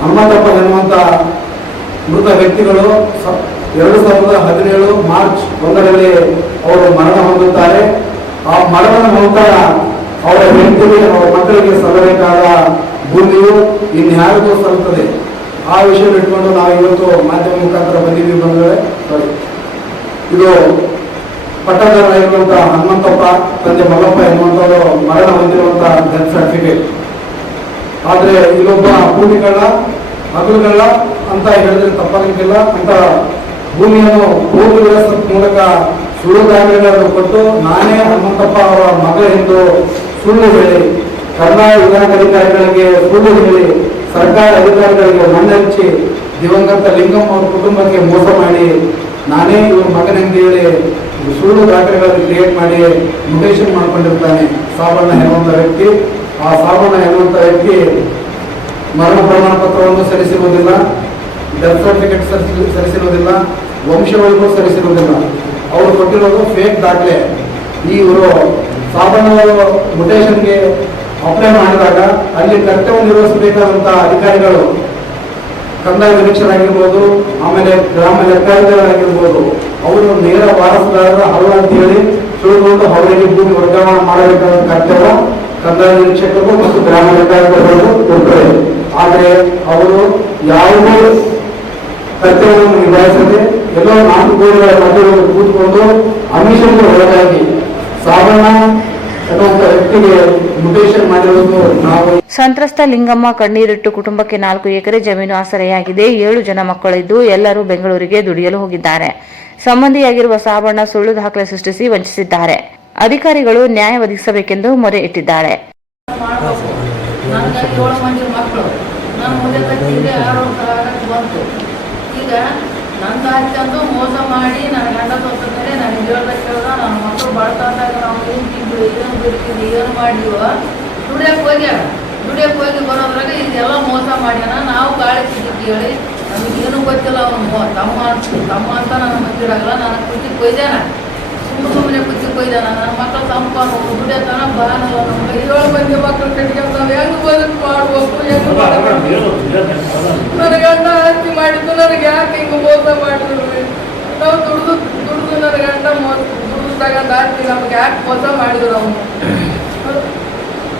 ಹನುಮಂತಪ್ಪ ಎನ್ನುವಂತ ಮೃತ ವ್ಯಕ್ತಿಗಳು 2017 ಮಾರ್ಚ್ 1ರಲ್ಲಿ ಅವರು ಮರಣ ಹೊಂದುತ್ತಾರೆ. ಆ ಮರಣದ ನಂತರ ಅವರ ಹೆಂಡತಿಗೆ ಅವರ ಮಕ್ಕಳಿಗೆ ಸಲ್ಲಬೇಕಾದ ಭೂಮಿಯು ಇನ್ಯಾರಿಗೂ ಸಲ್ಲುತ್ತದೆ. ಆ ವಿಷಯ ಇಟ್ಕೊಂಡು ನಾವು ಇವತ್ತು ಮಾಧ್ಯಮ ಮುಖಾಂತರ ಬಂದಿದ್ದೀವಿ ಬಂದರೆ ಇದು ಪಟ್ಟಣದಲ್ಲಿರುವಂತಹ ಹನುಮಂತಪ್ಪ ತಂದೆ ಮಲ್ಲಪ್ಪ ಎನ್ನುವಂಥದ್ದು ಮರಣ ಹೊಂದಿರುವಂತಹ ಡೆತ್ ಸರ್ಟಿಫಿಕೇಟ್. ಆದರೆ ಇಲ್ಲೊಬ್ಬ ಭೂಮಿಗಳ ಮಗಳುಗಳ ಅಂತ ಹೇಳಿದ್ರೆ ತಪ್ಪಾಗಲಿಕ್ಕಿಲ್ಲ ಅಂತ ಭೂಮಿಯನ್ನು ಭೂಮಿ ವ್ಯವಸ್ಥೆ ಮೂಲಕ ಸುಳ್ಳು ದಾಖಲೆಗಳನ್ನು ಕೊಟ್ಟು ನಾನೇ ಹನುಮಂತಪ್ಪ ಅವರ ಮಗ ಎಂದು ಸುಳ್ಳು ಹೇಳಿ ಕಂದಾಯ ಇಲಾಖಾಧಿಕಾರಿಗಳಿಗೆ ಸುಳ್ಳು ಹೇಳಿ ಸರ್ಕಾರ ಅಧಿಕಾರಿಗಳಿಗೆ ಮಣ್ಣೆಚ್ಚಿ ದಿವಂಗತ ಲಿಂಗಮ್ಮ ಅವರ ಕುಟುಂಬಕ್ಕೆ ಮೋಸ ಮಾಡಿ ನಾನೇ ಇವ್ರ ಮಗನೆಂದು ಹೇಳಿ ಸುಳ್ಳು ದಾಖಲೆಗಳನ್ನು ಕ್ರಿಯೇಟ್ ಮಾಡಿ ಮ್ಯುಟೇಷನ್ ಮಾಡ್ಕೊಂಡಿರ್ತಾನೆ ಸಾಬಣ್ಣ ಎನ್ನುವಂಥ ವ್ಯಕ್ತಿ. ಆ ಸಾಬಣ್ಣ ಎನ್ನುವಂಥ ವ್ಯಕ್ತಿ ಮರಣ ಪ್ರಮಾಣ ಪತ್ರವನ್ನು ಸಲ್ಲಿಸಿರುವುದಿಲ್ಲ, ಡೆತ್ ಸರ್ಟಿಫಿಕೇಟ್ ಸಲ್ಲಿಸಿರುವುದಿಲ್ಲ, ವಂಶವೈಭವ ಸಲ್ಲಿಸಿರುವುದಿಲ್ಲ. ಅವರು ಕೊಟ್ಟಿರೋದು ಫೇಕ್ ದಾಖಲೆ. ಇವರು ಸಾಬಣ್ಣವರು ಮ್ಯುಟೇಷನ್ಗೆ ಅಪ್ಲೈ ಮಾಡಿದಾಗ ಅಲ್ಲಿ ಕರ್ತವ್ಯ ನಿರ್ವಹಿಸಬೇಕಾದಂತಹ ಅಧಿಕಾರಿಗಳು ಕಂದಾಯ ನಿರೀಕ್ಷರಾಗಿರ್ಬೋದು, ಆಮೇಲೆ ಗ್ರಾಮ ಲೆಕ್ಕಾಧಿಕಾರಿಗಳಾಗಿರ್ಬೋದು, ಅವರು ನೇರ ವಾರಸುದಾರರ ಹಳ್ಳ ಅಂತ ಹೇಳಿ ತಿಳ್ಕೊಂಡು ಅವರಿಗೆ ಭೂಮಿ ವರ್ಗಾವಣೆ ಮಾಡಬೇಕಾದ ಕರ್ತವ್ಯ ಕಂದಾಯ ನಿರೀಕ್ಷಕರು ಮತ್ತು ಗ್ರಾಮ ಲೆಕ್ಕಾಧಿಕಾರಿಗಳು ಕೊಡ್ತಾರೆ. ಆದರೆ ಅವರು ಯಾವುದೇ ಕರ್ತವ್ಯವನ್ನು ನಿಭಾಯಿಸದೆ ಎಲ್ಲೋ 4 ಗೋಡೆಗಳ ಮಧ್ಯದಲ್ಲಿ ಕೂತ್ಕೊಂಡು ಅಮಿಷನ್ಗೆ ಒಳಗಾಗಿ ಸಾಬಣ್ಣ ಅನ್ನುವಂಥ ವ್ಯಕ್ತಿಗೆ ಮ್ಯುಟೇಷನ್ ಮಾಡಿರುವುದು ನಾವು. ಸಂತ್ರಸ್ತ ಲಿಂಗಮ್ಮ ಕಣ್ಣೀರಿಟ್ಟು ಕುಟುಂಬಕ್ಕೆ 4 ಎಕರೆ ಜಮೀನು ಆಸರೆಯಾಗಿದೆ. 7 ಜನ ಮಕ್ಕಳಿದ್ದು ಎಲ್ಲರೂ ಬೆಂಗಳೂರಿಗೆ ದುಡಿಯಲು ಹೋಗಿದ್ದಾರೆ. ಸಂಬಂಧಿಯಾಗಿರುವ ಸಾಬಣ್ಣ ಸುಳ್ಳು ದಾಖಲೆ ಸೃಷ್ಟಿಸಿ ವಂಚಿಸಿದ್ದಾರೆ. ಅಧಿಕಾರಿಗಳು ನ್ಯಾಯ ಒದಗಿಸಬೇಕೆಂದು ಮೊರೆ ಇಟ್ಟಿದ್ದಾರೆ. ಈಗ ನಂದು ಹಾಕ್ಯಂದು ಮೋಸ ಮಾಡಿ ನನ್ನ ಗಂಡ ತೊತ್ತ ಮೇಲೆ ನನಗೆ ಹೇಳ್ಬೇಕಲ್ಲ ನನ್ನ ಮಕ್ಕಳು ಬಳ್ಕೊಂಡಾಗ ನಾವು ಏನು ತಿಂದ್ವಿ ಏನು ಬಿಡ್ತೀವಿ ಏನು ಮಾಡಿವ ದುಡಿಯಕ್ಕೆ ಹೋಗಿ ಬರೋದ್ರಾಗ ಇದೆಲ್ಲ ಮೋಸ ಮಾಡ್ಯಾನ. ನಾವು ಗಾಳಿ ಸಿದ್ದಿದ್ದು ಹೇಳಿ ನಮಗೇನು ಗೊತ್ತಿಲ್ಲ. ಅವನು ತಮ್ಮ ಅಂತ ನನ್ನ ಮತ್ತಿರಾಗಲ್ಲ. ನನ್ನ ಕುತ್ತಿಗೆ ಕೊಯ್ದಾನ, ಸುಮ್ಮನೆ ಕುತ್ತಿಗೆ ಕೊಯ್ದಾನ. ನನ್ನ ಮಕ್ಕಳು ತಂಪ ದುಡಿಯತನ ಬಾನಲ್ಲ. ನಮ್ಗೆ 7 ಮಂದಿ ಮಕ್ಕಳು ಕಟ್ಕೊಂಡು ನಾವು ಹೆಂಗೆ ಬದುಕು ಮಾಡ್ಬೇಕು, ಹೆಂಗೆ ಮಾಡಬೇಕು. ನನ್ನ ಗಂಡ ಆಸ್ತಿ ಮಾಡಿದ್ದು ನನಗೆ ಯಾಕೆ ಹಿಂಗೆ ಮೋಸ ಮಾಡಿದ್ರು? ನಾವು ದುಡ್ದು ನನ್ನ ಗಂಡ ದುಡ್ದು ತಗೊಂಡು ಆಸ್ತಿ ನಮ್ಗೆ ಯಾಕೆ ಮೋಸ ಮಾಡಿದ್ರು? ಅವನು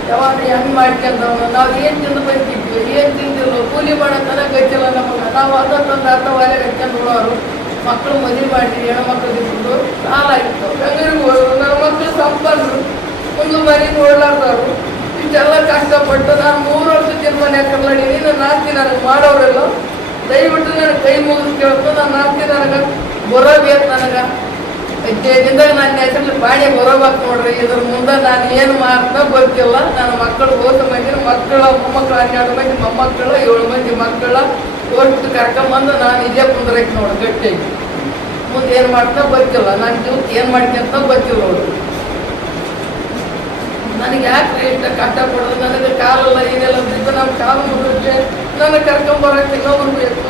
ಯಾವಾಗ ಹೆಂಗೆ ಮಾಡ್ಕೊಂಡವನು? ನಾವು ಏನು ತಿಂದು ಬಂದಿದ್ವಿ, ಏನು ತಿಂದಿಲ್ಲ, ಕೂಲಿ ಮಾಡೋತನ ಗೊತ್ತಿಲ್ಲ ನಮಗೆ. ನಾವು ಅರ್ಧ ಒಲೆ ಹಚ್ಕೊಂಡು ಬಿಡೋರು. ಮಕ್ಕಳು ಮದುವೆ ಮಾಡಿದ್ವಿ, ಹೆಣ್ಮಕ್ಳು ಇದ್ದು ಸಾಲ ಆಗಿತ್ತು. ಬೆಂಗಳೂರಿಗೆ ಹೋದ್ರು. ನನ್ನ ಮಕ್ಕಳು ಸಂಪನ್ನರು, ಒಂದು ಮನೆ ನೋಡ್ಲಾರ್ದವ್ರು. ಇಷ್ಟೆಲ್ಲ ಕಷ್ಟಪಟ್ಟು ನಾನು 3 ವರ್ಷದ ಮನೆ ಕರ್ಲಾಡೀನಿ. ನನ್ನ ಆಸ್ತಿ ನನಗೆ ಮಾಡೋರೆಲ್ಲ ದಯವಿಟ್ಟು ನನಗೆ ಕೈ ಮುಗಿದು ಕೇಳ್ತು. ನನ್ನ ಆಸ್ತಿ ನನಗೆ ಬರೋಬೇಕು. ನನಗೆ 15 ದಿನದಾಗ ನನ್ನ ಹೆಸರಲ್ಲಿ ಪಾಣಿ ಬರೋಬೇಕು ನೋಡ್ರಿ. ಇದ್ರ ಮುಂದೆ ನಾನು ಏನು ಮಾಡ್ತಾ ಗೊತ್ತಿಲ್ಲ. ನನ್ನ ಮಕ್ಕಳು ಹೋದ ಮಂದಿ ಮಕ್ಕಳ ಮೊಮ್ಮಕ್ಕಳು 12 ಮಂದಿ ಮೊಮ್ಮಕ್ಕಳು 7 ಮಂದಿ ಮಕ್ಕಳ ಒಟ್ಟು ಕರ್ಕೊಂಬಂದು ನಾನು ಇದೇ ಕುಂದ್ರಕ್ಕೆ ನೋಡಿ ಗಟ್ಟಿಯಾಗಿ. ಮುಂದೆ ಏನು ಮಾಡ್ತಾ ಗೊತ್ತಿಲ್ಲ. ನನ್ನ ಜೀವಕ್ಕೆ ಏನು ಮಾಡ್ಕೊಂತ ಗೊತ್ತಿಲ್ಲ. ಅವರು ನನಗೆ ಯಾಕೆ ಇಷ್ಟ ಕಷ್ಟಪಡೋದು? ನನಗೆ ಕಾಲೆಲ್ಲ ಏನೆಲ್ಲ ಬಿದ್ದು ನಮ್ಮ ಕಾಲು ಮುಗಿದ್ರೆ ನನಗೆ ಕರ್ಕೊಂಬರೋಕ್ಕೆ ಇನ್ನೊಬ್ರು ಬೇಕು.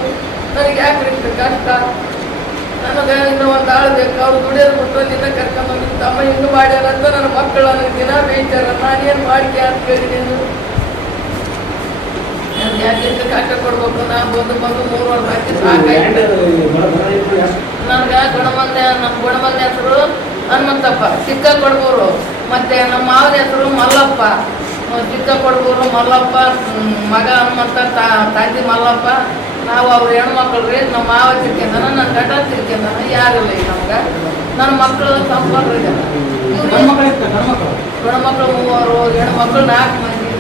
ನನಗೆ ಯಾಕೆ ಇಷ್ಟ ಕಷ್ಟ? ನನಗೆ ಇನ್ನೂ ಒಂದು ಆಳು ಬೇಕು. ಅವ್ರು ದುಡಿಯೋದು ಬಿಟ್ಟು ನಿನ್ನ ಕರ್ಕೊಂಬಂದು ತಮ್ಮ ಹಿಂಗೆ ಮಾಡ್ಯಾರ ಅಂತ ನನ್ನ ಮಕ್ಕಳು ನನಗೆ ದಿನ ಬೇಯ್ತಾರ. ನಾನೇನು ಮಾಡ್ಕೆ ಅಂತ ಕೇಳಿದ್ದೀನಿ. ನನಗೆ ಯಾಕೆ ಇಷ್ಟ ಕಷ್ಟ ಕೊಡ್ಬೇಕು? ನಾನು ಬಂದು 3 ವರ್ಷ ಹಾಕಿ ಸಾಕಾಯ್ತು. ನನಗೆ ನಮ್ಮ ಗುಣಮಂದ ಹೆಸರು ಹನುಮಂತಪ್ಪ, ಚಿಕ್ಕ ಕೊಡ್ಬೋರು. ಮತ್ತೆ ನಮ್ಮ ಮಾವನ ಹೆಸರು ಮಲ್ಲಪ್ಪ, ಚಿಕ್ಕ ಕೊಡ್ಬೋರು ಮಲ್ಲಪ್ಪ. ಮಗ ಹನುಮಂತ, ತಂದೆ ಮಲ್ಲಪ್ಪ. ನಾವು ಅವ್ರ ಹೆಣ್ಮಕ್ಳು ರೀ. ನಮ್ಮ ಮಾವ ತಿರ್ಕೊಂಡನ, ನನ್ನ ಗಂಡ ತಿರ್ಕೊಂಡನ. ಯಾರಿಲ್ಲ ಈಗ ನಮ್ಗೆ. ನನ್ನ ಮಕ್ಕಳು ಸಂಪರ್ಕ ಜನ. ಗಂಡ್ಮಕ್ಳು 3, ಹೆಣ್ಮಕ್ಳು 4 ಮಂದಿ.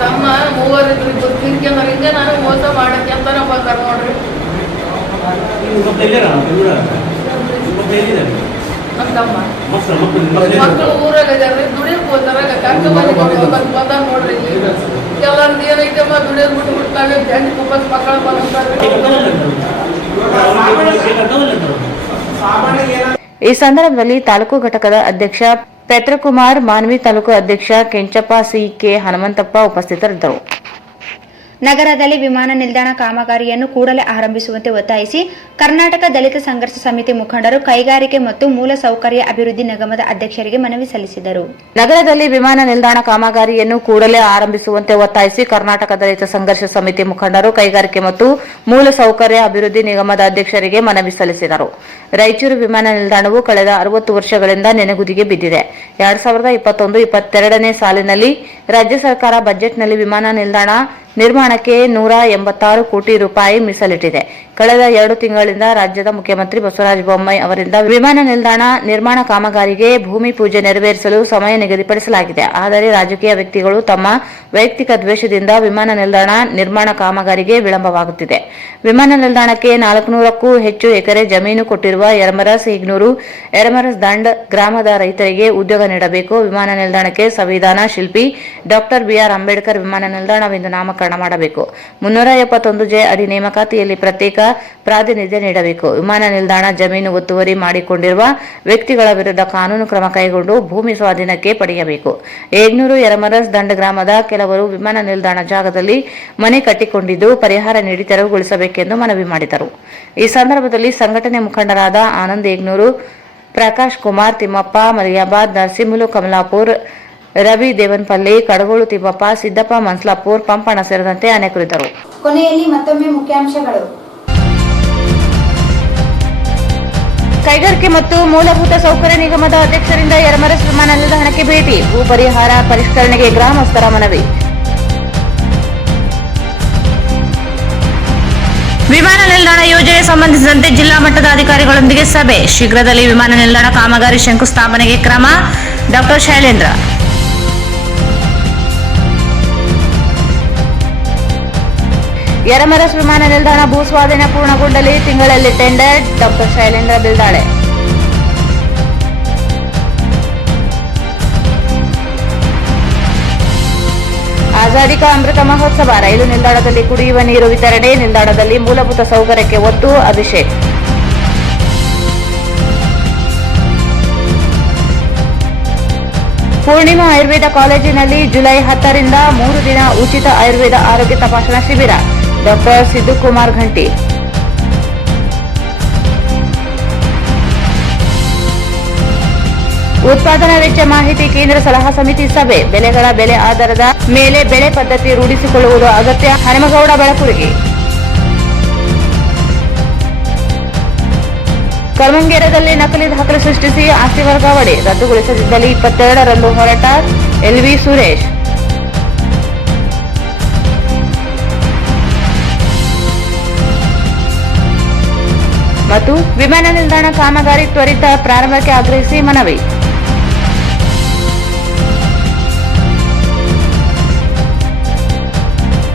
ತಮ್ಮ 3 ಇದ್ರು ತಿರ್ಕೊಂಡ್ರ. ಹಿಂಗೆ ನನಗೆ ಮೋಸ ಮಾಡಕ್ಕೆ ಅಂತಾನೆ ಬರ್ತಾರೆ ನೋಡ್ರಿ. ನಮ್ಮ ತಮ್ಮ ಮಕ್ಕಳು ಊರಾಗ ಇದಾರೆ, ದುಡಿಯಕ್ಕೆ ಹೋಗ್ತಾರ. ಕರ್ಕೊಂಡ್ ಬಂದ ನೋಡ್ರಿ. ಎಲ್ಲರದ್ದು ಏನೈತಮ್ಮ ದುಡಿಯೋದು ಬಿಟ್ಟು ನಾವೇ ಜಂಟಿ ಕುಪ್ಪಸ್ ಮಕ್ಕಳು ಬಂದ್ತಾರೆ. ಈ ಸಂದರ್ಭದಲ್ಲಿ ತಾಲೂಕು ಘಟಕದ ಅಧ್ಯಕ್ಷ ಪೆತ್ರಕುಮಾರ್, ಮಾನ್ವಿ ತಾಲೂಕು ಅಧ್ಯಕ್ಷ ಕೆಂಚಪ್ಪ, ಸಿ.ಕೆ. ಹನುಮಂತಪ್ಪ ಉಪಸ್ಥಿತರಿದ್ದರು. ನಗರದಲ್ಲಿ ವಿಮಾನ ನಿಲ್ದಾಣ ಕಾಮಗಾರಿಯನ್ನು ಕೂಡಲೇ ಆರಂಭಿಸುವಂತೆ ಒತ್ತಾಯಿಸಿ ಕರ್ನಾಟಕ ದಲಿತ ಸಂಘರ್ಷ ಸಮಿತಿ ಮುಖಂಡರು ಕೈಗಾರಿಕೆ ಮತ್ತು ಮೂಲಸೌಕರ್ಯ ಅಭಿವೃದ್ಧಿ ನಿಗಮದ ಅಧ್ಯಕ್ಷರಿಗೆ ಮನವಿ ಸಲ್ಲಿಸಿದರು. ನಗರದಲ್ಲಿ ವಿಮಾನ ನಿಲ್ದಾಣ ಕಾಮಗಾರಿಯನ್ನು ಕೂಡಲೇ ಆರಂಭಿಸುವಂತೆ ಒತ್ತಾಯಿಸಿ ಕರ್ನಾಟಕ ದಲಿತ ಸಂಘರ್ಷ ಸಮಿತಿ ಮುಖಂಡರು ಕೈಗಾರಿಕೆ ಮತ್ತು ಮೂಲಸೌಕರ್ಯ ಅಭಿವೃದ್ಧಿ ನಿಗಮದ ಅಧ್ಯಕ್ಷರಿಗೆ ಮನವಿ ಸಲ್ಲಿಸಿದರು. ರಾಯಚೂರು ವಿಮಾನ ನಿಲ್ದಾಣವು ಕಳೆದ 60 ವರ್ಷಗಳಿಂದ ನೆನೆಗುದಿಗೆ ಬಿದ್ದಿದೆ. 2021-22ನೇ ಸಾಲಿನಲ್ಲಿ ರಾಜ್ಯ ಸರ್ಕಾರ ಬಜೆಟ್ನಲ್ಲಿ ವಿಮಾನ ನಿಲ್ದಾಣ ನಿರ್ಮಾಣಕ್ಕೆ 186 ಕೋಟಿ ರೂಪಾಯಿ ಮೀಸಲಿಟ್ಟಿದೆ. ಕಳೆದ 2 ತಿಂಗಳಿಂದ ರಾಜ್ಯದ ಮುಖ್ಯಮಂತ್ರಿ ಬಸವರಾಜ ಬೊಮ್ಮಾಯಿ ಅವರಿಂದ ವಿಮಾನ ನಿಲ್ದಾಣ ನಿರ್ಮಾಣ ಕಾಮಗಾರಿಗೆ ಭೂಮಿ ಪೂಜೆ ನೆರವೇರಿಸಲು ಸಮಯ ನಿಗದಿಪಡಿಸಲಾಗಿದೆ. ಆದರೆ ರಾಜಕೀಯ ವ್ಯಕ್ತಿಗಳು ತಮ್ಮ ವೈಯಕ್ತಿಕ ದ್ವೇಷದಿಂದ ವಿಮಾನ ನಿಲ್ದಾಣ ನಿರ್ಮಾಣ ಕಾಮಗಾರಿಗೆ ವಿಳಂಬವಾಗುತ್ತಿದೆ. ವಿಮಾನ ನಿಲ್ದಾಣಕ್ಕೆ 400ಕ್ಕೂ ಹೆಚ್ಚು ಎಕರೆ ಜಮೀನು ಕೊಟ್ಟಿರುವ ಯರಮರಸ್, ಹೀಗ್ನೂರು, ಯರಮರಸ್ ದಂಡ್ ಗ್ರಾಮದ ರೈತರಿಗೆ ಉದ್ಯೋಗ ನೀಡಬೇಕು. ವಿಮಾನ ನಿಲ್ದಾಣಕ್ಕೆ ಸಂವಿಧಾನ ಶಿಲ್ಪಿ ಡಾ ಬಿ.ಆರ್. ಅಂಬೇಡ್ಕರ್ ವಿಮಾನ ನಿಲ್ದಾಣವೆಂದು ನಾಮಕರಣ ಮಾಡಬೇಕು. 371 ಅಡಿ ನೇಮಕಾತಿಯಲ್ಲಿ ಪ್ರತ್ಯೇಕ ಪ್ರಾತಿನಿಧ್ಯ ನೀಡಬೇಕು. ವಿಮಾನ ನಿಲ್ದಾಣ ಜಮೀನು ಒತ್ತುವರಿ ಮಾಡಿಕೊಂಡಿರುವ ವ್ಯಕ್ತಿಗಳ ವಿರುದ್ಧ ಕಾನೂನು ಕ್ರಮ ಕೈಗೊಂಡು ಭೂಮಿ ಸ್ವಾಧೀನಕ್ಕೆ ಪಡೆಯಬೇಕು. ಏಗ್ನೂರು ಯರಮರಸ್ ದಂಡ ಗ್ರಾಮದ ಕೆಲವರು ವಿಮಾನ ನಿಲ್ದಾಣ ಜಾಗದಲ್ಲಿ ಮನೆ ಕಟ್ಟಿಕೊಂಡಿದ್ದು ಪರಿಹಾರ ನೀಡಿ ತೆರವುಗೊಳಿಸಬೇಕೆಂದು ಮನವಿ ಮಾಡಿದರು. ಈ ಸಂದರ್ಭದಲ್ಲಿ ಸಂಘಟನೆ ಮುಖಂಡರಾದ ಆನಂದ್ ಏಗ್ನೂರು, ಪ್ರಕಾಶ್ ಕುಮಾರ್, ತಿಮ್ಮಪ್ಪ ಮಲಿಯಾಬಾದ್, ನರಸಿಂಹಲು ಕಮಲಾಪುರ್, ರವಿ ದೇವನ್ಪಲ್ಲಿ, ಕಡಗೋಳು ತಿಮ್ಮಪ್ಪ, ಸಿದ್ದಪ್ಪ ಮನ್ಸ್ಲಾಪುರ್, ಪಂಪಣ ಸೇರಿದಂತೆ ಅನೇಕರಿದ್ದರು. ಕೊನೆಯಲ್ಲಿ ಮತ್ತೊಮ್ಮೆ ಮುಖ್ಯಾಂಶಗಳು. ಕೈಗಾರಿಕೆ ಮತ್ತು ಮೂಲಭೂತ ಸೌಕರ್ಯ ನಿಗಮದ ಅಧ್ಯಕ್ಷರಿಂದ ಯರಮರಸ್ ವಿಮಾನ ನಿಲ್ದಾಣಕ್ಕೆ ಭೇಟಿ. ಭೂ ಪರಿಹಾರ ಪರಿಷ್ಕರಣೆಗೆ ಗ್ರಾಮಸ್ಥರ ಮನವಿ. ವಿಮಾನ ನಿಲ್ದಾಣ ಯೋಜನೆ ಸಂಬಂಧಿಸಿದಂತೆ ಜಿಲ್ಲಾ ಮಟ್ಟದ ಅಧಿಕಾರಿಗಳೊಂದಿಗೆ ಸಭೆ. ಶೀಘ್ರದಲ್ಲಿ ವಿಮಾನ ನಿಲ್ದಾಣ ಕಾಮಗಾರಿ ಶಂಕುಸ್ಥಾಪನೆಗೆ ಕ್ರಮ. ಡಾ ಶೈಲೇಂದ್ರ. ಯರಮರಸ್ ವಿಮಾನ ನಿಲ್ದಾಣ ಭೂ ಸ್ವಾಧೀನ ಪೂರ್ಣಗೊಂಡಲ್ಲಿ ತಿಂಗಳಲ್ಲಿ ಟೆಂಡರ್. ಡಾ ಶೈಲೇಂದ್ರ ಬಿಲ್ದಾಳೆ. ಆಜಾದಿ ಕಾ ಅಮೃತ ಮಹೋತ್ಸವ. ರೈಲು ನಿಲ್ದಾಣದಲ್ಲಿ ಕುಡಿಯುವ ನೀರು ವಿತರಣೆ. ನಿಲ್ದಾಣದಲ್ಲಿ ಮೂಲಭೂತ ಸೌಕರ್ಯಕ್ಕೆ ಒತ್ತು. ಅಭಿಷೇಕ್. ಪೂರ್ಣಿಮಾ ಆಯುರ್ವೇದ ಕಾಲೇಜಿನಲ್ಲಿ ಜುಲೈ 10ರಿಂದ 3 ದಿನ ಉಚಿತ ಆಯುರ್ವೇದ ಆರೋಗ್ಯ ತಪಾಸಣಾ ಶಿಬಿರ. ಡಾ ಸಿದ್ದುಕುಮಾರ್ ಘಂಟಿ. ಉತ್ಪಾದನಾ ವೆಚ್ಚ ಮಾಹಿತಿ ಕೇಂದ್ರ ಸಲಹಾ ಸಮಿತಿ ಸಭೆ. ಬೆಳೆಗಳ ಬೆಲೆ ಆಧಾರದ ಮೇಲೆ ಬೆಳೆ ಪದ್ಧತಿ ರೂಢಿಸಿಕೊಳ್ಳುವುದು ಅಗತ್ಯ. ಹನುಮಗೌಡ ಬೆಳಕುರಿಗಿ. ಕರ್ಮಂಗೇರದಲ್ಲಿ ನಕಲಿ ದಾಖಲೆ ಸೃಷ್ಟಿಸಿ ಆಸ್ತಿ ವರ್ಗಾವಣೆ ರದ್ದುಗೊಳಿಸದಿದ್ದಲ್ಲಿ 22ರಂದು ಹೋರಾಟ. ಎಲ್ವಿ ಸುರೇಶ್. ಮತ್ತು ವಿಮಾನ ನಿಲ್ದಾಣ ಕಾಮಗಾರಿ ತ್ವರಿತ ಪ್ರಾರಂಭಕ್ಕೆ ಆಗ್ರಹಿಸಿ ಮನವಿ.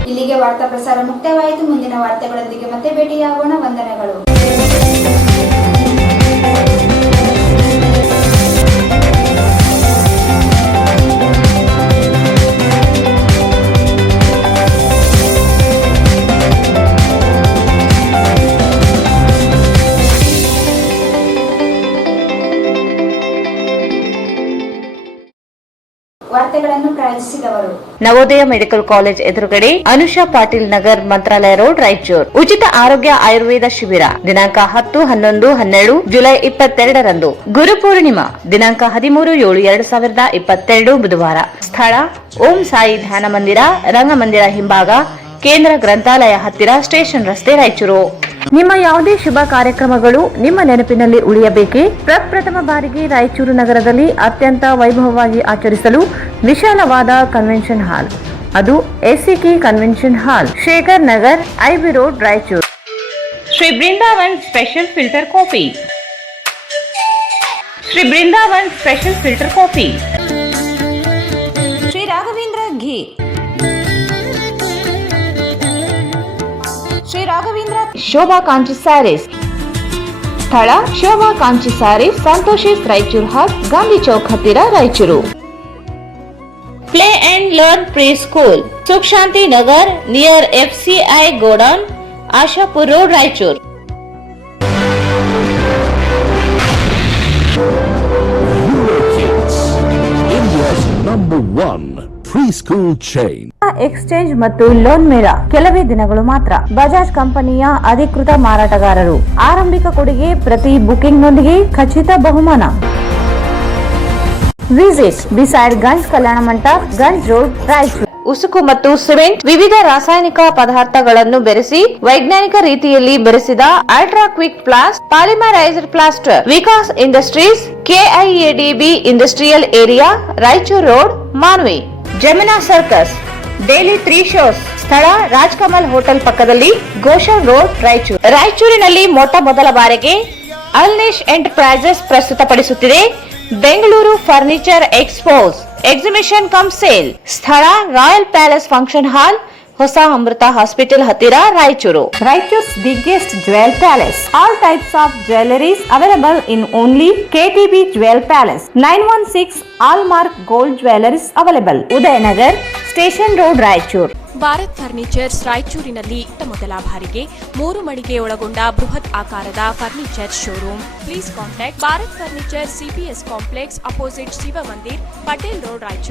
ಇಲ್ಲಿಗೆ ವಾರ್ತಾ ಪ್ರಸಾರ ಮುಕ್ತಾಯವಾಯಿತು. ಮುಂದಿನ ವಾರ್ತೆಗಳೊಂದಿಗೆ ಮತ್ತೆ ಭೇಟಿಯಾಗೋಣ. ವಂದನೆಗಳು. ವಾರ್ತೆಗಳನ್ನು ಪ್ರಾಯೋಜಿಸಿದವರು ನವೋದಯ ಮೆಡಿಕಲ್ ಕಾಲೇಜ್ ಎದುರುಗಡೆ, ಅನುಷಾ ಪಾಟೀಲ್ ನಗರ್, ಮಂತ್ರಾಲಯ ರೋಡ್, ರಾಯಚೂರು. ಉಚಿತ ಆರೋಗ್ಯ ಆಯುರ್ವೇದ ಶಿಬಿರ ದಿನಾಂಕ 10, 11, 12 ಜುಲೈ 22ರಂದು. ಗುರುಪೂರ್ಣಿಮಾ ದಿನಾಂಕ 13/7/2022 ಬುಧವಾರ. ಸ್ಥಳ ಓಂ ಸಾಯಿ ಧ್ಯಾನ ಮಂದಿರ, ರಂಗಮಂದಿರ ಹಿಂಭಾಗ, ಕೇಂದ್ರ ಗ್ರಂಥಾಲಯ ಹತ್ತಿರ, ಸ್ಟೇಷನ್ ರಸ್ತೆ, ರಾಯಚೂರು. ನಿಮ್ಮ ಯಾವುದೇ ಶುಭ ಕಾರ್ಯಕ್ರಮಗಳು ನಿಮ್ಮ ನೆನಪಿನಲ್ಲಿ ಉಳಿಯಬೇಕೇ? ಪ್ರಪ್ರಥಮ ಬಾರಿಗೆ ರಾಯಚೂರು ನಗರದಲ್ಲಿ ಅತ್ಯಂತ ವೈಭವವಾಗಿ ಆಚರಿಸಲು ವಿಶಾಲವಾದ ಕನ್ವೆನ್ಷನ್ ಹಾಲ್, ಅದು SCK convention hall, Shekhar Nagar, IB road, Raichur. Shri Brindavan special filter coffee. Shri Brindavan special filter coffee. Shri Raghavendra ghee. Shri Raghavendra Shobha Kanchi sarees. ಸ್ಥಳ ಶೋಭಾ ಕಾಂಚಿ ಸ್ಯಾರೀಸ್, ಸಂತೋಷಿಸ್ ರಾಯಚೂರು ಹಬ್, ಗಾಂಧಿ ಚೌಕ್ ಹತ್ತಿರ, Raichur. Play and learn preschool, Sukh Shanti Nagar near FCI godown, Ashapur road, Raichur. Eurokids, India's #1 preschool chain. Exchange ಮತ್ತು ಲೋನ್ ಮೇಳ ಕೆಲವೇ ದಿನಗಳು ಮಾತ್ರ. ಬಜಾಜ್ ಕಂಪನಿಯ ಅಧಿಕೃತ ಮಾರಾಟಗಾರರು. ಆರಂಭಿಕ ಕೊಡುಗೆ ಪ್ರತಿ ಬುಕಿಂಗ್ ನೊಂದಿಗೆ ಖಚಿತ ಬಹುಮಾನ. Visit beside Ganj Kalyana Mantapa, Ganj road, Raichur. ಉಸುಕು ಮತ್ತು ಸಿಮೆಂಟ್ ವಿವಿಧ ರಾಸಾಯನಿಕ ಪದಾರ್ಥಗಳನ್ನು ಬೆರೆಸಿ ವೈಜ್ಞಾನಿಕ ರೀತಿಯಲ್ಲಿ ಬೆರೆಸಿದ ultra quick plast polymerised plaster. Vikas industries, KIADB industrial area, Raichur road, Manvi. Jamuna circus daily 3 shows. ಸ್ಥಳ ರಾಜ್ಕಮಲ್ ಹೋಟೆಲ್ ಪಕ್ಕದಲ್ಲಿ, ಗೋಶನ್ ರೋಡ್, ರಾಯಚೂರು. ರಾಯಚೂರಿನಲ್ಲಿ ಮೊಟ್ಟ ಮೊದಲ ಬಾರಿಗೆ ಅಲ್ನಿಶ್ ಎಂಟರ್ಪ್ರೈಸಸ್ ಪ್ರಸ್ತುತಪಡಿಸುತ್ತಿದೆ Bengaluru furniture expos exhibition cum sale. ಸ್ಥಳ ರಾಯಲ್ ಪ್ಯಾಲೇಸ್ ಫಂಕ್ಷನ್ ಹಾಲ್, ಹೊಸ ಅಮೃತ ಹಾಸ್ಪಿಟಲ್ ಹತ್ತಿರ, Raichur. Raichur's biggest jewel palace. All types of jewelleries available in only KTB jewel palace. 916 hallmark gold jewelleries available. Udayanagar station road, Raichur. Bharat furnitures ರಾಯಚೂರಿನಲ್ಲಿ ಮೊದಲ ಬಾರಿಗೆ 3 ಮಳಿಗೆ ಒಳಗೊಂಡ ಬೃಹತ್ ಆಕಾರದ furniture showroom. Please contact Bharat furniture, CPS complex, opposite Shiva Mandir, Patel road, Raichur.